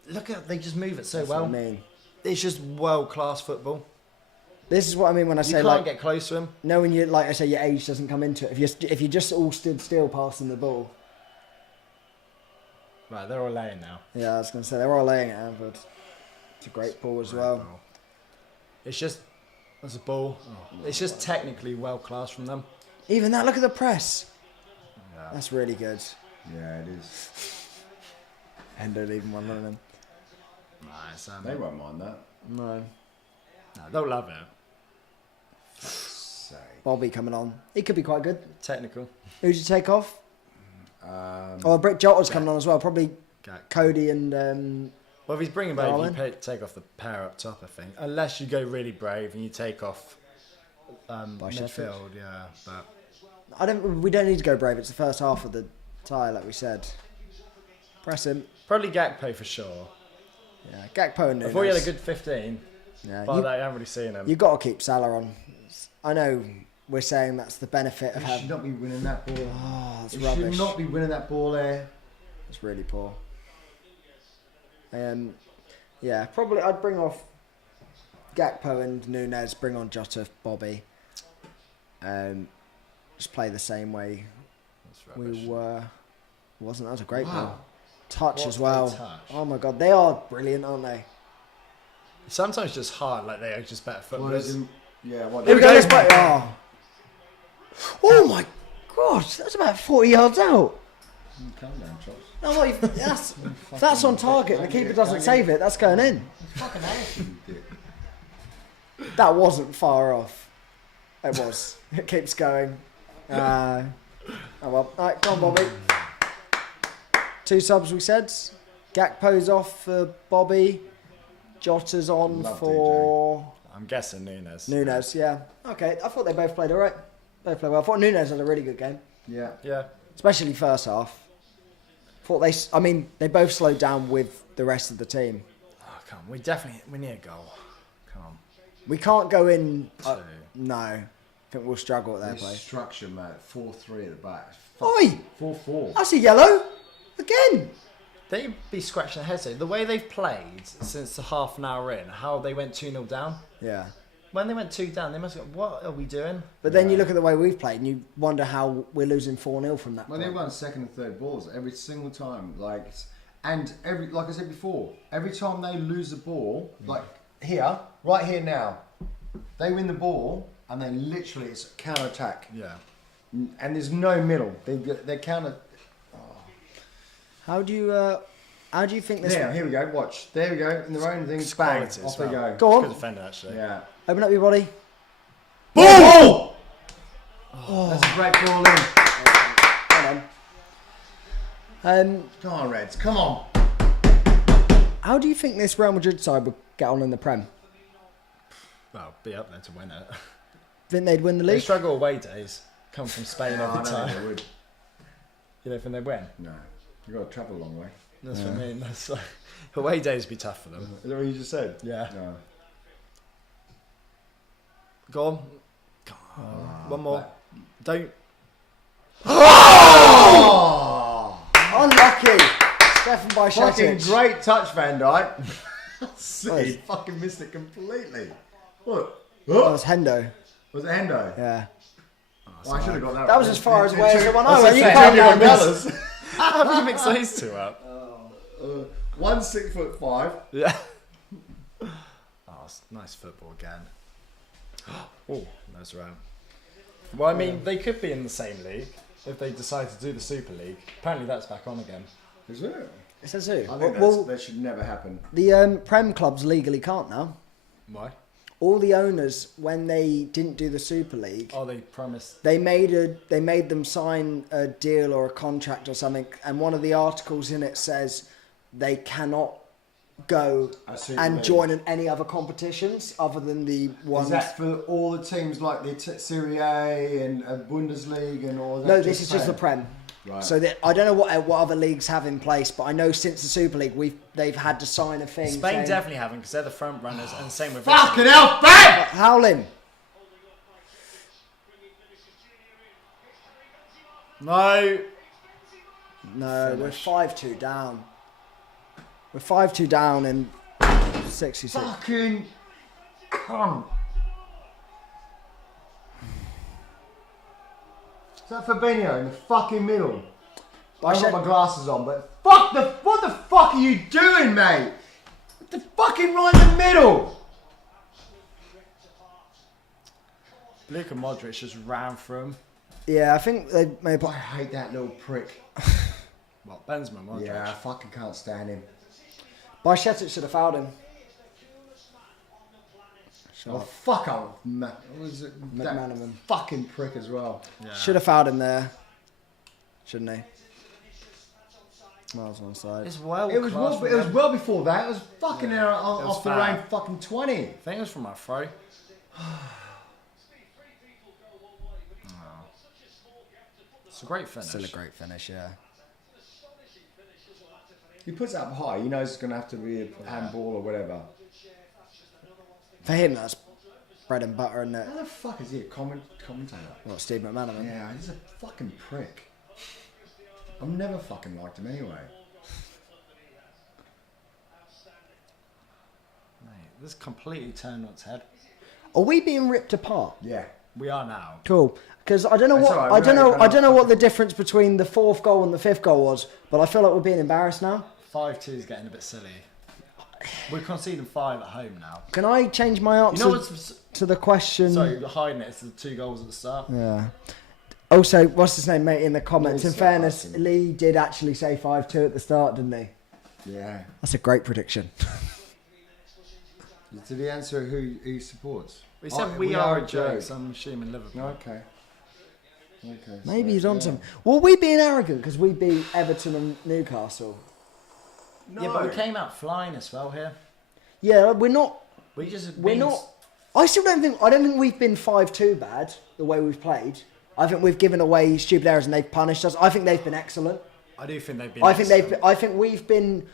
look at they just move it so That's well. what I mean. It's just world class football. This is what I mean when I You say can't like, get close to him. no, when you like I say your age doesn't come into it. If you just all stood still passing the ball. Right, they're all laying now. Yeah, I was gonna say they're all laying it, Anfield. It's a great ball as well. It's just that's a ball. It's just technically world class from them. Even that, look at the press. Yeah. That's really good. Yeah, it is. Endo leaving one of them. Nice. They won't mind that. No. No, they'll love it. Say. Bobby coming on. He could be quite good. Technical. Who'd you take off? Oh, Brick Jota's coming on as well. Probably Gak. Cody and Well, if he's bringing back, you Darwin. take off the pair up top, I think. Unless you go really brave and you take off midfield, Sheffield. yeah. But we don't need to go brave. It's the first half of the tie, like we said. Press him. probably Gakpo for sure. Yeah, Gakpo and Nunez. Before he had a good 15, Yeah, but I haven't really seen him. you got to keep Salah on. I know we're saying that's the benefit of You should having. not be winning that ball. Oh, that's You rubbish. should not be winning that ball there. It's really poor. Yeah, probably I'd bring off Gakpo and Nunez, bring on Jota, Bobby. Just play the same way we were. Wasn't that was a great goal. Touch What as well. a touch. Oh my god, they are brilliant, aren't they? Sometimes just hard, like they are just better footballers. Yeah, what? Here we go, let's play. Oh my god, that's about 40 yards out. Calm down, Chops. No, like, that's on target and the keeper doesn't save it, that's going in. It's fucking Alisson, you dick. That wasn't far off. It was. It keeps going. Oh well. Alright, come on, Bobby. 2 subs we said. Gakpo's off for Bobby. Jota's on Love for I'm guessing Nunez. Nunez, yeah. Okay, I thought they both played alright. Both played well. I thought Nunez had a really good game. Yeah. Yeah. Especially first half. They both slowed down with the rest of the team. Oh, come on. We need a goal. Come on. We can't go in. Two. No. I think we'll struggle at their This play. structure, mate. 4-3 at the back. Oi! 4-4. That's a yellow. Again. They'd be scratching their heads. The way they've played since the half an hour in, how they went 2-0 down. Yeah. When they went 2 down, they must have gone, what are we doing? But then you look at the way we've played and you wonder how we're losing 4-0 from that Well, point. they won second and third balls every single time. Like I said before, every time they lose the ball, like here, right here now, they win the ball and then literally it's counter attack. Yeah. And there's no middle. They counter. How do you think this... There, here we go. Watch. There we go. In their own thing. It's Bang. quality as Off they well. go. Go on. Good defender, actually. Yeah. Open up your body. Boom! Oh. That's a great ball in. Hold on. Come on, Reds. Come on. How do you think this Real Madrid side would get on in the Prem? Well, be up there to win it. Think they'd win the They league? struggle away days. Come from Spain No, every I don't time. think they would. You don't think they win? No. You've got to travel a long way. That's what I mean. That's like, away days be tough for them. Is that what you just said? Yeah. No. Go on. Come on. One more. Don't. Oh! Unlucky. Stefan Fucking Bajcetic. great touch, Van Dijk. See, Nice. he fucking missed it completely. Look. That was Hendo. Was it Hendo? Yeah. Oh, I should have got that. That was as far away as someone. I was Oh, gonna you say, can't Junior go Gonzalez. How do you mix those two up? 6'5". Yeah. Oh, it's nice football again. Oh, that's right. Well, I mean, they could be in the same league if they decide to do the Super League. Apparently, that's back on again. Is it? It says who? I think Well, that should never happen. the Prem clubs legally can't now. Why? All the owners, when they didn't do the Super League, Oh, they promised. they made them sign a deal or a contract or something, and one of the articles in it says they cannot go I see what you and mean. join in any other competitions other than the ones. Is that for all the teams like the Serie A and Bundesliga and all that? No, this is just the Prem. Right. So I don't know what other leagues have in place, but I know since the Super League they've had to sign a thing. Spain saying, definitely haven't because they're the front runners, and same with Fucking hell, bang! Howling. No. No, we're 5-2 down. We're 5-2 down in 66. Fucking cunt. Is that Fabinho in the fucking middle? I've got my glasses on, but what the fuck are you doing, mate? What the fucking right in the middle? Luka Modric just ran through him. Yeah, I think they may I hate that little prick. What, Benzema, Modric? Yeah, I fucking can't stand him. Bajcetic should have fouled him. Oh, fuck off, what was it? That McManaman. fucking prick as well. Yeah. Should have fouled him there. Shouldn't he? Miles on side. It's well It was classed well, from it was them. well before that. It was fucking Yeah. out It was off the foul. range fucking 20. I think it was from our throw. It's a great finish. Still a great finish, yeah. He puts it up high. He knows it's going to have to be a handball or whatever. For him, that's bread and butter, isn't it? How the fuck is he a commentator? What, Steve McManaman? Yeah, he's a fucking prick. I've never fucking liked him anyway. This completely turned on its head. Are we being ripped apart? Yeah. We are now. Cool. Because I don't know That's what all right, I don't know what the difference between the 4th goal and the 5th goal was, but I feel like we're being embarrassed now. 5-2 is getting a bit silly. We're conceding 5 at home now. Can I change my answer to the question? Sorry, you're hiding it. It's the 2 goals at the start. Yeah. Also, what's his name, mate, in the comments? Lee In fairness, started. Lee did actually say 5-2 at the start, didn't he? Yeah. That's a great prediction. Did he answer who he supports? We said Oh, we are a joke, so I'm assuming Liverpool. Okay. Okay. Maybe so, he's on some. Well, we being arrogant because we beat Everton and Newcastle. Yeah, but we came out flying as well here. Yeah, we're not. We're not. I still don't think. I don't think we've been 5-2 bad the way we've played. I think we've given away stupid errors and they've punished us. I think they've been excellent. I do think they've been. I think we've been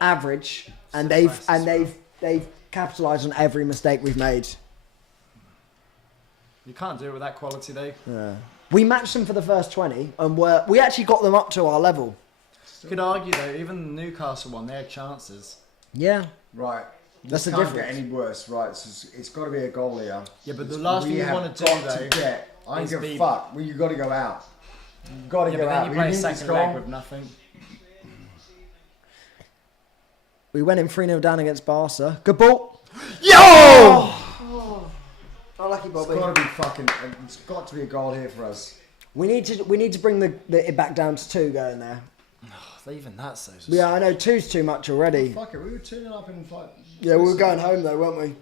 average, and they've capitalised on every mistake we've made. You can't do it with that quality, though. Yeah. We matched them for the first 20, and we actually got them up to our level. You could argue though, even the Newcastle one, they had chances. Yeah. Right. That's the can't difference. get any worse, right? So it's got to be a goal here. Yeah, but the last thing you want to do though, I don't is give a be- fuck. Well, you got to go out. You got to yeah, go but out. then you play a need second this leg goal. with nothing. We went in 3-0 down against Barca. Good ball. Yo! Oh, lucky It's Bobby. got to be fucking. It's got to be a goal here for us. We need to bring it back down to 2 going there. Even that's so. Yeah, I know 2's too much already. Fuck it, we were turning up in five. Yeah, we were going home though, weren't we?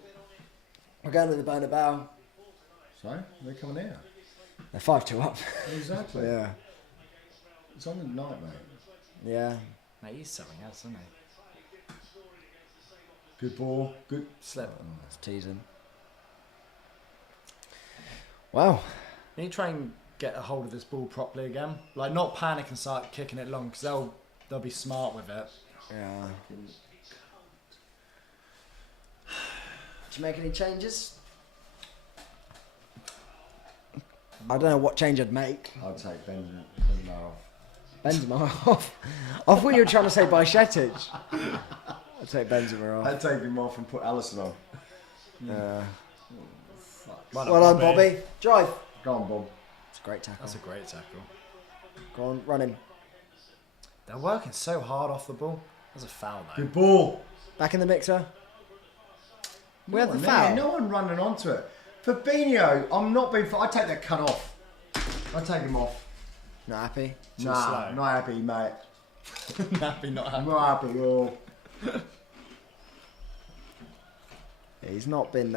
We're going to the Bernabeu. Sorry, they're coming here. They're 5-2 up. Exactly. Yeah. It's on the night, mate. Yeah. Mate, he's something else, isn't he? Good ball. Good. Slip. It's teasing. Wow. You need to try and get a hold of this ball properly again. Like, not panic and start kicking it long, because they'll be smart with it. Yeah. Did you make any changes? I don't know what change I'd make. I'll take Benzema off. Benzema off. I thought you were trying to say by Shettich. I'd take Benzema off. I'd take him off and put Alisson on. Yeah. Well Well done, Bobby. Drive. Go on, Bob. It's a great tackle. That's a great tackle. Go on, run him. They're working so hard off the ball. That's a foul, though. Good ball. Back in the mixer. We had the Man, foul. no one running onto it. Fabinho, I'm not being. I take that cunt off. I take him off. Not happy. Too Nah, slow. not happy, mate. Happy, not happy. Not happy at all. He's not been.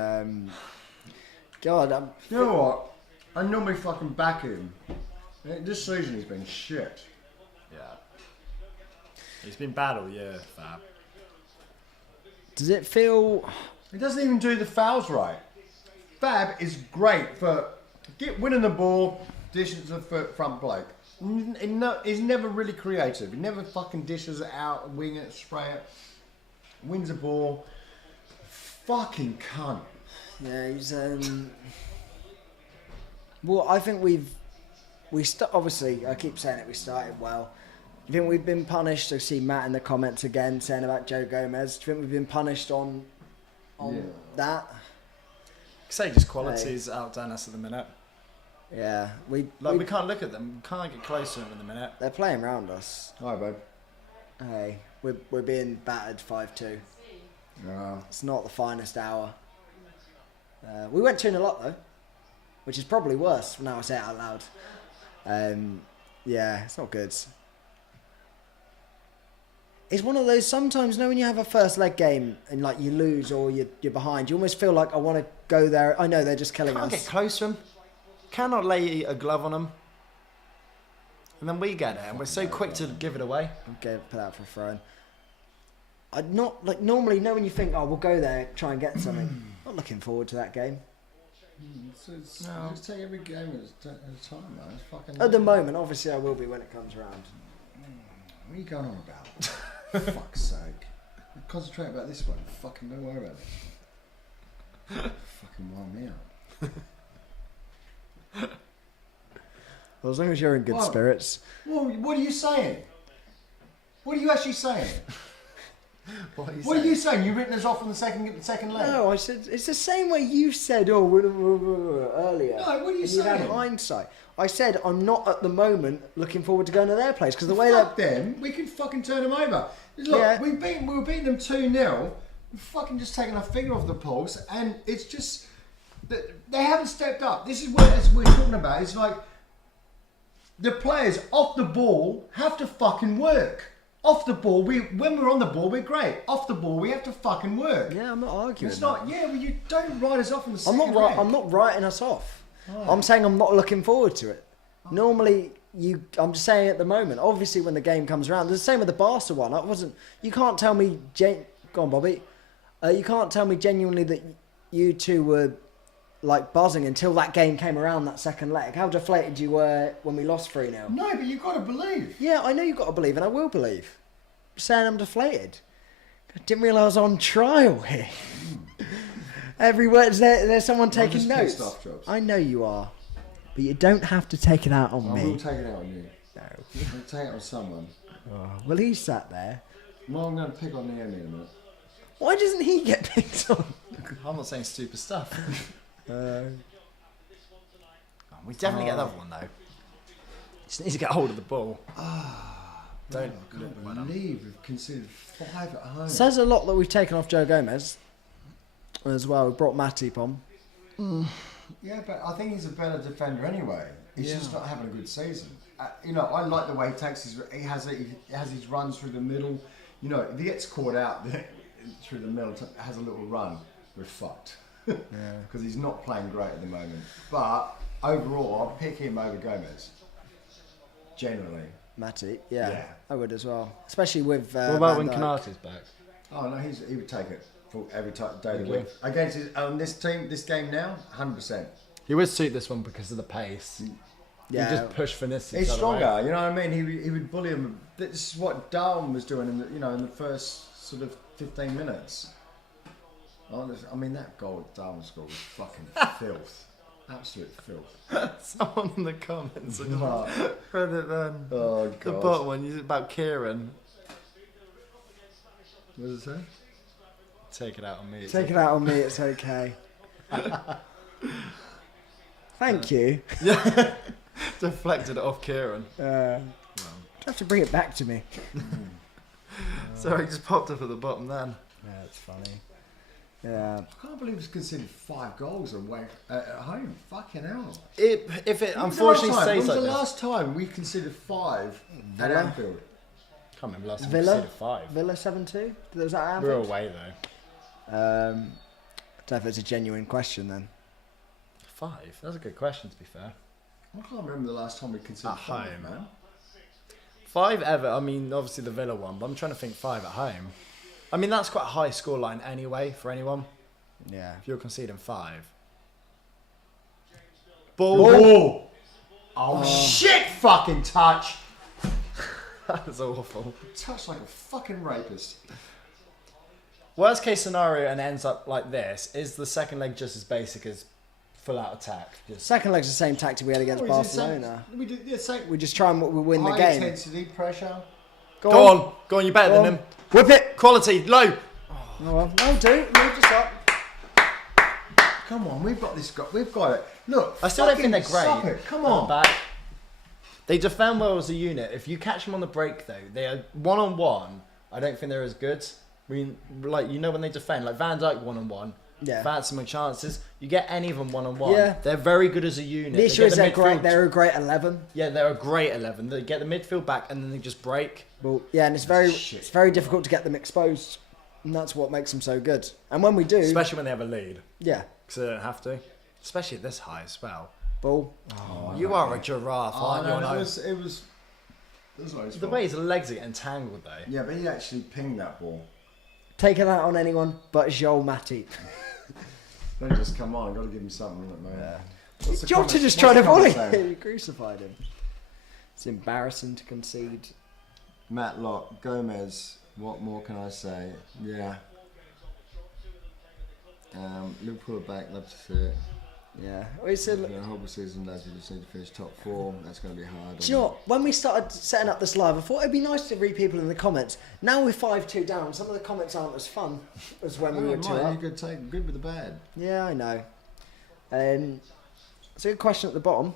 God, You know what? I normally fucking back him. This season he's been shit. Yeah. He's been bad all year, Fab. does it feel? He doesn't even do the fouls right. Fab is great for winning the ball, dishing to the front bloke. He's never really creative. He never fucking dishes it out, wing it, spray it, wins a ball. Fucking cunt. Yeah, he's. Well, I think obviously, I keep saying it. We started well. Do you think we've been punished? I see Matt in the comments again saying about Joe Gomez. Do you think we've been punished on that? Say just quality's outdone us at the minute. Yeah, we can't look at them. We can't get close to them at the minute. they're playing around us. Hi, babe. Hey, we're being battered 5-2. No. It's not the finest hour. We went 2-0 up though, which is probably worse now I say it out loud. Yeah, it's not good. It's one of those, sometimes, when you have a first leg game and like you lose or you're behind, you almost feel like I want to go there. I know they're just killing Can't us. get close to them. Cannot lay a glove on them. And then we get it, and we're so quick to give it away. Okay, put out for a throw. I'd not, like, normally, when you think, oh, we'll go there, try and get something. Not looking forward to that game. No. Just take every game at a time, man. It's fucking. At the moment, obviously I will be when it comes around. What are you going on about? For fuck's sake. Concentrate about this one. Fucking don't worry about it. Fucking wild me out. Well, as long as you're in good What? spirits. Well, what are you saying? What are you actually saying? What are you What are you saying? You written us off on the second leg? No, I said it's the same way you said earlier. No, what are you and saying? You had hindsight. I said I'm not at the moment looking forward to going to their place because the way Fuck that them, we can fucking turn them over. Look, Yeah. we were beating them 2-0. We've fucking just taken our finger off the pulse, and it's just they haven't stepped up. This is what we're talking about. It's like the players off the ball have to fucking work. Off the ball, when we're on the ball, we're great. Off the ball, we have to fucking work. yeah, I'm not arguing. It's not. Yeah, well, you don't write us off in the I'm second not. leg. I'm not writing us off. Oh. I'm saying I'm not looking forward to it. Normally, I'm just saying at the moment. Obviously, when the game comes around, it's the same with the Barca one. I wasn't. You can't tell me. Go on, Bobby. You can't tell me genuinely that you two were like buzzing until that game came around, that second leg. How deflated you were when we lost 3-0. No, but you've got to believe. Yeah, I know you've got to believe, and I will believe. I'm saying I'm deflated. I didn't realise I was on trial here. Everywhere there's someone taking just notes. pissed off, Jobs. I know you are, but you don't have to take it out on I me. will take it out on you. No. I'll take it on someone. Well, he sat there. Well, I'm going to pick on Naomi in a minute. Why doesn't he get picked on? I'm not saying stupid stuff. We definitely get another one though. Just need to get hold of the ball. Don't. I can't believe we've conceded 5 at home. Says a lot that we've taken off Joe Gomez as well. We brought Matip on. Yeah, but I think he's a better defender anyway. He's Yeah. just not having a good season. I like the way he takes he has his runs through the middle. If he gets caught out through the middle, has a little run, we're fucked. Because he's not playing great at the moment. But overall, I'll pick him over Gomez. Generally. Matip, yeah, Yeah. I would as well. Especially with. What about Van when Dijk. Konate's back? Oh no, he would take it for every day of the Would week against this team, this game now, 100%. He would suit this one because of the pace. Yeah. He just push Vinicius. He's out of the way. stronger, you know what I mean? He would bully him. This is what Darwin was doing in the first sort of 15 minutes. I mean, that goal that Darwin scored was fucking filth. Absolute filth. Someone in the comments read it then. Oh, The God. bottom one is about Kieran. What does it say? Take it out on me. Take it out on me, it's okay. Thank you. Deflected it off Kieran. You have to bring it back to me. Sorry, just popped up at the bottom then. Yeah, it's funny. Yeah. I can't believe he's considered 5 goals away at home. Fucking hell. If it unfortunately When stays was like the this. last time we considered 5 at Villa? Anfield? Can't remember last time Villa? we conceded 5. Villa 7-2? Was that at We were Anfield? away though. I don't know if it's a genuine question then. 5? That's a good question to be fair. I can't remember the last time we considered At 5, home. man. 5 ever. I mean, obviously the Villa one, but I'm trying to think 5 at home. I mean, that's quite a high scoreline anyway for anyone. Yeah. If you're conceding 5. Ball. Ball! Oh, shit, fucking touch! That was awful. Touch like a fucking rapist. Worst case scenario and ends up like this, is the second leg just as basic as full out attack? Just Second leg's the same tactic we had against Oh, is it Barcelona. We did the same. We just try and we win the High game. intensity pressure. go on, you're better Go than on. him. Whip it! Quality, low. Oh, well, no, do. Move this up. Come on, we've got this. We've got it. Look, I still don't think they're fucking stop great. it. Come at on. the back. They defend well as a unit. If you catch them on the break, though, they are one-on-one. I don't think they're as good. When they defend, like Van Dijk one-on-one. Yeah. Fancy my chances. You get any of them one-on-one. Yeah. They're very good as a unit. The They issue get is the they're midfield- a great 11. Yeah, they're a great 11. They get the midfield back and then they just break. Well, yeah, and it's very difficult to get them exposed, and that's what makes them so good. And when we do, Especially when they have a lead. yeah, Because they don't have to. Especially at this high as well. ball. You are a giraffe, aren't you? no, it was not his The fault. way his legs get entangled, though. Yeah, but he actually pinged that ball. Taking that on anyone but Joel Matip. Don't just come on. I've got to give him something at the moment. What's the Jota comment- just what's tried the to volley. comment saying? You crucified him. It's embarrassing to concede. Matlock, Gomez. What more can I say? Yeah. Liverpool are back. Love to see it. Yeah. It's a, The whole season, lads, we just need to finish top 4. That's going to be hard. do you know what? When we started setting up this live, I thought it'd be nice to read people in the comments. Now we're 5-2 down. Some of the comments aren't as fun as when we were 2 up. You could take good with the bad. Yeah, I know. It's a good question at the bottom.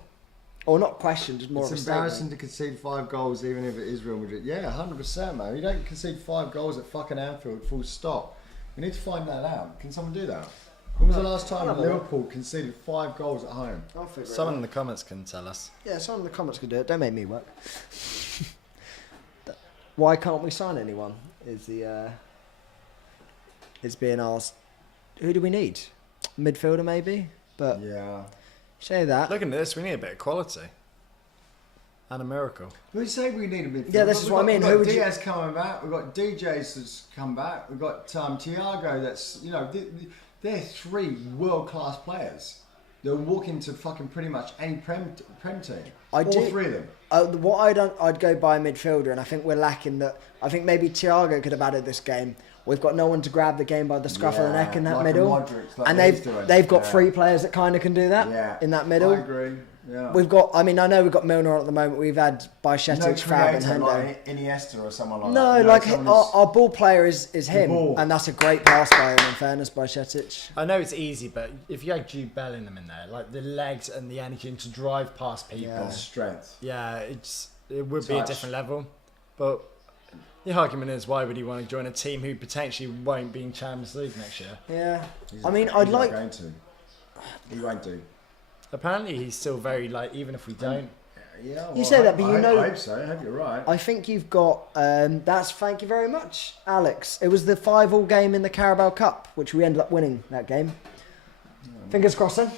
Or not question, just more It's of a embarrassing statement. to concede 5 goals even if it is Real Madrid. Yeah, 100%, man. You don't concede 5 goals at fucking Anfield, full stop. We need to find that out. Can someone do that? When was the last time Liverpool conceded 5 goals at home? I'll figure it Someone out. in the comments can tell us. Yeah, someone in the comments could do it. Don't make me work. Why can't we sign anyone? Is being asked. Who do we need? Midfielder maybe? But Yeah. say that. Looking at this, we need a bit of quality. And a miracle. We say we need a midfield. Yeah, this is what I mean. We've Who got would you- Diaz coming back. We've got DJ's that's come back. We've got Thiago. That's they're 3 world-class players. They'll walk into fucking pretty much any prem team. All 3 of them. I'd go by midfielder, and I think we're lacking that. I think maybe Thiago could have added this game. We've got no one to grab the game by the scruff of the neck in that like a middle, Modric, like and he's doing. they've got Yeah. 3 players that kind of can do that Yeah. in that middle. I agree. Yeah. We've got. I mean, I know we've got Milner on at the moment. We've had no Bajcetic, Fab, and creator Hendo. like Iniesta or someone like No, that. like someone our ball player is him, ball. and that's a great pass by him. In fairness, Bajcetic. I know it's easy, but if you had Jude Bellingham in there, like the legs and the energy to drive past people, Yeah. strength. it would be a Touch. different level. But the argument is, why would he want to join a team who potentially won't be in Champions League next year? Yeah, He's I mean, he's I'd not like. going to. He won't do. Apparently, he's still very even if we don't. Yeah, You say that, but you know- I hope so. I hope you're right. I think you've got. Thank you very much, Alex. It was the 5-5 game in the Carabao Cup, which we ended up winning that game. Fingers crossed, then.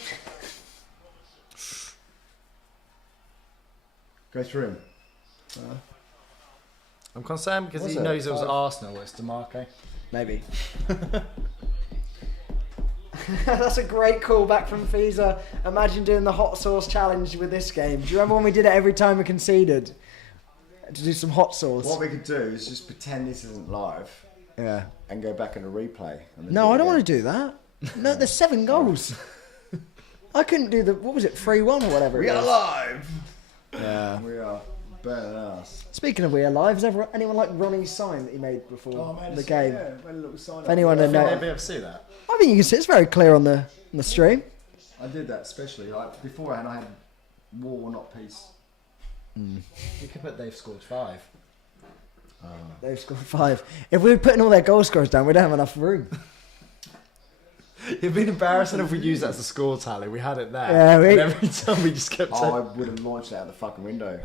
Go through him. I'm concerned because Was he it? knows it was 5? Arsenal. It's DeMarco. Maybe. That's a great callback from Fiza. Imagine doing the hot sauce challenge with this game. Do you remember when we did it every time we conceded? To do some hot sauce. What we could do is just pretend this isn't live Yeah. and go back in a replay. No, I don't want to do that. No, there's 7 goals. I couldn't do what was it, 3-1 or whatever it We are was. live. Yeah. We are better than us. Speaking of We Are Live, has anyone like Ronnie's sign that he made before the game? Yeah, made a little sign If anyone I had think know, they'll be able to see that. I think you can see it's very clear on the stream. I did that especially. Like beforehand, I had war, not peace. You could put they've scored 5. They've scored 5. If we were putting all their goal scorers down, we don't have enough room. It'd been embarrassing if we used that as a score tally. We had it there. Yeah, And every time we just kept Oh, I would have launched it out the fucking window.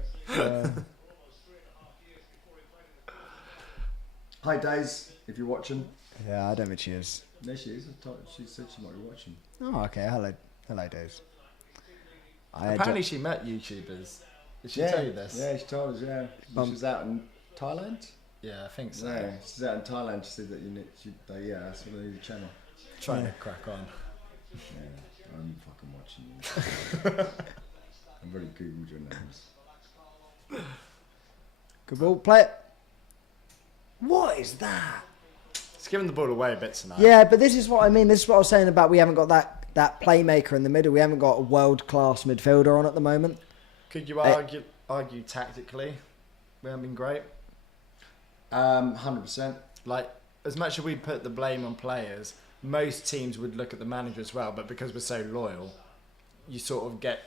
Hi, Days, if you're watching. Yeah, I don't think she is. There she is. She said she might be watching. Oh, okay. Hello, Dave. Apparently, she met YouTubers. Did she tell you this? Yeah, she told us, yeah. She was out in Thailand? Yeah, I think so. Yeah, she's out in Thailand. She said that that's what they need a channel. Trying to crack on. Yeah, I'm fucking watching you. I've already Googled your names. Good ball. Play it. What is that? It's giving the ball away a bit tonight. Yeah, but this is what I mean. This is what I was saying about we haven't got that playmaker in the middle. We haven't got a world-class midfielder on at the moment. Could you argue tactically? We haven't been great. 100%. Like, as much as we put the blame on players, most teams would look at the manager as well. But because we're so loyal, you sort of get.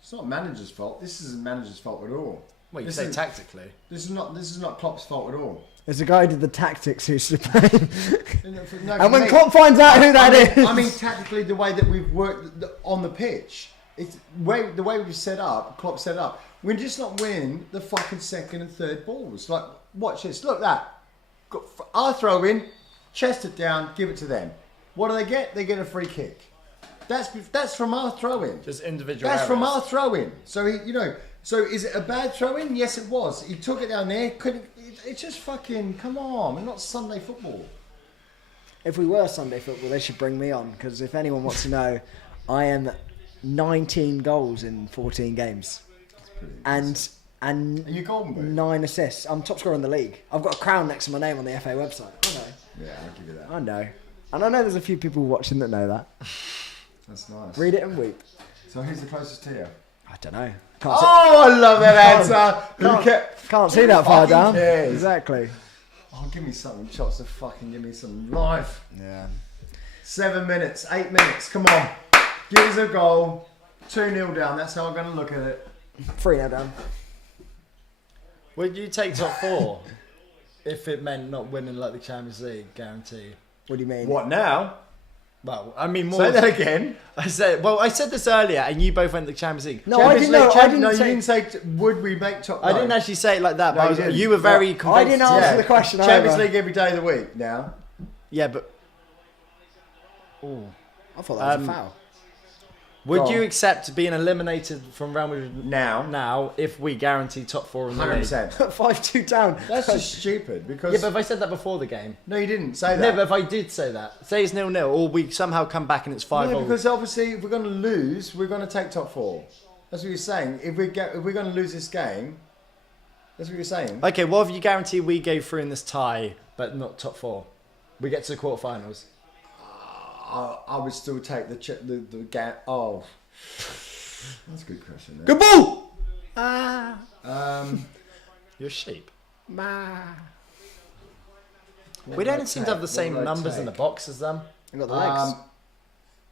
It's not manager's fault. This isn't manager's fault at all. Well, you This say is- tactically. This is not Klopp's fault at all. There's a guy who did the tactics who's to blame. No, And when mate, Klopp finds out who that is, I mean, tactically, the way that we've worked on the pitch, it's the way we've set up. Klopp set up. We're just not winning the fucking second and third balls. Like, watch this. Look that. Got our throw in, chest it down, give it to them. What do they get? They get a free kick. That's from our throw in. Just individual That's from errors. our throw in. So So is it a bad throw in? Yes, it was. He took it down there. Couldn't. It's just fucking. Come on, we're not Sunday football. if we were Sunday football, they should bring me on because if anyone wants to know, I am 19 goals in 14 games, and Are you golden boot? 9 assists. I'm top scorer in the league. I've got a crown next to my name on the FA website. I know. Yeah, I'll give you that. I know. And I know there's a few people watching that know that. That's nice. Read it and weep. So who's the closest to you? I don't know. Oh, I love that answer. Can't see that far fucking down. cares? Exactly. Oh, give me something, Chops, to fucking give me some life. Yeah. 7 minutes, 8 minutes, come on. Give us a goal. 2-0 down, that's how I'm going to look at it. 3-0 down. Would you take top 4 if it meant not winning like the Champions League guarantee? What do you mean? What now? Well, I mean more. Say that again. I said this earlier, and you both went to the Champions League. No, I didn't know. No, you didn't say, would we make top? I didn't actually say it like that, No, but you didn't. you were very I convinced. didn't answer the question Champions either. League every day of the week now. Yeah, but I thought that was a foul. would Go you on. accept being eliminated from Real Madrid Now, if we guarantee top 4 in the league? 100%. 5-2 down. That's just stupid because... Yeah, but if I said that before the game. No, you didn't say that. No, but if I did say that, say it's 0-0, or we somehow come back and it's 5-0. No, because obviously if we're going to lose, we're going to take top 4. That's what you're saying. If we're going to lose this game, that's what you're saying. Okay, what if you guarantee we go through in this tie, but not top 4? We get to the quarterfinals. I would still take the game. Oh, that's a good question. There. Good ball! You're a sheep. What We would I don't seem to have the take? same What would I numbers in the take? box as them. I got the legs.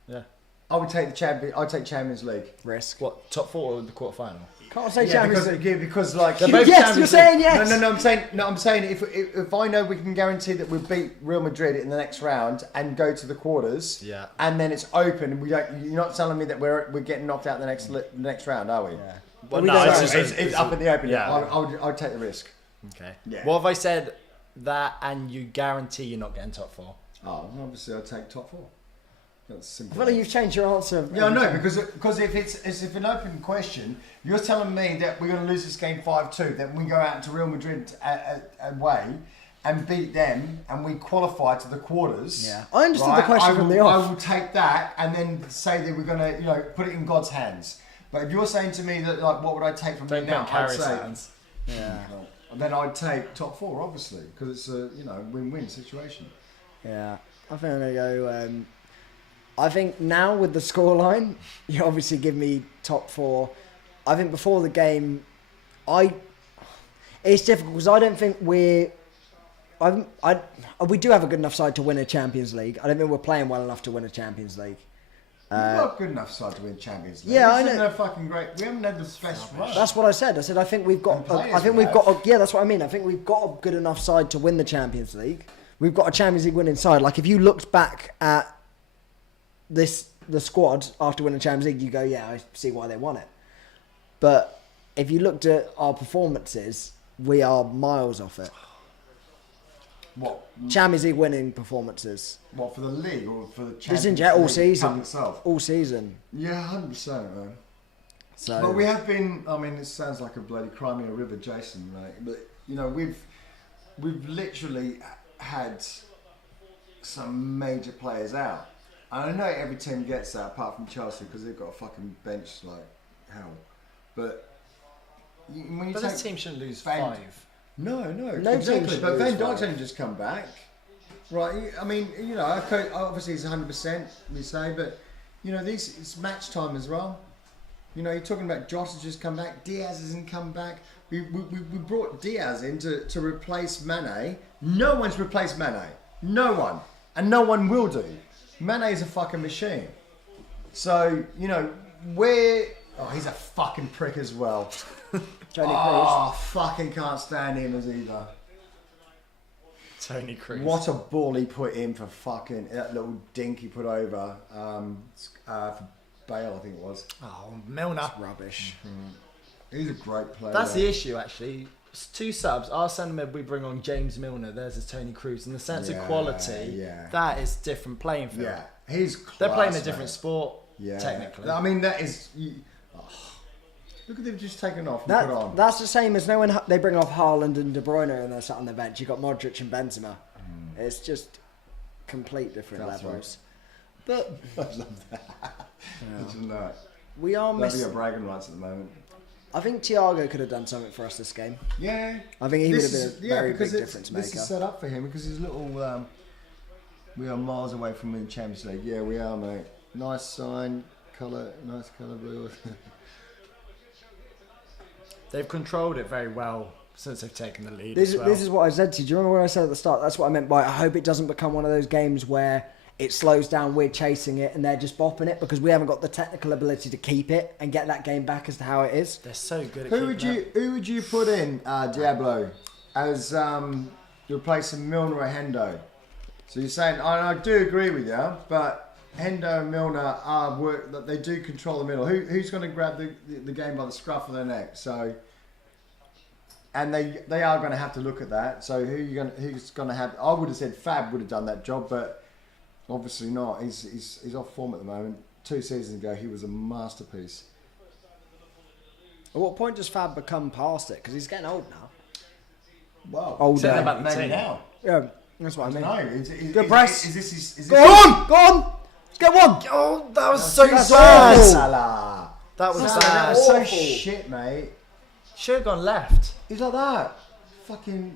Yeah. I would take the champion. I'd take Champions League. Risk. What, top 4 or the quarterfinal? Can't say Yeah, Champions because, League. yeah, because like They're both Yes, Champions you're League. saying yes. No, I'm saying if I know we can guarantee that we'll beat Real Madrid in the next round and go to the quarters, Yeah. and then it's open and we don't. You're not telling me that we're getting knocked out the next round, are we? Yeah. Well, we no, don't it's know. just It's up in the open. Yeah. I'd take the risk. Okay. Yeah. What if I said that and you guarantee you're not getting top 4? Oh, obviously I'd take top 4. That's simple. I feel like you've changed your answer. Yeah, no, because if it's an open question, you're telling me that we're going to lose this game 5-2, then we go out to Real Madrid away and beat them, and we qualify to the quarters. Yeah. I understood the question from the off. I will take that and then say that we're going to, put it in God's hands. But if you're saying to me that, like, what would I take from you Don't now? think I'd Carrie's say, hands. Yeah. then I'd take top 4, obviously, because it's a win-win situation. Yeah. I think I'm going to go... I think now with the scoreline, you obviously give me top 4. I think before the game, it's difficult because I don't think we do have a good enough side to win a Champions League. I don't think we're playing well enough to win a Champions League. We've got a good enough side to win Champions League. Yeah, I This isn't know. a fucking great. We haven't had the best run. That's what I said. I said I think we've got. And players I think we we've got. have. Yeah, that's what I mean. I think we've got a good enough side to win the Champions League. We've got a Champions League winning side. Like if you looked back at the squad after winning Champions League, you go, yeah, I see why they won it. But if you looked at our performances, we are miles off it. What? Champions League winning performances. What, for the league or for the Champions Just in general, all League season. Cup itself? All season. Yeah, 100%, man. So, But we have been. I mean, this sounds like a bloody Crimea River, Jason, right? But we've literally had some major players out. And I know every team gets that, apart from Chelsea, because they've got a fucking bench like hell. But when you But take this team shouldn't lose Van- 5. No, No exactly. team should But lose Van five. Dijk's only just come back, right? I mean, okay, obviously he's 100%, we say, but it's match time as well. You're talking about Josh has just come back, Diaz hasn't come back. We brought Diaz in to replace Mane. No one's replaced Mane. No one, and no one will do. Mane is a fucking machine. So he's a fucking prick as well. Tony Oh, fucking can't stand him as either. Tony Cruz. What a ball he put in for fucking that little dink he put over for Bale, I think it was. Oh, Milner. Cruz. Rubbish. He's a great player. That's the issue, actually. It's 2 subs. Our centre mid, we bring on James Milner. There's his Tony Cruz. In the sense of Yeah, quality, yeah. that is different playing field. Yeah, he's class, They're playing a mate. different sport, Yeah, technically. I mean, that is. Look at them just taken off and put on. That's the same as when they bring off Haaland and De Bruyne and they're sat on the bench. You've got Modric and Benzema. It's just complete different That's levels. But I love that. Isn't that? we are That'd be missing. your bragging rights at the moment. I think Thiago could have done something for us this game. Yeah. I think he would have been a very big because difference this maker. is set up for him because his little. We are miles away from winning Champions League. Yeah, we are, mate. Nice sign, colour, nice colour blue. They've controlled it very well since they've taken the lead. This, as well. this is what I said to you. Do you remember what I said at the start? That's what I meant by I hope it doesn't become one of those games where it slows down, we're chasing it, and they're just bopping it because we haven't got the technical ability to keep it and get that game back as to how it is. They're so good at Who would you put in Diablo as replacing Milner or Hendo? So you're saying I do agree with you, but Hendo and Milner they do control the middle. Who's going to grab the game by the scruff of the neck? So, and they are going to have to look at that. So who's going to have? I would have said Fab would have done that job, but obviously not. He's off form at the moment. 2 seasons ago, he was a masterpiece. At what point does Fab become past it? Because he's getting old now. Wow. Older. Saying about the Maybe team. now. Yeah, that's what I mean. No. Good press. Is this Go on! Go on! Let's get one! Oh, that was so That's bad. awful. Salah. That was Salah, bad. that was so Awful. shit, mate. Should have gone left. He's like that. Fucking.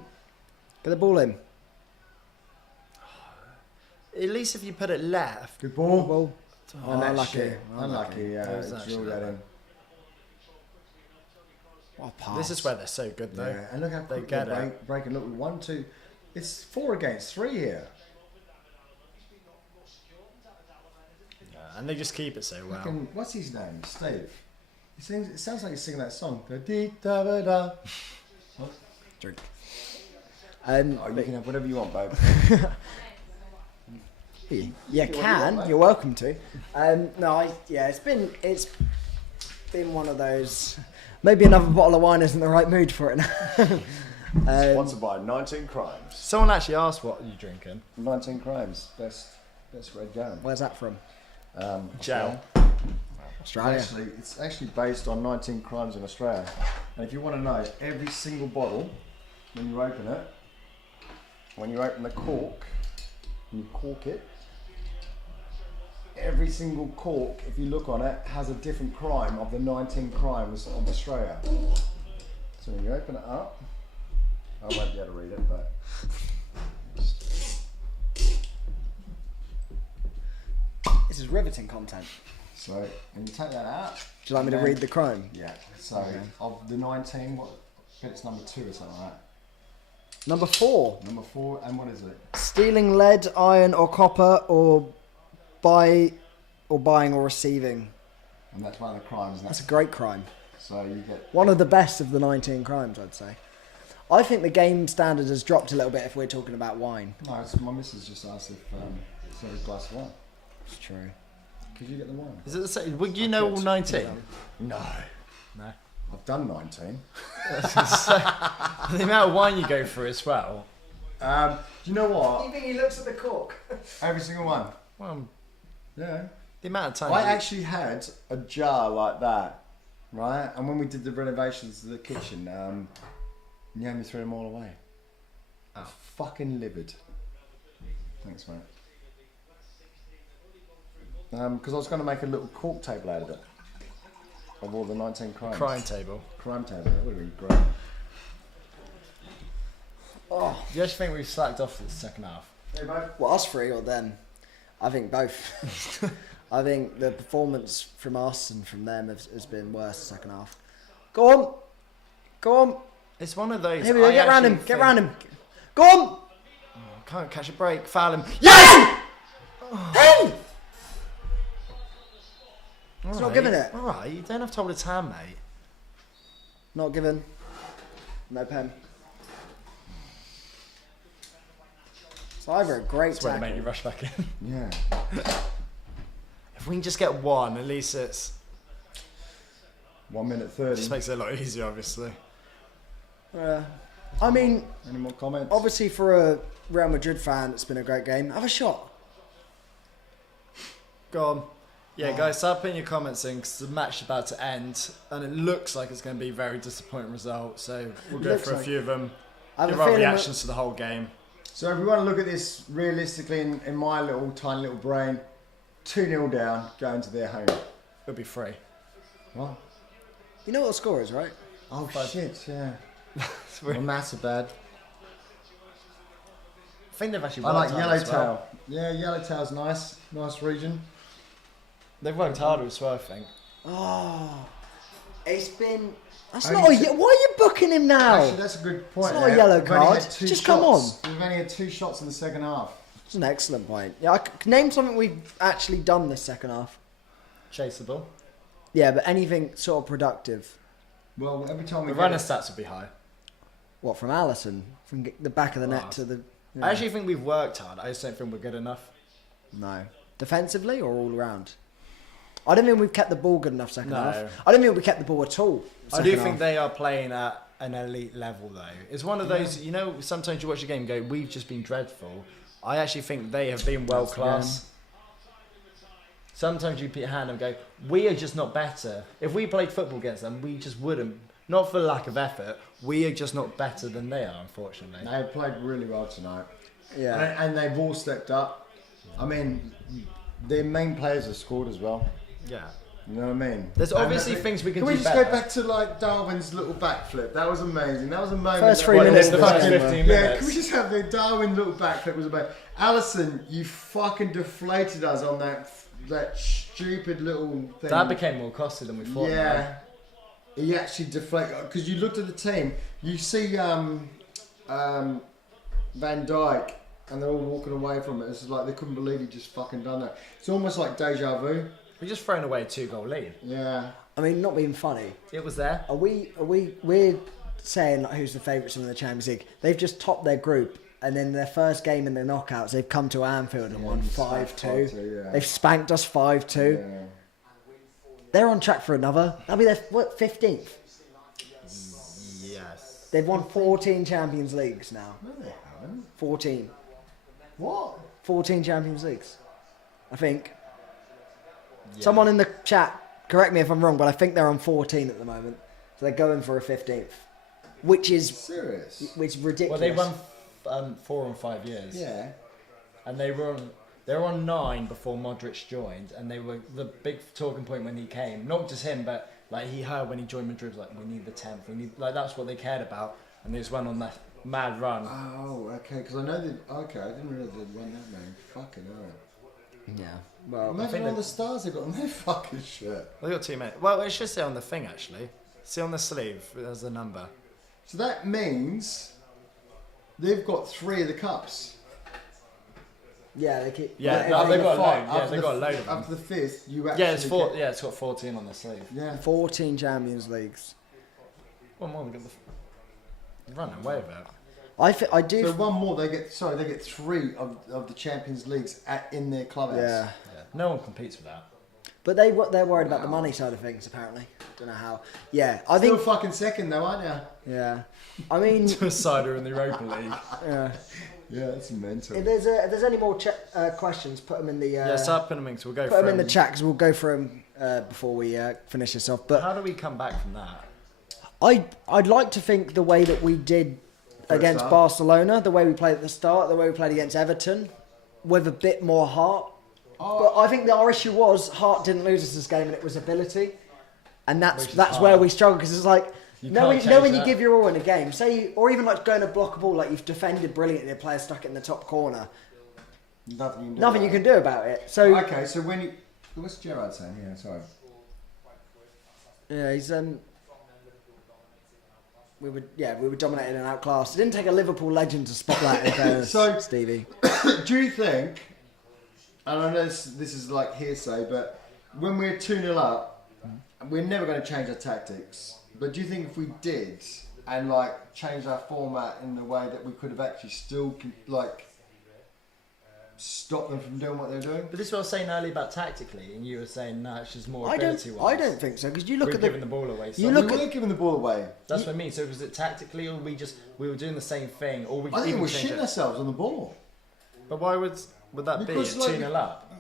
Get the ball in. At least if you put it left. Good ball. Ball. Oh, that's unlucky. shit. Unlucky, yeah. That was actually Drilled at bad. him. What a pass. This is where they're so good, though. Yeah, and look how They quick get they're it. breaking. Look, 1, 2. It's 4 against 3 here. And they just keep it so well. Fucking, what's his name? Steve. It sounds like he's singing that song. Da-dee-da-ba-da. Drink. Oh, you can have whatever you want, babe. You want, can. mate. You're welcome to. It's been one of those. Maybe another bottle of wine isn't the right mood for it now. Sponsored by 19 Crimes. Someone actually asked what are you drinking. 19 Crimes. Best red jam. Where's that from? Gel. Australia. It's actually based on 19 Crimes in Australia. And if you want to know, every single bottle, when you open it, when you open the cork, and you cork it, every single cork, if you look on it, has a different crime of the 19 crimes of Australia. So when you open it up, I won't be able to read it, but This is riveting content. so when you take that out, Would you like me to then- read the crime? Yeah. So of the 19, what? I bet it's number 2 or something like that. Number 4. Number 4, and what is it? Stealing lead, iron, or copper, or buying or receiving. And that's one of the crimes. And That's a that's great crime. so you get. One of the best of the 19 crimes, I'd say. I think the game standard has dropped a little bit if we're talking about wine. No, it's, my missus just asked if it's a glass of wine. It's true. Could you get the wine? Is it the same? Would you know all 19? No. No. I've done 19. The amount of wine you go through as well. Do you know what? think he looks at the cork? Every single one. Well, Yeah. the amount of time. I actually had a jar like that, right? And when we did the renovations of the kitchen, Naomi threw them all away. I fucking livid. Thanks, mate. Because I was going to make a little cork table out of it. Of all the 19 crimes. crime table. Crime table, that would have been great. Oh, Do you actually think we've slacked off for the second half? Hey, mate. well, us three or them? I think both. I think the performance from us and from them has been worse the second half. Go on. Go on. It's one of those. Here we go. I Get round actually him. Get think- round him. Go on. Can't catch a break. Foul him. Yes! Hey! All not giving it. All right, you don't have to hold his hand, mate. Not given. No pen. It's either a great That's where they make you tackle. rush back in. Yeah. If we can just get one, at least it 1 minute 30. just makes it a lot easier, obviously. I mean, Any more comments? obviously for a Real Madrid fan, it's been a great game. Have a shot. Go on. Yeah, guys, start putting your comments in because the match is about to end and it looks like it's going to be a very disappointing result. So we'll go Looks through a like- few of them. I have Give a our feeling reactions to the whole game. So if we want to look at this realistically in my little tiny little brain, 2-0 down, going to their home. It'll be free. What? you know what the score is, right? Oh But- shit, yeah. We're- Well, maths are bad. I think they've actually I like worked on it as well. Yellowtail. Yeah, Yellowtail's nice. Nice region. They've worked harder as well, I think. Oh, it's been. That's Only not a. two- Why are you booking him now? Actually, that's a good point. It's not a there. yellow We've only card. had two Just shots. come on. We've only had 2 shots in the second half. It's an excellent point. Yeah, name something we've actually done this second half. Chaseable. Yeah, but anything sort of productive. Well, every time we The get runner it- stats would be high. What, from Alisson? From the back of the net Wow. to the... I actually think we've worked hard. I just don't think we're good enough. No. Defensively or all around? I don't think we've kept the ball good enough second No. half. I don't think we kept the ball at all. I do second think half. they are playing at an elite level, though. It's one of those, you know, sometimes you watch a game and go, we've just been dreadful. I actually think they have been world class. Sometimes you put your hand and go, we are just not better. If we played football against them, we just wouldn't. Not for lack of effort. We are just not better than they are, unfortunately. They played really well tonight. Yeah. And they've all stepped up. I mean, their main players have scored as well. Yeah. You know what I mean? There's obviously things we can Can do we just better. go back to like Darwin's little backflip? That was amazing. That was a moment. First that- 3 minutes the of the first game. 15 Yeah, minutes. can we just have the Darwin little backflip was amazing. Alisson, you fucking deflated us on that stupid little thing. That became more costly than we thought. Yeah. He actually deflated because you looked at the team. You see Van Dijk, and they're all walking away from it. It's like they couldn't believe he just fucking done that. It's almost like deja vu. We just thrown away a 2-goal lead. Yeah. I mean, not being funny. It was there. We're saying like, who's the favourites in the Champions League. They've just topped their group, and then their first game in the knockouts, they've come to Anfield and won 5-2. 5-2, yeah. They've spanked us 5-2. Yeah. They're on track for another. That'll be their 15th. Yes. They've won 14 Champions Leagues now. No, they haven't. 14. What? 14 Champions Leagues. I think. Yeah. Someone in the chat, correct me if I'm wrong, but I think they're on 14 at the moment. So they're going for a 15th. Which is Serious? ridiculous. Well, they won 4 and 5 years. Yeah. And they were on 9 before Modric joined, and they were the big talking point when he came. Not just him, but like he heard when he joined Madrid, like we need the 10th. We need that's what they cared about, and they just went on that mad run. Oh, okay. Because I know they. Okay, I didn't realise they'd won that many. Fucking hell. Yeah. Well, Imagine think all that- the stars they got on their fucking shirt. They got 2 minutes. Well, it should say on the thing actually. See on the sleeve, there's the number. So that means they've got 3 of the cups. yeah, they keep. Yeah, like, no, every- they've got a load. After Yeah, they've the- got a load of them. After the 5th, you actually. Yeah, it's got 14 on the sleeve. Yeah. 14 Champions Leagues. One more, we got the running away with it. I do. So one more, they get 3 of the Champions Leagues in their clubhouse. Yeah. Yeah. No one competes with that. But they're worried about the money side of things, apparently. Don't know how. Yeah, I Still think. fucking second though, aren't you? Yeah. I mean, Cider in the Europa League. yeah. Yeah, that's mental. If there's any more questions, put them in the. Yeah, start putting them in, so we'll go Put them in from- the chat because we'll go through them before we finish this off. But How do we come back from that? I'd like to think the way that we did against half. Barcelona, the way we played at the start, the way we played against Everton, with a bit more heart. But I think that our issue was Hart didn't lose us this game, and it was ability, and Which is that's where hard. we struggle because it's like You know can't when change you that. give your all in a game, say, or even like going to block a ball, like you've defended brilliantly, a player stuck it in the top corner, Nothing nothing you can do about it. So Okay, so when you. What's Gerard saying? Yeah, sorry. yeah, he's we were dominated and outclassed. It didn't take a Liverpool legend to spot that in fairness, So- Stevie. Do you think, and I know this is like hearsay, but when we're 2-0 up, we're never going to change our tactics. But do you think if we did, and like change our format in the way that we could have actually still like stop them from doing what they're doing? But this is what I was saying earlier about tactically, and you were saying no, it's just more I ability-wise. don't think so because you look We're at giving the ball away. So you We look were giving the ball away. that's what I mean. So was it tactically, or we were doing the same thing, or we I think even we're changed shitting it? ourselves on the ball. But why would that Because, be like, 2-0 up?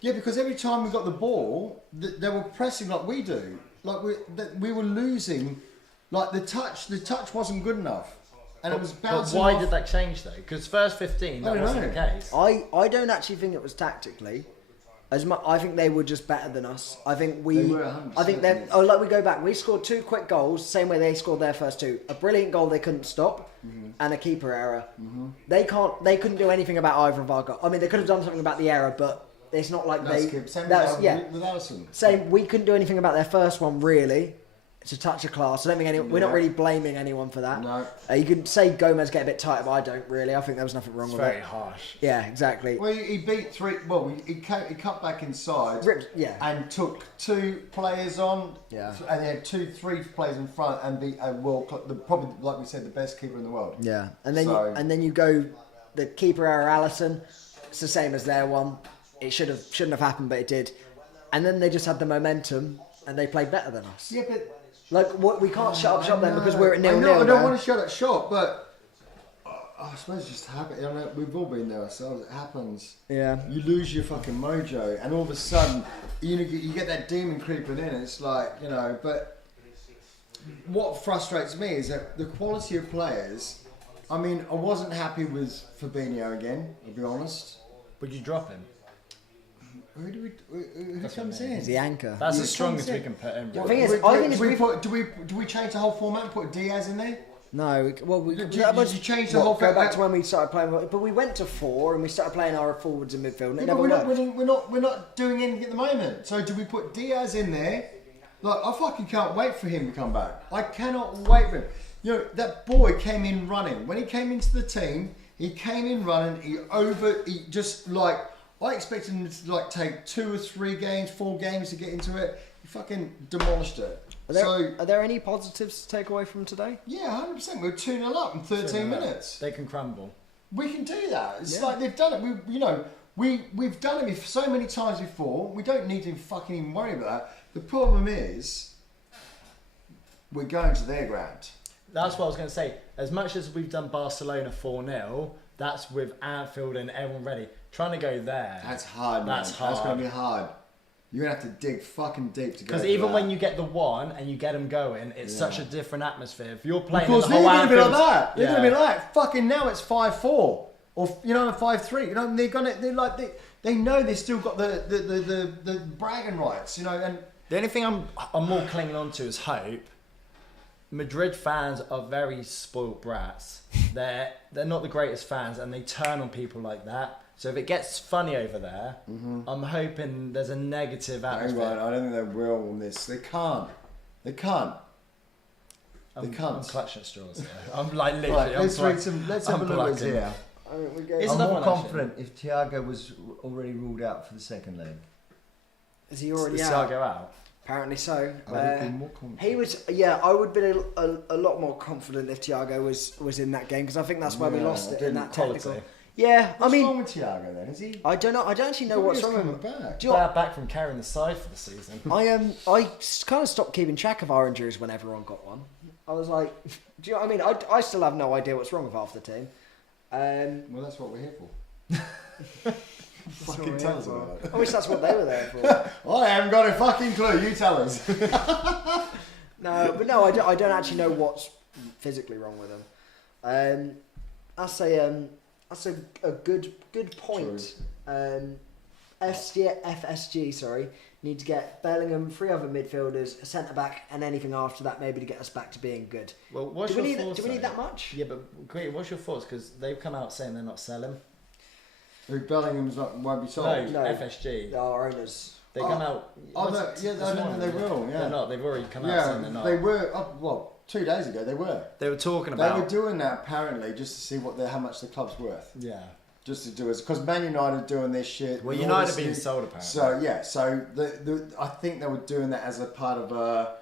Yeah, because every time we got the ball, they were pressing like we do. Like we were losing. Like the touch wasn't good enough, and it was But bouncing. why off. did that change though? Because first 15, I that don't wasn't the know. case. I don't actually think it was tactically. As much, I think they were just better than us. I think we. They were 100%, I think that. yeah. Oh, like we go back. We scored 2 quick goals, same way they scored their first 2. A brilliant goal they couldn't stop, and a keeper error. They couldn't do anything about either of our goals. I mean, they could have done something about the error, but it's not like That's they. good. Same That's with Alisson. Same. We couldn't do anything about their first one really. It's a touch of class. I don't think we're not really blaming anyone for that. No. You could say Gomez get a bit tighter, but I don't really. I think there was nothing wrong with it. Very harsh. Yeah, exactly. Well, he beat three. Well, he cut back inside. And took 2 players on. Yeah. And he had 3 players in front, and beat a probably like we said, the best keeper in the world. Yeah, and then you go the keeper error, Alisson. It's the same as their one. It shouldn't have happened, but it did. And then they just had the momentum, and they played better than us. Yeah, but. We can't shut up shop then because we're at 0-0. I don't want to shut up shop, but I suppose it's just habit. I mean, we've all been there ourselves. It happens. Yeah. You lose your fucking mojo, and all of a sudden, you get that demon creeping in. And it's like, you know. But what frustrates me is that the quality of players. I mean, I wasn't happy with Fabinho again. I'll be honest. Would you drop him? Who comes in? He's the anchor. That's the strongest we can put in. The thing is, I think do we change the whole format and put Diaz in there? No, well, Did you change the whole go back format? to when we started playing, but we went to 4 and we started playing our forwards and midfield. And it Yeah, never but worked. we're not doing anything at the moment. So do we put Diaz in there? Like, I fucking can't wait for him to come back. I cannot wait for him. You know, that boy came in running. When he came into the team, he came in running. He just like. I expected him to like take 2 or 3 games, 4 games to get into it. He fucking demolished it. Are there any positives to take away from today? Yeah, 100%. We're 2-0 up in 13 minutes. They can crumble. We can do that. It's like they've done it. We've done it so many times before. We don't need to fucking even worry about that. The problem is we're going to their ground. That's what I was going to say. As much as we've done Barcelona 4-0, that's with Anfield and everyone ready. Trying to go there. That's hard, man. That's hard. That's going to be hard. You're going to have to dig fucking deep to go. Because even when you get the one and you get them going, it's such a different atmosphere. If you're playing because in the whole they're going to be like Anfield, that. They're going to be like, fucking now it's 5-4. Or, 5-3. You know, they know they've still got the bragging rights, you know. And the only thing I'm more clinging on to is hope. Madrid fans are very spoiled brats. They're not the greatest fans, and they turn on people like that. So if it gets funny over there, I'm hoping there's a negative atmosphere. I don't think they will on this. They can't. I'm clutching at straws. I'm like literally. Right, let's have a look at here. It's I'm more one, confident if Thiago was already ruled out for the second leg. Is he already Is out? Thiago out? Apparently so. I would be more confident. He was, I would be a lot more confident if Thiago was in that game because I think that's where we lost it in that technical. Yeah, What's wrong with Thiago then? Is he? I don't know. I don't actually know what's wrong with him. Back. Do you know back from carrying the side for the season. I kind of stopped keeping track of our injuries when everyone got one. I was like, do you know what I mean? I still have no idea what's wrong with half the team. Well, that's what we're here for. Fucking tell us about it. I wish that's what they were there for. I haven't got a fucking clue. You tell us. No, I don't actually know what's physically wrong with them. That's a good point. FSG, sorry, need to get Bellingham, 3 other midfielders, a centre back, and anything after that maybe to get us back to being good. Well, do we need that much? Yeah, but great. What's your thoughts? Because they've come out saying they're not selling. Bellingham's won't be sold. No, FSG. Our owners. They come out. I don't think they will. Yeah, they're not. They've already come out saying they're not. They were. 2 days ago they were. They were talking about. They were doing that apparently just to see how much the club's worth. Yeah. Just to do it because Man United are doing this shit. Well, United are being sold apparently. So I think they were doing that as a part of a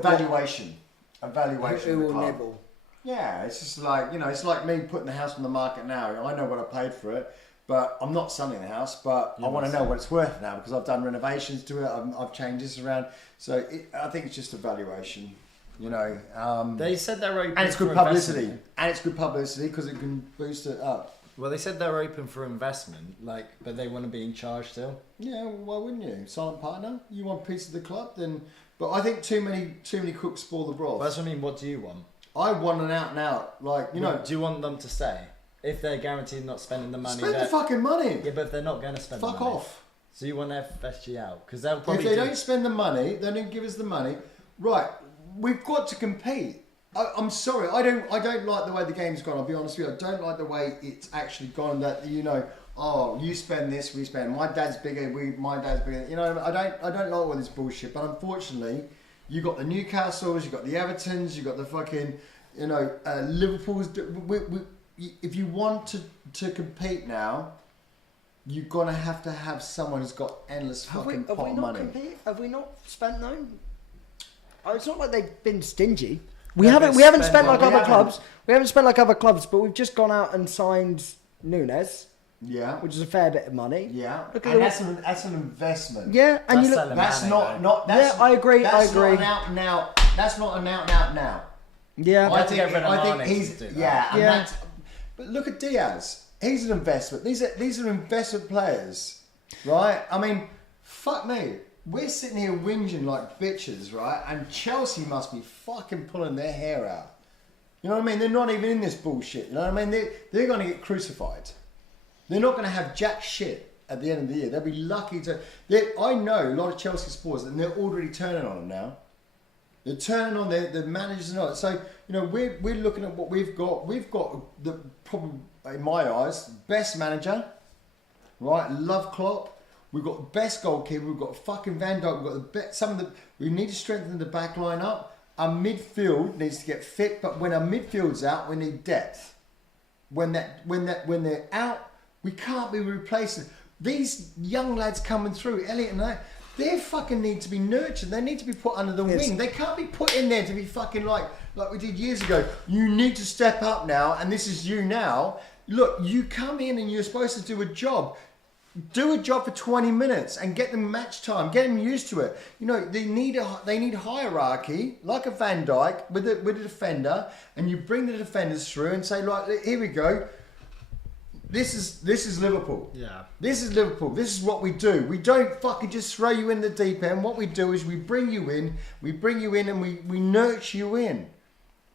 valuation. Who will nibble? Yeah, it's just like it's like me putting the house on the market now. I know what I paid for it, but I'm not selling the house. But I want to know what it's worth now because I've done renovations to it. I've changed this around, so I think it's just a valuation. They said they're open. And it's good publicity. And it's good publicity because it can boost it up. Well, they said they're open for investment, but they want to be in charge still. Yeah, why wouldn't you? Silent partner. You want a piece of the club, then. But I think too many cooks spoil the broth. Well, that's what I mean. What do you want? I want an out and out, Do you want them to stay if they're guaranteed not spending the money? Spend the fucking money. Yeah, but if they're not going to spend. Fuck the money, off. So you want FSG out because they'll probably. If they don't spend the money, they don't give us the money. Right, we've got to compete. I'm sorry, I don't like the way the game's gone. I'll be honest with you. I don't like the way it's actually gone. That oh, you spend this, we spend. My dad's bigger, my dad's bigger. You know, I don't like all this bullshit. But unfortunately, you got the Newcastles, you got the Evertons, you got the fucking, you know, Liverpool's. If you want to compete now, you're gonna have to have someone who's got endless fucking pot of money. Have we not spent though? Oh, it's not like they've been stingy. We haven't spent like other clubs. We haven't spent like other clubs, but we've just gone out and signed Nunez. Yeah, which is a fair bit of money. Yeah, and that's an investment. Yeah, and you look. That's not. That's, yeah, I agree. That's I agree. Not an out now. That's not an out now. Yeah, I think he's. Yeah, and that's. But look at Diaz. He's an investment. These are investment players, right? I mean, fuck me. We're sitting here whinging like bitches, right? And Chelsea must be fucking pulling their hair out. You know what I mean? They're not even in this bullshit. You know what I mean? They're going to get crucified. They're not going to have jack shit at the end of the year. They'll be lucky to. I know a lot of Chelsea supporters, and they're already turning on them now. They're turning on the managers and all that. So, you know, we're looking at what we've got. We've got the probably, in my eyes, best manager, right? Love Klopp. We've got the best goalkeeper. We've got fucking Van Dijk. We've got the best. We need to strengthen the back line up. Our midfield needs to get fit. But when our midfield's out, we need depth. When they're out, we can't be replacing these young lads coming through. Elliot and that. They fucking need to be nurtured. They need to be put under the wing. They can't be put in there to be fucking like we did years ago. You need to step up now, and this is you now. Look, you come in and you're supposed to do a job. Do a job for 20 minutes and get them match time. Get them used to it. You know, they need hierarchy, like a Van Dijk with a defender, and you bring the defenders through and say, right, here we go. This is Liverpool. Yeah. This is Liverpool. This is what we do. We don't fucking just throw you in the deep end. What we do is we bring you in and we nurture you in.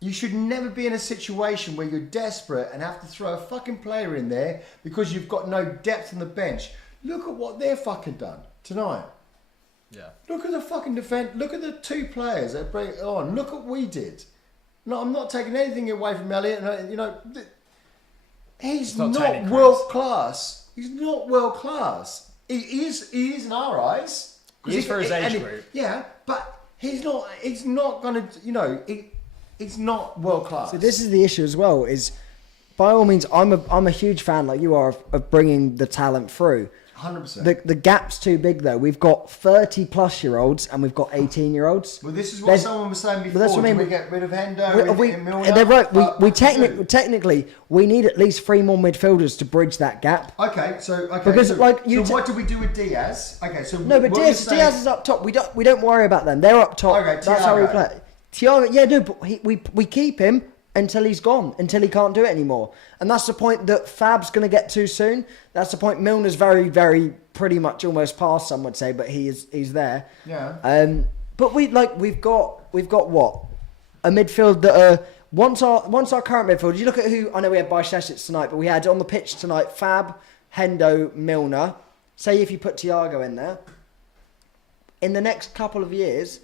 You should never be in a situation where you're desperate and have to throw a fucking player in there because you've got no depth on the bench. Look at what they're fucking done tonight. Yeah. Look at the fucking defense. Look at the two players that bring it on. Look at what we did. No, I'm not taking anything away from Elliot. You know, he's not world class. He's not world class. He is in our eyes. He's for his age group. Yeah, but he's not. He's not gonna. You know, he's not world class. So this is the issue as well. Is by all means, I'm a huge fan, like you are, of bringing the talent through. 100%. The gap's too big though. We've got 30-plus-year-olds and we've got 18-year-olds. Well, this is what someone was saying before. That's what I mean. Do we get rid of Hendo? They're right. We technically we need at least 3 more midfielders to bridge that gap. Okay. Because so what do we do with Diaz? Okay, so no, but Diaz is up top. We don't worry about them. They're up top. Okay, that's how we play. Thiago, yeah, no, but we keep him until he's gone, until he can't do it anymore. And that's the point that Fab's going to get to soon. That's the point. Milner's very, very pretty much almost past, some would say, but he's there. Yeah. But we've got what? A midfield that are once our current midfield. You look at who I know we had Bajcetic tonight, but we had on the pitch tonight Fab, Hendo, Milner. Say if you put Thiago in there, in the next couple of years,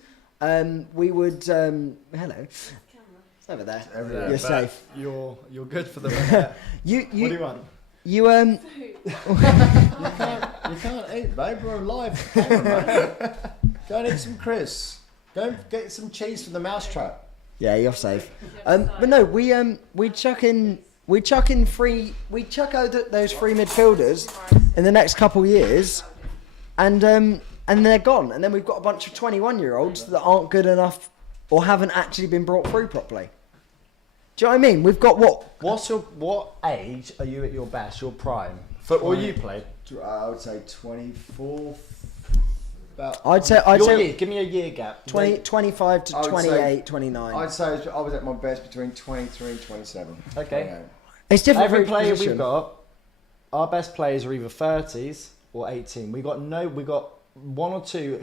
we would hello. Over there. You're safe. You're good for the minute. What do you want? You can't eat, babe. We're live. Go and eat some crisps. Go and get some cheese from the mousetrap. Yeah, you're safe. But no, we chuck out those 3 midfielders in the next couple of years, and they're gone. And then we've got a bunch of 21-year-olds that aren't good enough or haven't actually been brought through properly. Do you know what I mean? We've got what age are you at your best, your prime? Football you played? I would say 24. I'd say give me a year gap. 25 to 28, 29. I'd say I was at my best between 23 and 27. Okay. 28. It's different. Every player we've got, our best players are either 30s or 18. We got one or two.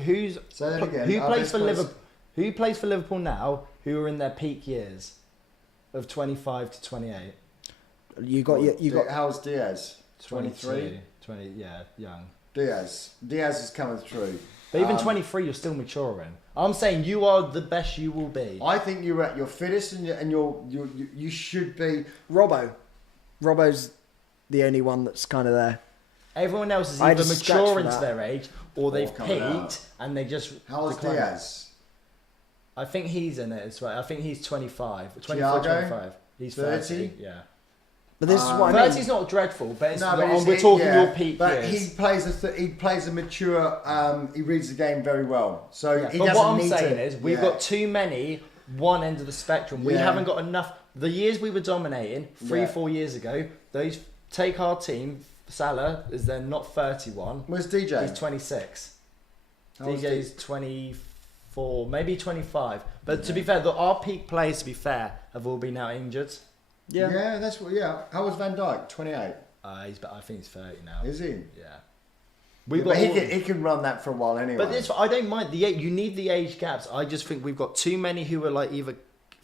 Say that again. Who plays for Liverpool? Who plays for Liverpool now? Who are in their peak years of 25 to 28? You got. How's Diaz? 23, 20. Yeah, young. Diaz is coming through. But even 23, you're still maturing. I'm saying you are the best you will be. I think you're at your fittest, and you should be. Robbo's the only one that's kind of there. Everyone else is I had either to scratch mature for into that. their age or they've coming peaked out. and they just. How old's decline. Diaz? I think he's in it as well. I think he's 25. 24, Thiago? 25. He's 30. 30? Yeah. But this is what I mean. 30's not dreadful, but it's it's- we're talking yeah, your peak but years. he plays a mature. He reads the game very well. So Yeah, he but doesn't what I'm need saying to, is, we've yeah. got too many one end of the spectrum. We Yeah. haven't got enough. The years we were dominating, 4 years ago, those take our team. Salah is then not 31. Where's DJ? He's 26. How old's DJ's 24, maybe 25. But to be fair, our peak players, to be fair, have all been out injured. Yeah, that's what. Yeah, how was Van Dijk? 28. I think he's 30 now. Is he? Yeah. We've But got all- he can run that for a while anyway. But this, I don't mind the age. You need the age gaps. I just think we've got too many who are like either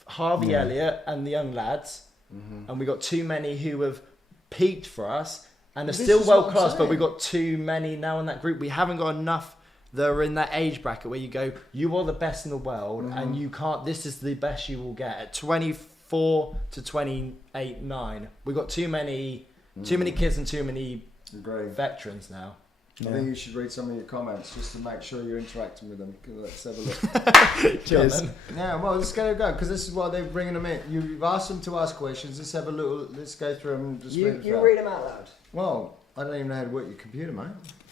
Harvey Elliott and the young lads, and we got too many who have peaked for us and are This still is well what I'm class. But saying. we've got too many now in that group. We haven't got enough that are in that age bracket where you go, you are the best in the world, and you can't. This is the best you will get at 24 to 28, 9. We've got too many kids and too many Agree. veterans now. I think you should read some of your comments just to make sure you're interacting with them. Let's have a look. Cheers. Yeah, well, let's go because this is why they're bringing them in. You've asked them to ask questions. Let's have a little. Let's go through them. And just You read them out loud. Well, I don't even know how to work your computer, mate.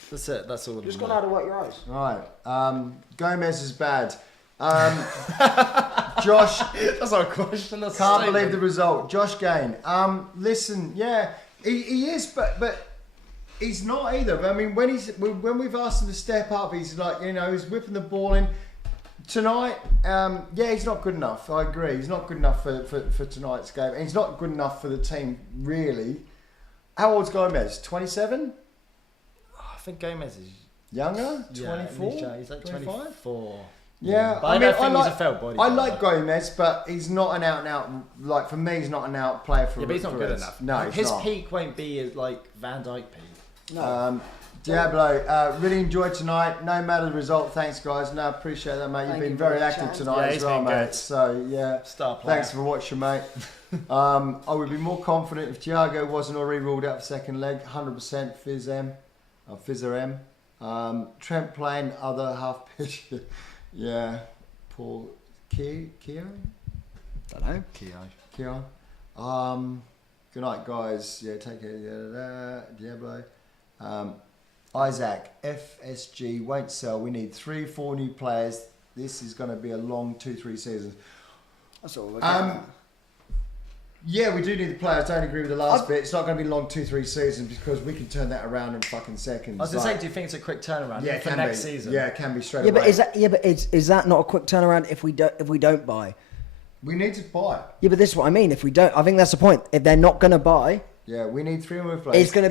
That's it. That's all. Just got how to work your eyes. All right. Gomez is bad. Josh, That's not a question. That's can't believe the result. Josh Gain. Listen, yeah, he is, but he's not either. I mean, when we've asked him to step up, he's like, he's whipping the ball in. Tonight, he's not good enough. I agree. He's not good enough for tonight's game. And he's not good enough for the team, really. How old's Gomez? 27? I think Gomez is Younger? yeah, 24? he's like 25? 24. Yeah, But I don't think he's a felt body. I like Gomez, but he's not an out and out. Like for me, he's not an out player for. Yeah, but he's not for good us. enough. No, he's his not. peak won't be as like Van Dijk peak. No. Diablo, really enjoyed tonight. No matter the result, thanks guys. No, appreciate that, mate. You've Thank been you very very much, active Chad. tonight Yeah, as he's well, been mate. good. So yeah, Star player. thanks for watching, mate. I would be more confident if Thiago wasn't already ruled out for second leg. 100% Fizzer M. Trent playing other half pitch. Yeah, Paul Keogh. Don't know. Keogh. Good night, guys. Yeah, take care. Diablo. Isaac, FSG won't sell. We need 3-4 new players. This is going to be a long 2-3 seasons. That's all we're getting. Yeah, we do need the players. Don't agree with the last bit. It's not going to be long 2-3 seasons because we can turn that around in fucking seconds. I was going to say, do you think it's a quick turnaround yeah, it for can next be. season? Yeah, it can be straight Yeah, away. but is that not a quick turnaround if we don't buy? We need to buy. Yeah, but this is what I mean. If we don't, I think that's the point. If they're not going to buy, Yeah, we need 3 more players. it's going to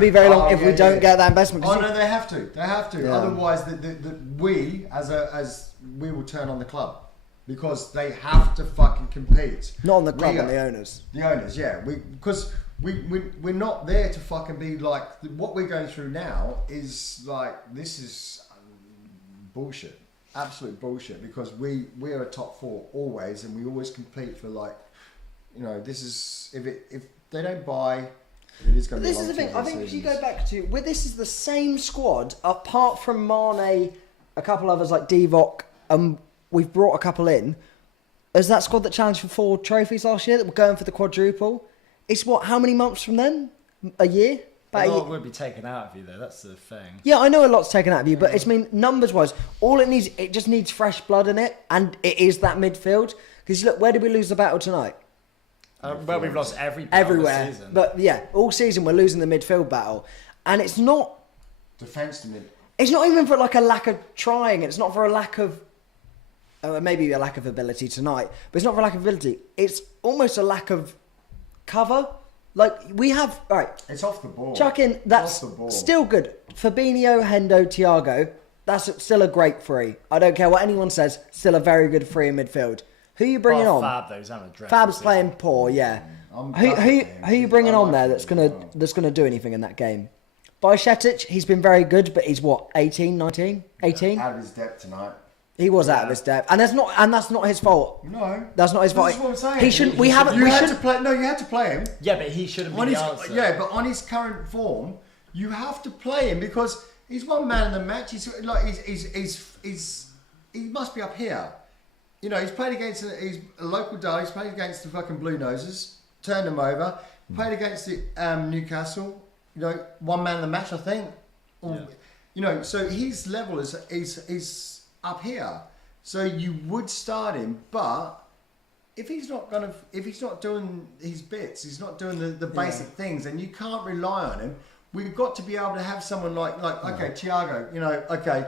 be very long if we don't get that investment. 'cause Oh no, they have to. They have to. Yeah. Otherwise, we as we will turn on the club because they have to fucking compete. not on the club, We on are- the owners. The owners, yeah. Because we're not there to fucking be like what we're going through now is like this is bullshit, absolute bullshit. Because we are a top 4 always, and we always compete for like, this is if they don't buy, it is going to be. This is the thing. I think if you go back to this is the same squad apart from Mane, a couple others like Divock, we've brought a couple in. As that squad that challenged for 4 trophies last year that were going for the quadruple. It's how many months from then? A year? A About a lot year? would be taken out of you though. That's the thing. Yeah, I know a lot's taken out of you, but it's numbers wise, it just needs fresh blood in it, and it is that midfield. Because look, where did we lose the battle tonight? Well, we've lost every battle Everywhere. this season. But yeah, all season we're losing the midfield battle, and it's not defense to mid. It's not even for like a lack of trying. It's not for a lack of, maybe a lack of ability tonight, but it's not for a lack of ability. It's almost a lack of cover. Like we have, all right. It's off the ball. Chuck in. That's off the ball. still good. Fabinho, Hendo, Thiago. That's still a great 3. I don't care what anyone says. Still a very good 3 in midfield. Who are you bringing on? Fab though, he's having a dreadful Fab's season. playing poor. Yeah. I'm Who gutted for him. are you bringing I on like there him that's as gonna do anything in that game? Bajcetic, he's been very good, but he's what 18, 19, 18. Out of his depth tonight. He was out of his depth, and that's not his fault. No, that's not his fault. That's what I'm saying. He shouldn't. We haven't. You We had should. to play. No, you had to play him. Yeah, but he shouldn't be On the his, answer. yeah, but on his current form, you have to play him because he's one man in the match. He's like he must be up here. You know, he's played against he's a local guy. He's played against the fucking Blue Noses, turned them over. Played against the Newcastle. You know, one man in the match, I think. Or, you know, so his level is up here. So you would start him, but if he's not doing his bits, he's not doing the basic things, and you can't rely on him. We've got to be able to have someone like okay, Thiago. You know, okay,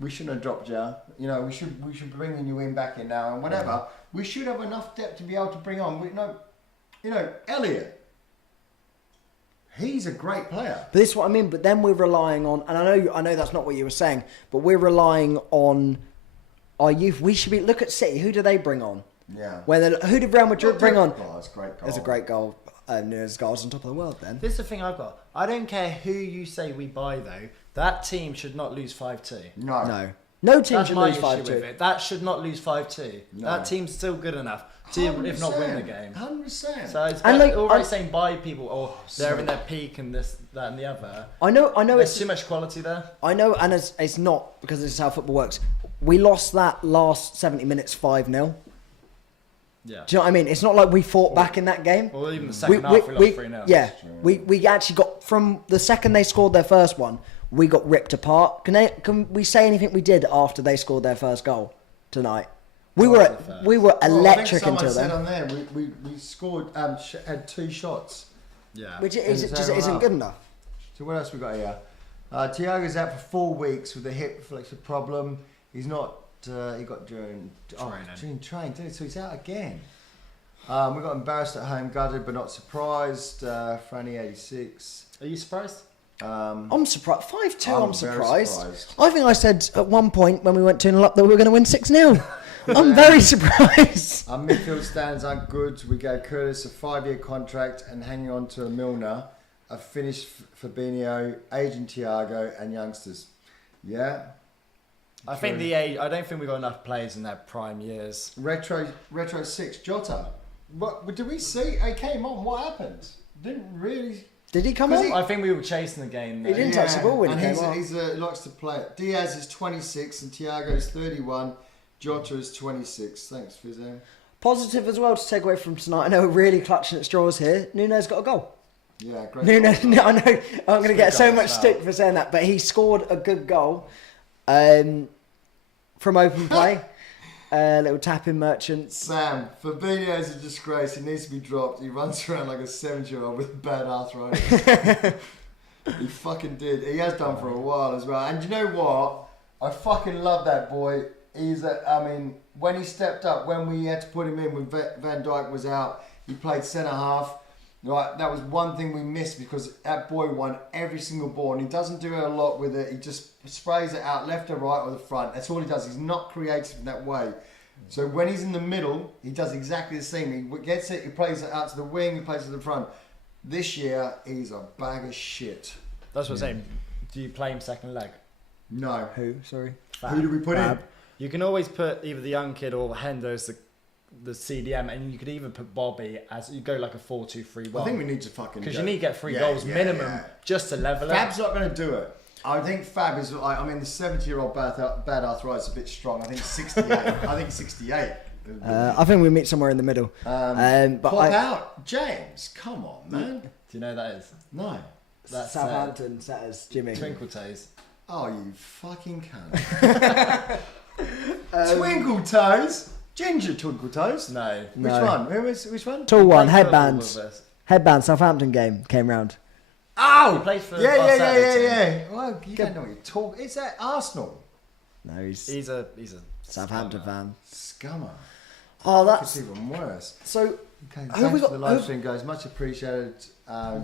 we shouldn't have dropped you. You know, we should bring you back in now and whatever. We should have enough depth to be able to bring on. You know, Elliot. He's a great player. But this is what I mean. But then we're relying on, and I know that's not what you were saying, but we're relying on our youth. We should be. Look at City. Who do they bring on? Yeah. Who did Real Madrid bring on? Oh, that's a great goal. It's a great goal. Nunez goals on top of the world. Then This is the thing I've got. I don't care who you say we buy though. That team should not lose 5-2. no team That's should my lose issue 5-2. with it. That should not lose 5-2. No. That team's still good enough to, if not win the game. 100%. So it's And all right saying buy people or they're in their peak and this, that, and the other. I know. There's It's too much quality there. I know, and it's not because this is how football works. We lost that last 70 minutes 5-0. Yeah. Do you know what I mean? It's not like we fought back in that game. Or even the second half, we lost 3-0. Yeah, we actually got, from the second they scored their first one, we got ripped apart. Can we say anything we did after they scored their first goal tonight? We were electric I think until someone then. said on there we scored had 2 shots. Yeah. Which Is just that isn't right? good enough. So what else we got here? Thiago's out for 4 weeks with a hip flexor problem. He's not. He got during training, dude. So he's out again. We got embarrassed at home, gutted but not surprised. Franny 86. Are you surprised? I'm surprised. 5-2, I'm I'm very surprised. surprised. I think I said at one point when we went 2-0 up that we were going to win 6-0. I'm very surprised. Our midfield stands aren't good. We gave Curtis a 5-year contract and hanging on to a Milner, a finished Fabinho, aging Thiago, and youngsters. Yeah. I think the age. I don't think we've got enough players in their prime years. Retro 6 Jota. What did we see? He came on. What happened? Didn't really. Did he come on? I think we were chasing the game. He didn't touch the ball when and he came on. He likes to play it. Diaz is 26 and Thiago is 31. Jota is 26. Thanks, Fizzo. Positive as well to take away from tonight. I know we're really clutching at straws here. Nunez got a goal. Yeah, great. Nunez, goal. no, I know I'm going to get so goal much as well. stick for saying that, but he scored a good goal from open play. Little tapping merchant. Sam, Fabinho is a disgrace. He needs to be dropped. He runs around like a 7-year-old with bad arthritis. He fucking did. He has done for a while as well. And you know what? I fucking love that boy. When he stepped up, when we had to put him in when Van Dijk was out, he played centre half. Right, that was one thing we missed because that boy won every single ball and he doesn't do a lot with it. He just sprays it out left or right or the front. That's all he does. He's not creative in that way. So when he's in the middle, he does exactly the same. He gets it, he plays it out to the wing, he plays it to the front. This year, he's a bag of shit. That's what I'm saying. Do you play him second leg? No. Who? Sorry. Who do we put in? You can always put either the young kid or Hendo as the CDM, and you could even put Bobby as you go like a 4-2-3-1. I think we need to fucking because go. you need to get 3 goals minimum just to level it. Fab's not going to do it. I think Fab is like, the 70-year-old bad arthritis is a bit strong. I think 68. I think 68. I think we meet somewhere in the middle. Pop out. James, come on, man. Do you know who that is? No. That's Southampton setters, Jimmy. Twinkle Toes. Oh, you fucking cunt. Twinkle Toes? Ginger Twinkle Toes? No. Which one? Which one? Tall one, Played football headbands. with us. Headband, Southampton game came round. Oh! He plays for Yeah. Saturday team. Well, you don't know what you're talking. It's at Arsenal. No, he's He's a Southampton scummer. fan. Scummer. Oh, That's that's even worse. so. Okay, Who we thanks got- for the live who- stream, guys. Much appreciated.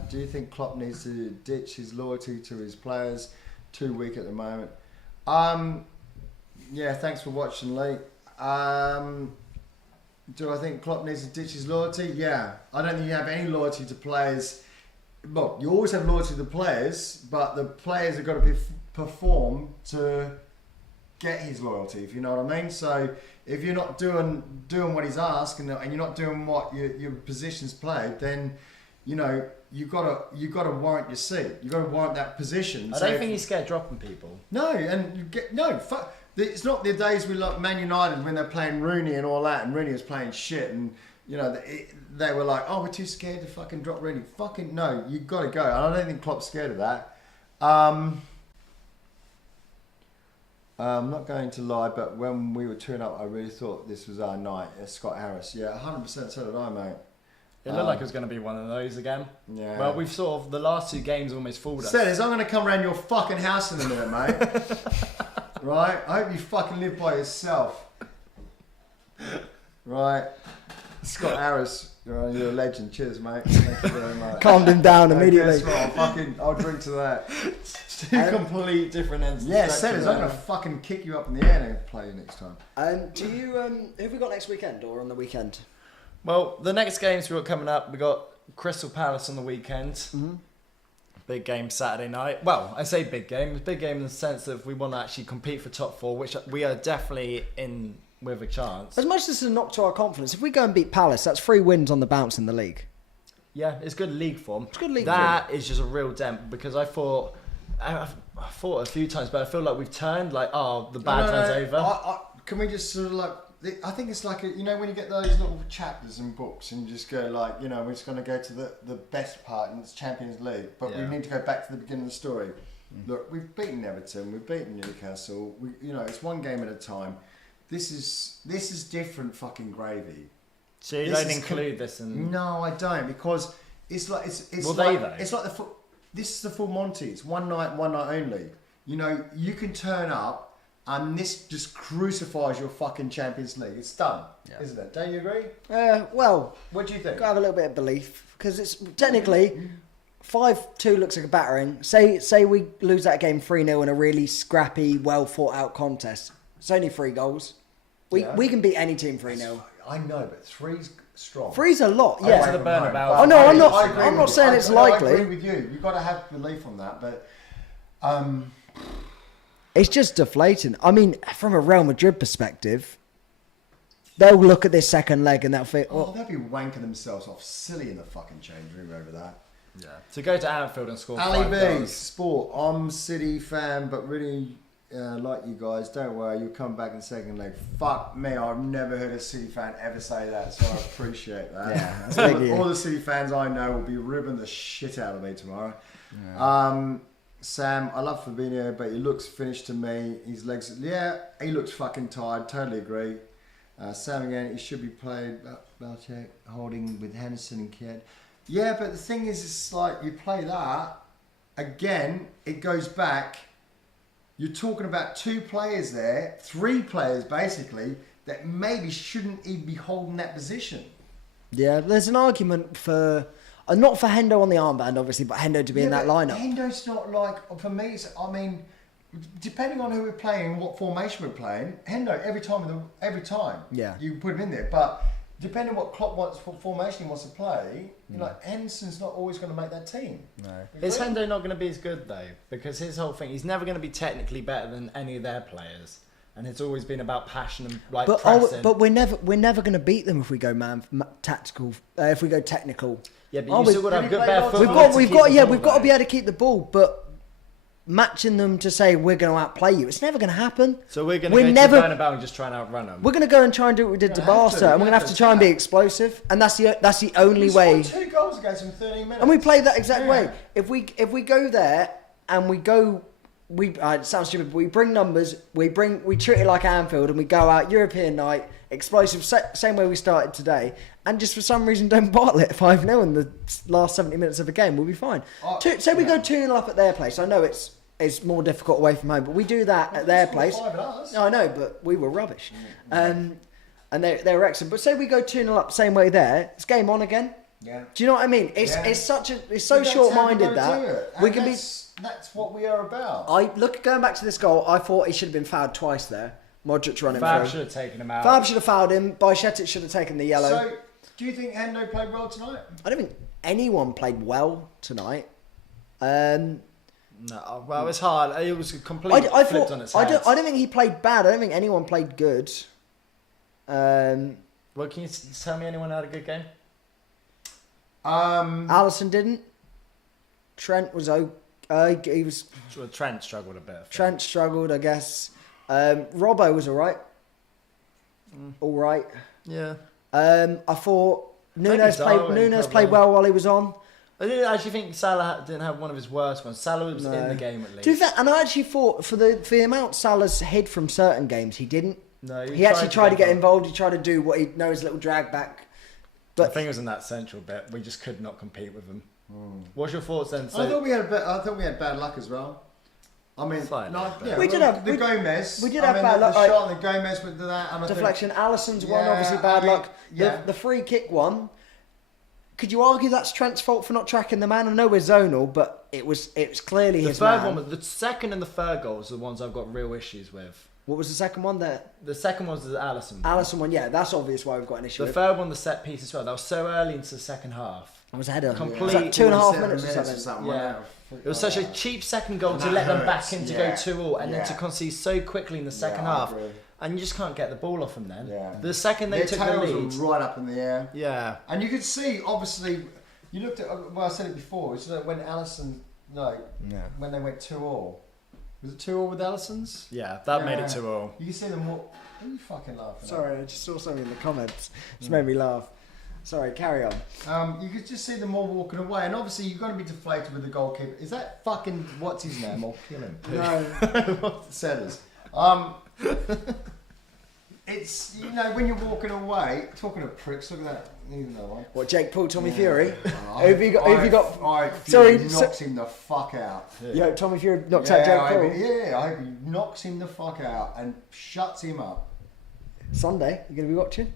Do you think Klopp needs to ditch his loyalty to his players? Too weak at the moment. Yeah, thanks for watching, Lee. Do I think Klopp needs to ditch his loyalty? Yeah. I don't think you have any loyalty to players. Well, you always have loyalty to the players, but the players have got to perform to get his loyalty, if you know what I mean. So if you're not doing what he's asked and you're not doing what your position's played, then you gotta warrant your seat. You gotta warrant that position. I don't think he's scared dropping people. No, and you get fuck. It's not the days we like Man United when they're playing Rooney and all that, and Rooney was playing shit, and they were like, "Oh, we're too scared to fucking drop Rooney." Fucking no, you got to go. And I don't think Klopp's scared of that. I'm not going to lie, but when we were 2-0, I really thought this was our night. Scott Harris, yeah, 100%. So did I, mate. It looked like it was going to be one of those again. Yeah. Well, we've sort of the last 2 games almost fooled us. Sellers, I'm going to come around your fucking house in a minute, mate. Right? I hope you fucking live by yourself. Right? Scott Harris, you're a legend. Cheers, mate. Thank you very much. Calmed him down immediately. Guess what? I'll drink to that. 2 complete different ends. Yeah, Sellers, I'm going to fucking kick you up in the air and play you next time. Do you who have we got next weekend or on the weekend? Well, the next games we've got coming up, we got Crystal Palace on the weekend. Mm-hmm. Big game Saturday night. Well, I say big game. It's big game in the sense that if we want to actually compete for top 4, which we are definitely in with a chance. As much as this is a knock to our confidence, if we go and beat Palace, that's 3 wins on the bounce in the league. Yeah, it's good league form. It's good league That form. is just a real dent because I thought a few times, but I feel like we've turned like, the bad run's over. Can we just sort of like... I think it's like, when you get those little chapters in books and you just go like, we're just going to go to the best part and it's Champions League, but we need to go back to the beginning of the story. Look, we've beaten Everton, we've beaten Newcastle, it's one game at a time. This is different fucking gravy. So you don't include this in... No, I don't, because it's like... It's like this is the full Monty. It's one night only. You can turn up and this just crucifies your fucking Champions League. It's done, isn't it? Don't you agree? Well, what do you think? Got to have a little bit of belief because it's technically 5-2 looks like a battering. Say we lose that game 3-0 in a really scrappy, well thought out contest. It's only 3 goals. We can beat any team 3-0. I know, but 3's strong. 3's a lot, yeah. To the Bernabeu. Oh no, I'm not saying it's likely. I agree with you. You've got to have belief on that, but it's just deflating. I mean, from a Real Madrid perspective, they'll look at this second leg and they'll think, they'll be wanking themselves off silly in the fucking change room over that. Yeah. To go to Anfield and score Ali 5 B, goals. sport. I'm City fan, but really like you guys. Don't worry, you'll come back in the second leg. Fuck me, I've never heard a City fan ever say that, so I appreciate that. Yeah, that's big of you. All the City fans I know will be ribbing the shit out of me tomorrow. Yeah. Sam, I love Fabinho, but he looks finished to me. His legs, he looks fucking tired. Totally agree. Sam again, he should be played. Belichick holding with Henderson and Kidd. Yeah, but the thing is, it's like you play that again. It goes back. You're talking about 2 players there, 3 players basically that maybe shouldn't even be holding that position. Yeah, there's an argument for. Not for Hendo on the armband, obviously, but Hendo to be in that lineup. Hendo's not like, for me, depending on who we're playing and what formation we're playing, Hendo, every time you can put him in there. But depending on what Klopp wants, what formation he wants to play, Henderson's not always going to make that team. No. Is Hendo not going to be as good, though? Because his whole thing, he's never going to be technically better than any of their players. And it's always been about passion and pressing. But we're never going to beat them if we go tactical. If we go technical. Yeah, but you've still got to have good bare football. We've got to be able to keep the ball, but matching them to say we're going to outplay you, it's never going to happen. So we're going to go to Bernabeu and just try and outrun them. We're going to go and try and do what we did to Barca, and we're going to have to try and be explosive, and that's the only way. We scored 2 goals against them in 13 minutes, and we play that exact way. If we go there and we go. It sounds stupid, but we bring numbers, we treat it like Anfield and we go out, European night, explosive, same way we started today, and just for some reason don't bottle it 5-0 in the last 70 minutes of a game, we'll be fine. Say we go 2-0 up at their place, I know it's more difficult away from home, but we do that at their place. No, I know, but we were rubbish. And they were excellent. But say we go 2-0 up same way there, it's game on again. Yeah. Do you know what I mean? It's so short-minded that we can be... That's what we are about. Going back to this goal, I thought he should have been fouled twice there. Modric running through. Fab should have taken him out. Fab should have fouled him. Bajcetic should have taken the yellow. So, do you think Hendo played well tonight? I don't think anyone played well tonight. No, well, it's hard. It was completely flipped on its head. I don't think he played bad. I don't think anyone played good. Well, can you tell me anyone had a good game? Alisson didn't. Trent was okay. He was. Well, Trent struggled a bit. Trent struggled, I guess. Robbo was alright. Alright. Yeah. I thought Nunez played well while he was on. I didn't actually think Salah didn't have one of his worst ones. Salah was in the game at least. To be fair, and I actually thought for the amount Salah's hid from certain games, he didn't. No, he actually tried to get involved. He tried to do what he knows, little drag back. But I think it was in that central bit. We just could not compete with them. What's your thoughts then? I thought we had bad luck as well. I mean, we did have Gomez. We did have bad luck. The shot, the Gomez with that, and deflection. Alisson's one, obviously bad luck. The free kick one. Could you argue that's Trent's fault for not tracking the man? I know we're zonal, but it was clearly his man. The second and the third goals are the ones I've got real issues with. What was the second one there? The second one was the Alisson one. Alisson one, yeah, that's obvious why we've got an issue with. The third one, the set piece as well. That was so early into the second half. I was ahead of complete. Was that 2.5 minutes or something? Yeah. It was such a cheap second goal to let them back in to go 2-2 and then to concede so quickly in the second half. And you just can't get the ball off them then. Yeah. The second they took the lead. Were right up in the air. Yeah. And you could see, obviously, you looked at, well, I said it before, it's like when Alisson, when they went 2-2. Was it 2-2 with Alisson's? Yeah, that made it 2-2. You can see them walk. What are you fucking laughing Sorry, I just saw something in the comments. Just made me laugh. Sorry, carry on. You could just see them all walking away, and obviously you've got to be deflated with the goalkeeper. Is that fucking what's his name? I'll kill him. No, Sellers. It's when you're walking away. Talking of pricks, look at that. What, Jake Paul, Tommy Fury? Who have you got? Sorry, knocks him the fuck out. Yeah, Tommy Fury knocks out Jake Paul. I hope he knocks him the fuck out and shuts him up. Sunday, you gonna be watching?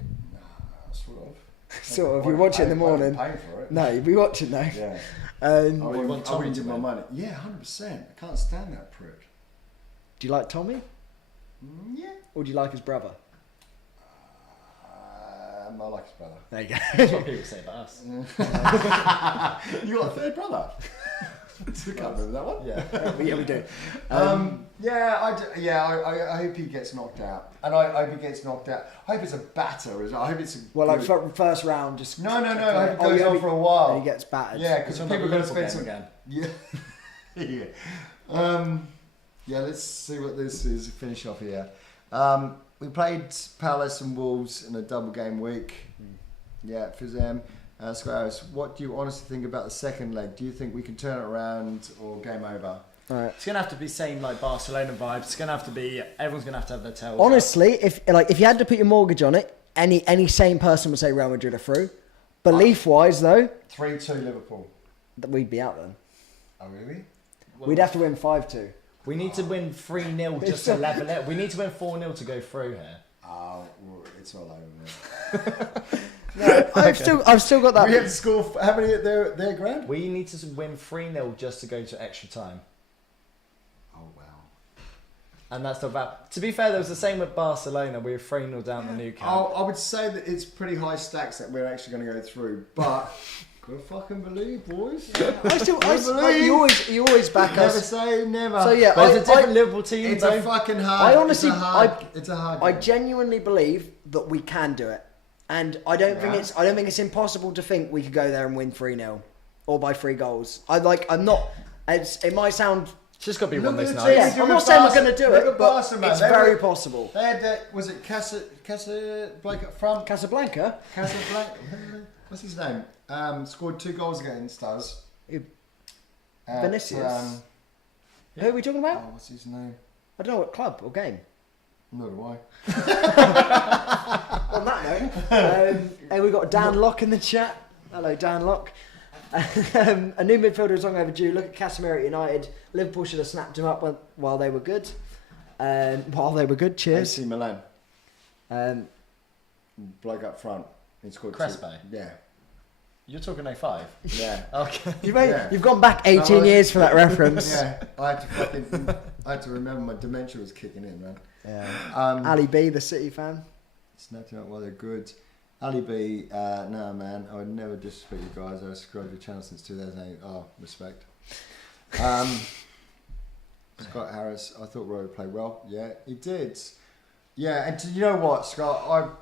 Sort of. Sort of. You watch it in the morning. I'm paying for it. No, you'll be watching though. Yeah. I wouldn't give my money. Yeah, 100%. I can't stand that prick. Do you like Tommy? Yeah. Or do you like his brother? I like his brother. There you go. That's what people say about us. You got a third brother? I can't remember that one. Yeah, we do. I hope he gets knocked out, and I hope he gets knocked out. I hope it's a batter. I hope it's first round. Just no. I hope it goes on for a while. And he gets battered. Yeah, because people are going to spend some again. Yeah. Let's see what this is. Finish off here. We played Palace and Wolves in a double game week. Yeah, for them. Squares, what do you honestly think about the second leg? Do you think we can turn it around or game over? Right. It's going to have to be same like Barcelona vibes. It's going to have to be, everyone's going to have their tails honestly, if you had to put your mortgage on it, any sane person would say Real Madrid are through. Belief-wise, though... 3-2 Liverpool. We'd be out then. Oh, really? We'd have to win 5-2. We need to win 3-0 just to level it. We need to win 4-0 to go through here. Oh, it's all over. No, I've still got that. We have to score. How many at their ground? We need to win 3-0 just to go to extra time. Oh wow! And that's about. To be fair, there was the same with Barcelona. We were 3-0 down the new camp. I would say that it's pretty high stacks that we're actually going to go through, but gotta fucking believe, boys. You always back us. Never say never. So yeah, but it's a different Liverpool team. It's a fucking hard. It's a hard. I genuinely believe that we can do it. And I don't think it's impossible to think we could go there and win 3-0 or by 3 goals. I'm not. It might sound. It's just got to be one of those nights. nights. I'm not saying we're going to do it, but it's very possible. They had that. Was it Casablanca up front? Casablanca. What's his name? Scored 2 goals against us. Vinicius. Who are we talking about? Oh, what's his name? I don't know what club or game. Nor do I. On that note, and we've got Dan Locke in the chat. Hello, Dan Locke. A new midfielder is long overdue. Look at Casemiro at United. Liverpool should have snapped him up while they were good. Cheers. AC Milan. Bloke up front. He scored Crespo? 2. Yeah. You're talking 05? Yeah. Okay. You've gone back 18 years for that reference. Yeah. I had to remember my dementia was kicking in, man. Yeah. Ali B, the City fan. Snapped out while they're good. Ali B, no man, I would never disrespect you guys. I've subscribed to your channel since 2008. Oh, respect. Scott Harris, I thought Roy played well. Yeah, he did. Yeah, and you know what, Scott?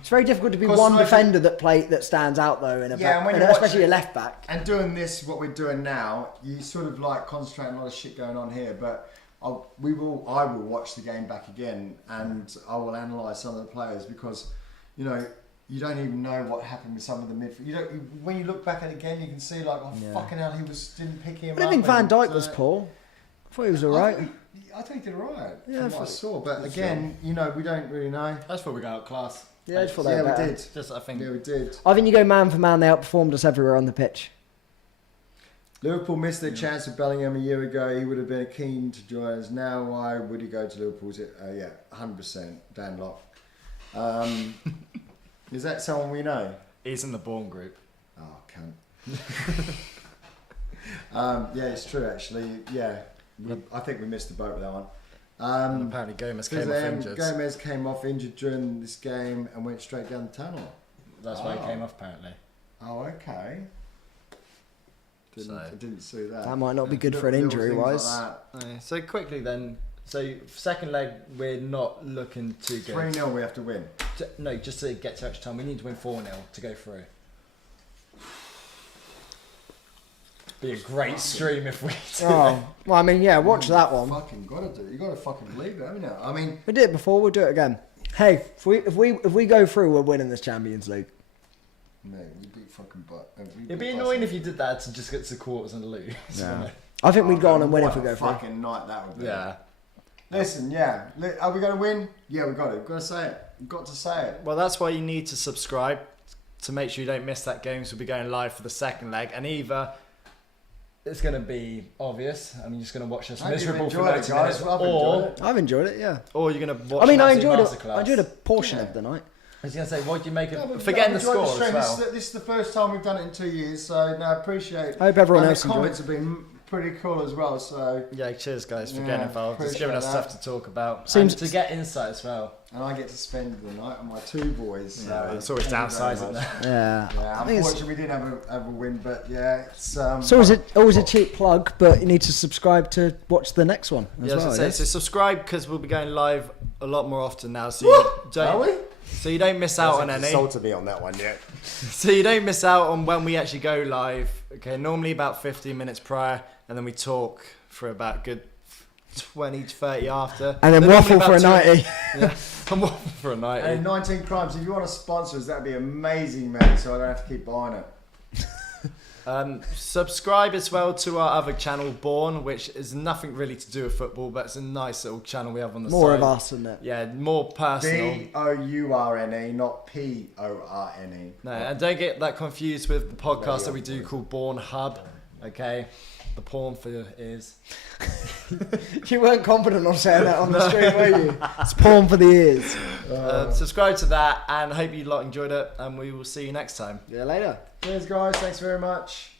It's very difficult to be Because one like- defender that stands out though in a Yeah, and when you especially watch a left back. And doing this, what we're doing now, you sort of like concentrate on a lot of shit going on here. But I will watch the game back again, and I will analyse some of the players because, you know, you don't even know what happened with some of the midfield. You don't. When you look back at it again, you can see like, oh fucking hell, he didn't pick him I don't up. think Van and, Dijk was poor. I thought he was alright. I think he did alright. Yeah, from what I saw. But again, you know, we don't really know. That's where we got outclassed. Yeah, I just thought they Yeah, were we better. did. Just I think. Yeah, we did. I think you go man for man. They outperformed us everywhere on the pitch. Liverpool missed their chance with Bellingham a year ago. He would have been keen to join us. Now, why would he go to Liverpool? Yeah, 100%. Dan Locke. Is that someone we know? He's in the Bourne group. Oh, cunt. Yeah, it's true actually. Yeah, I think we missed the boat with that one. And apparently Gomez came off injured. Gomez came off injured during this game and went straight down the tunnel. That's why he came off apparently. Oh, okay. Didn't see that. That might not be good for an Little injury things wise. like So quickly then. So second leg, we're not looking too that. good. 3-0 we have to win. No, just to get to extra time, we need to win 4-0 to go through. Be a great stream if we do. Oh, well, I mean, yeah, watch that one. Fucking gotta do it. You gotta fucking believe it, haven't you? I mean, We did it before. We'll do it again. Hey, if we go through, we're winning this Champions League. no, we beat fucking butt. It'd be annoying if you did that to just get to quarters and lose. Yeah. I think we'd go on and win if What we a go through. fucking night that would be. Yeah. Listen, yeah. Are we going to win? Yeah, we got it. We've got to say it. We've got to say it. Well, that's why you need to subscribe to make sure you don't miss that game. So we'll be going live for the second leg, and either it's going to be obvious, and you're just going to watch us I hope you've miserable for enjoyed 90 it, guys. minutes, I've enjoyed it. I've enjoyed it. Yeah. or you're going to watch. I mean, an I absolute enjoyed it. masterclass. I enjoyed a portion Yeah. of the night. I was going to say, what do you make of No, but forgetting the I've enjoyed score stream. as well? This is the first time we've done it in 2 years, so no, I appreciate. I hope everyone and else the enjoyed comments have been pretty cool as well. So, Yeah, cheers guys for Yeah, getting involved. It's giving us appreciate stuff to talk about. Seems- and to get insight as well. and I get to spend the night with my two boys. So Yeah, it's always thank you very downsides, isn't much. there? Yeah. Yeah, I think it's, unfortunately, we didn't have a win, but yeah, it's. it's always a cheap plug, but you need to subscribe to watch the next one as Yeah, well. I so guess. subscribe because we'll be going live a lot more often now. So you Are don't, we? so you don't miss out on any. Consulted me on that one yet. So you don't miss out on when we actually go live. Okay, normally about 15 minutes prior, and then we talk for about a good 20 to 30 after. And then They're waffle normally for a about 90. Yeah, and waffle for a 90. And 19 Crimes, if you want to sponsor us, that'd be amazing, mate. So I don't have to keep buying it. Subscribe as well to our other channel, Born, which is nothing really to do with football, but it's a nice little channel we have on the More side. of us, isn't it? Yeah, more personal. Bourne, not Porne. No, and don't get that confused with the podcast that we do called Born Hub. Okay, the porn for your ears. You weren't confident on saying that on the stream, were you? It's porn for the ears. Subscribe to that, and hope you lot enjoyed it, and we will see you next time. See you later. Cheers, guys. Thanks very much.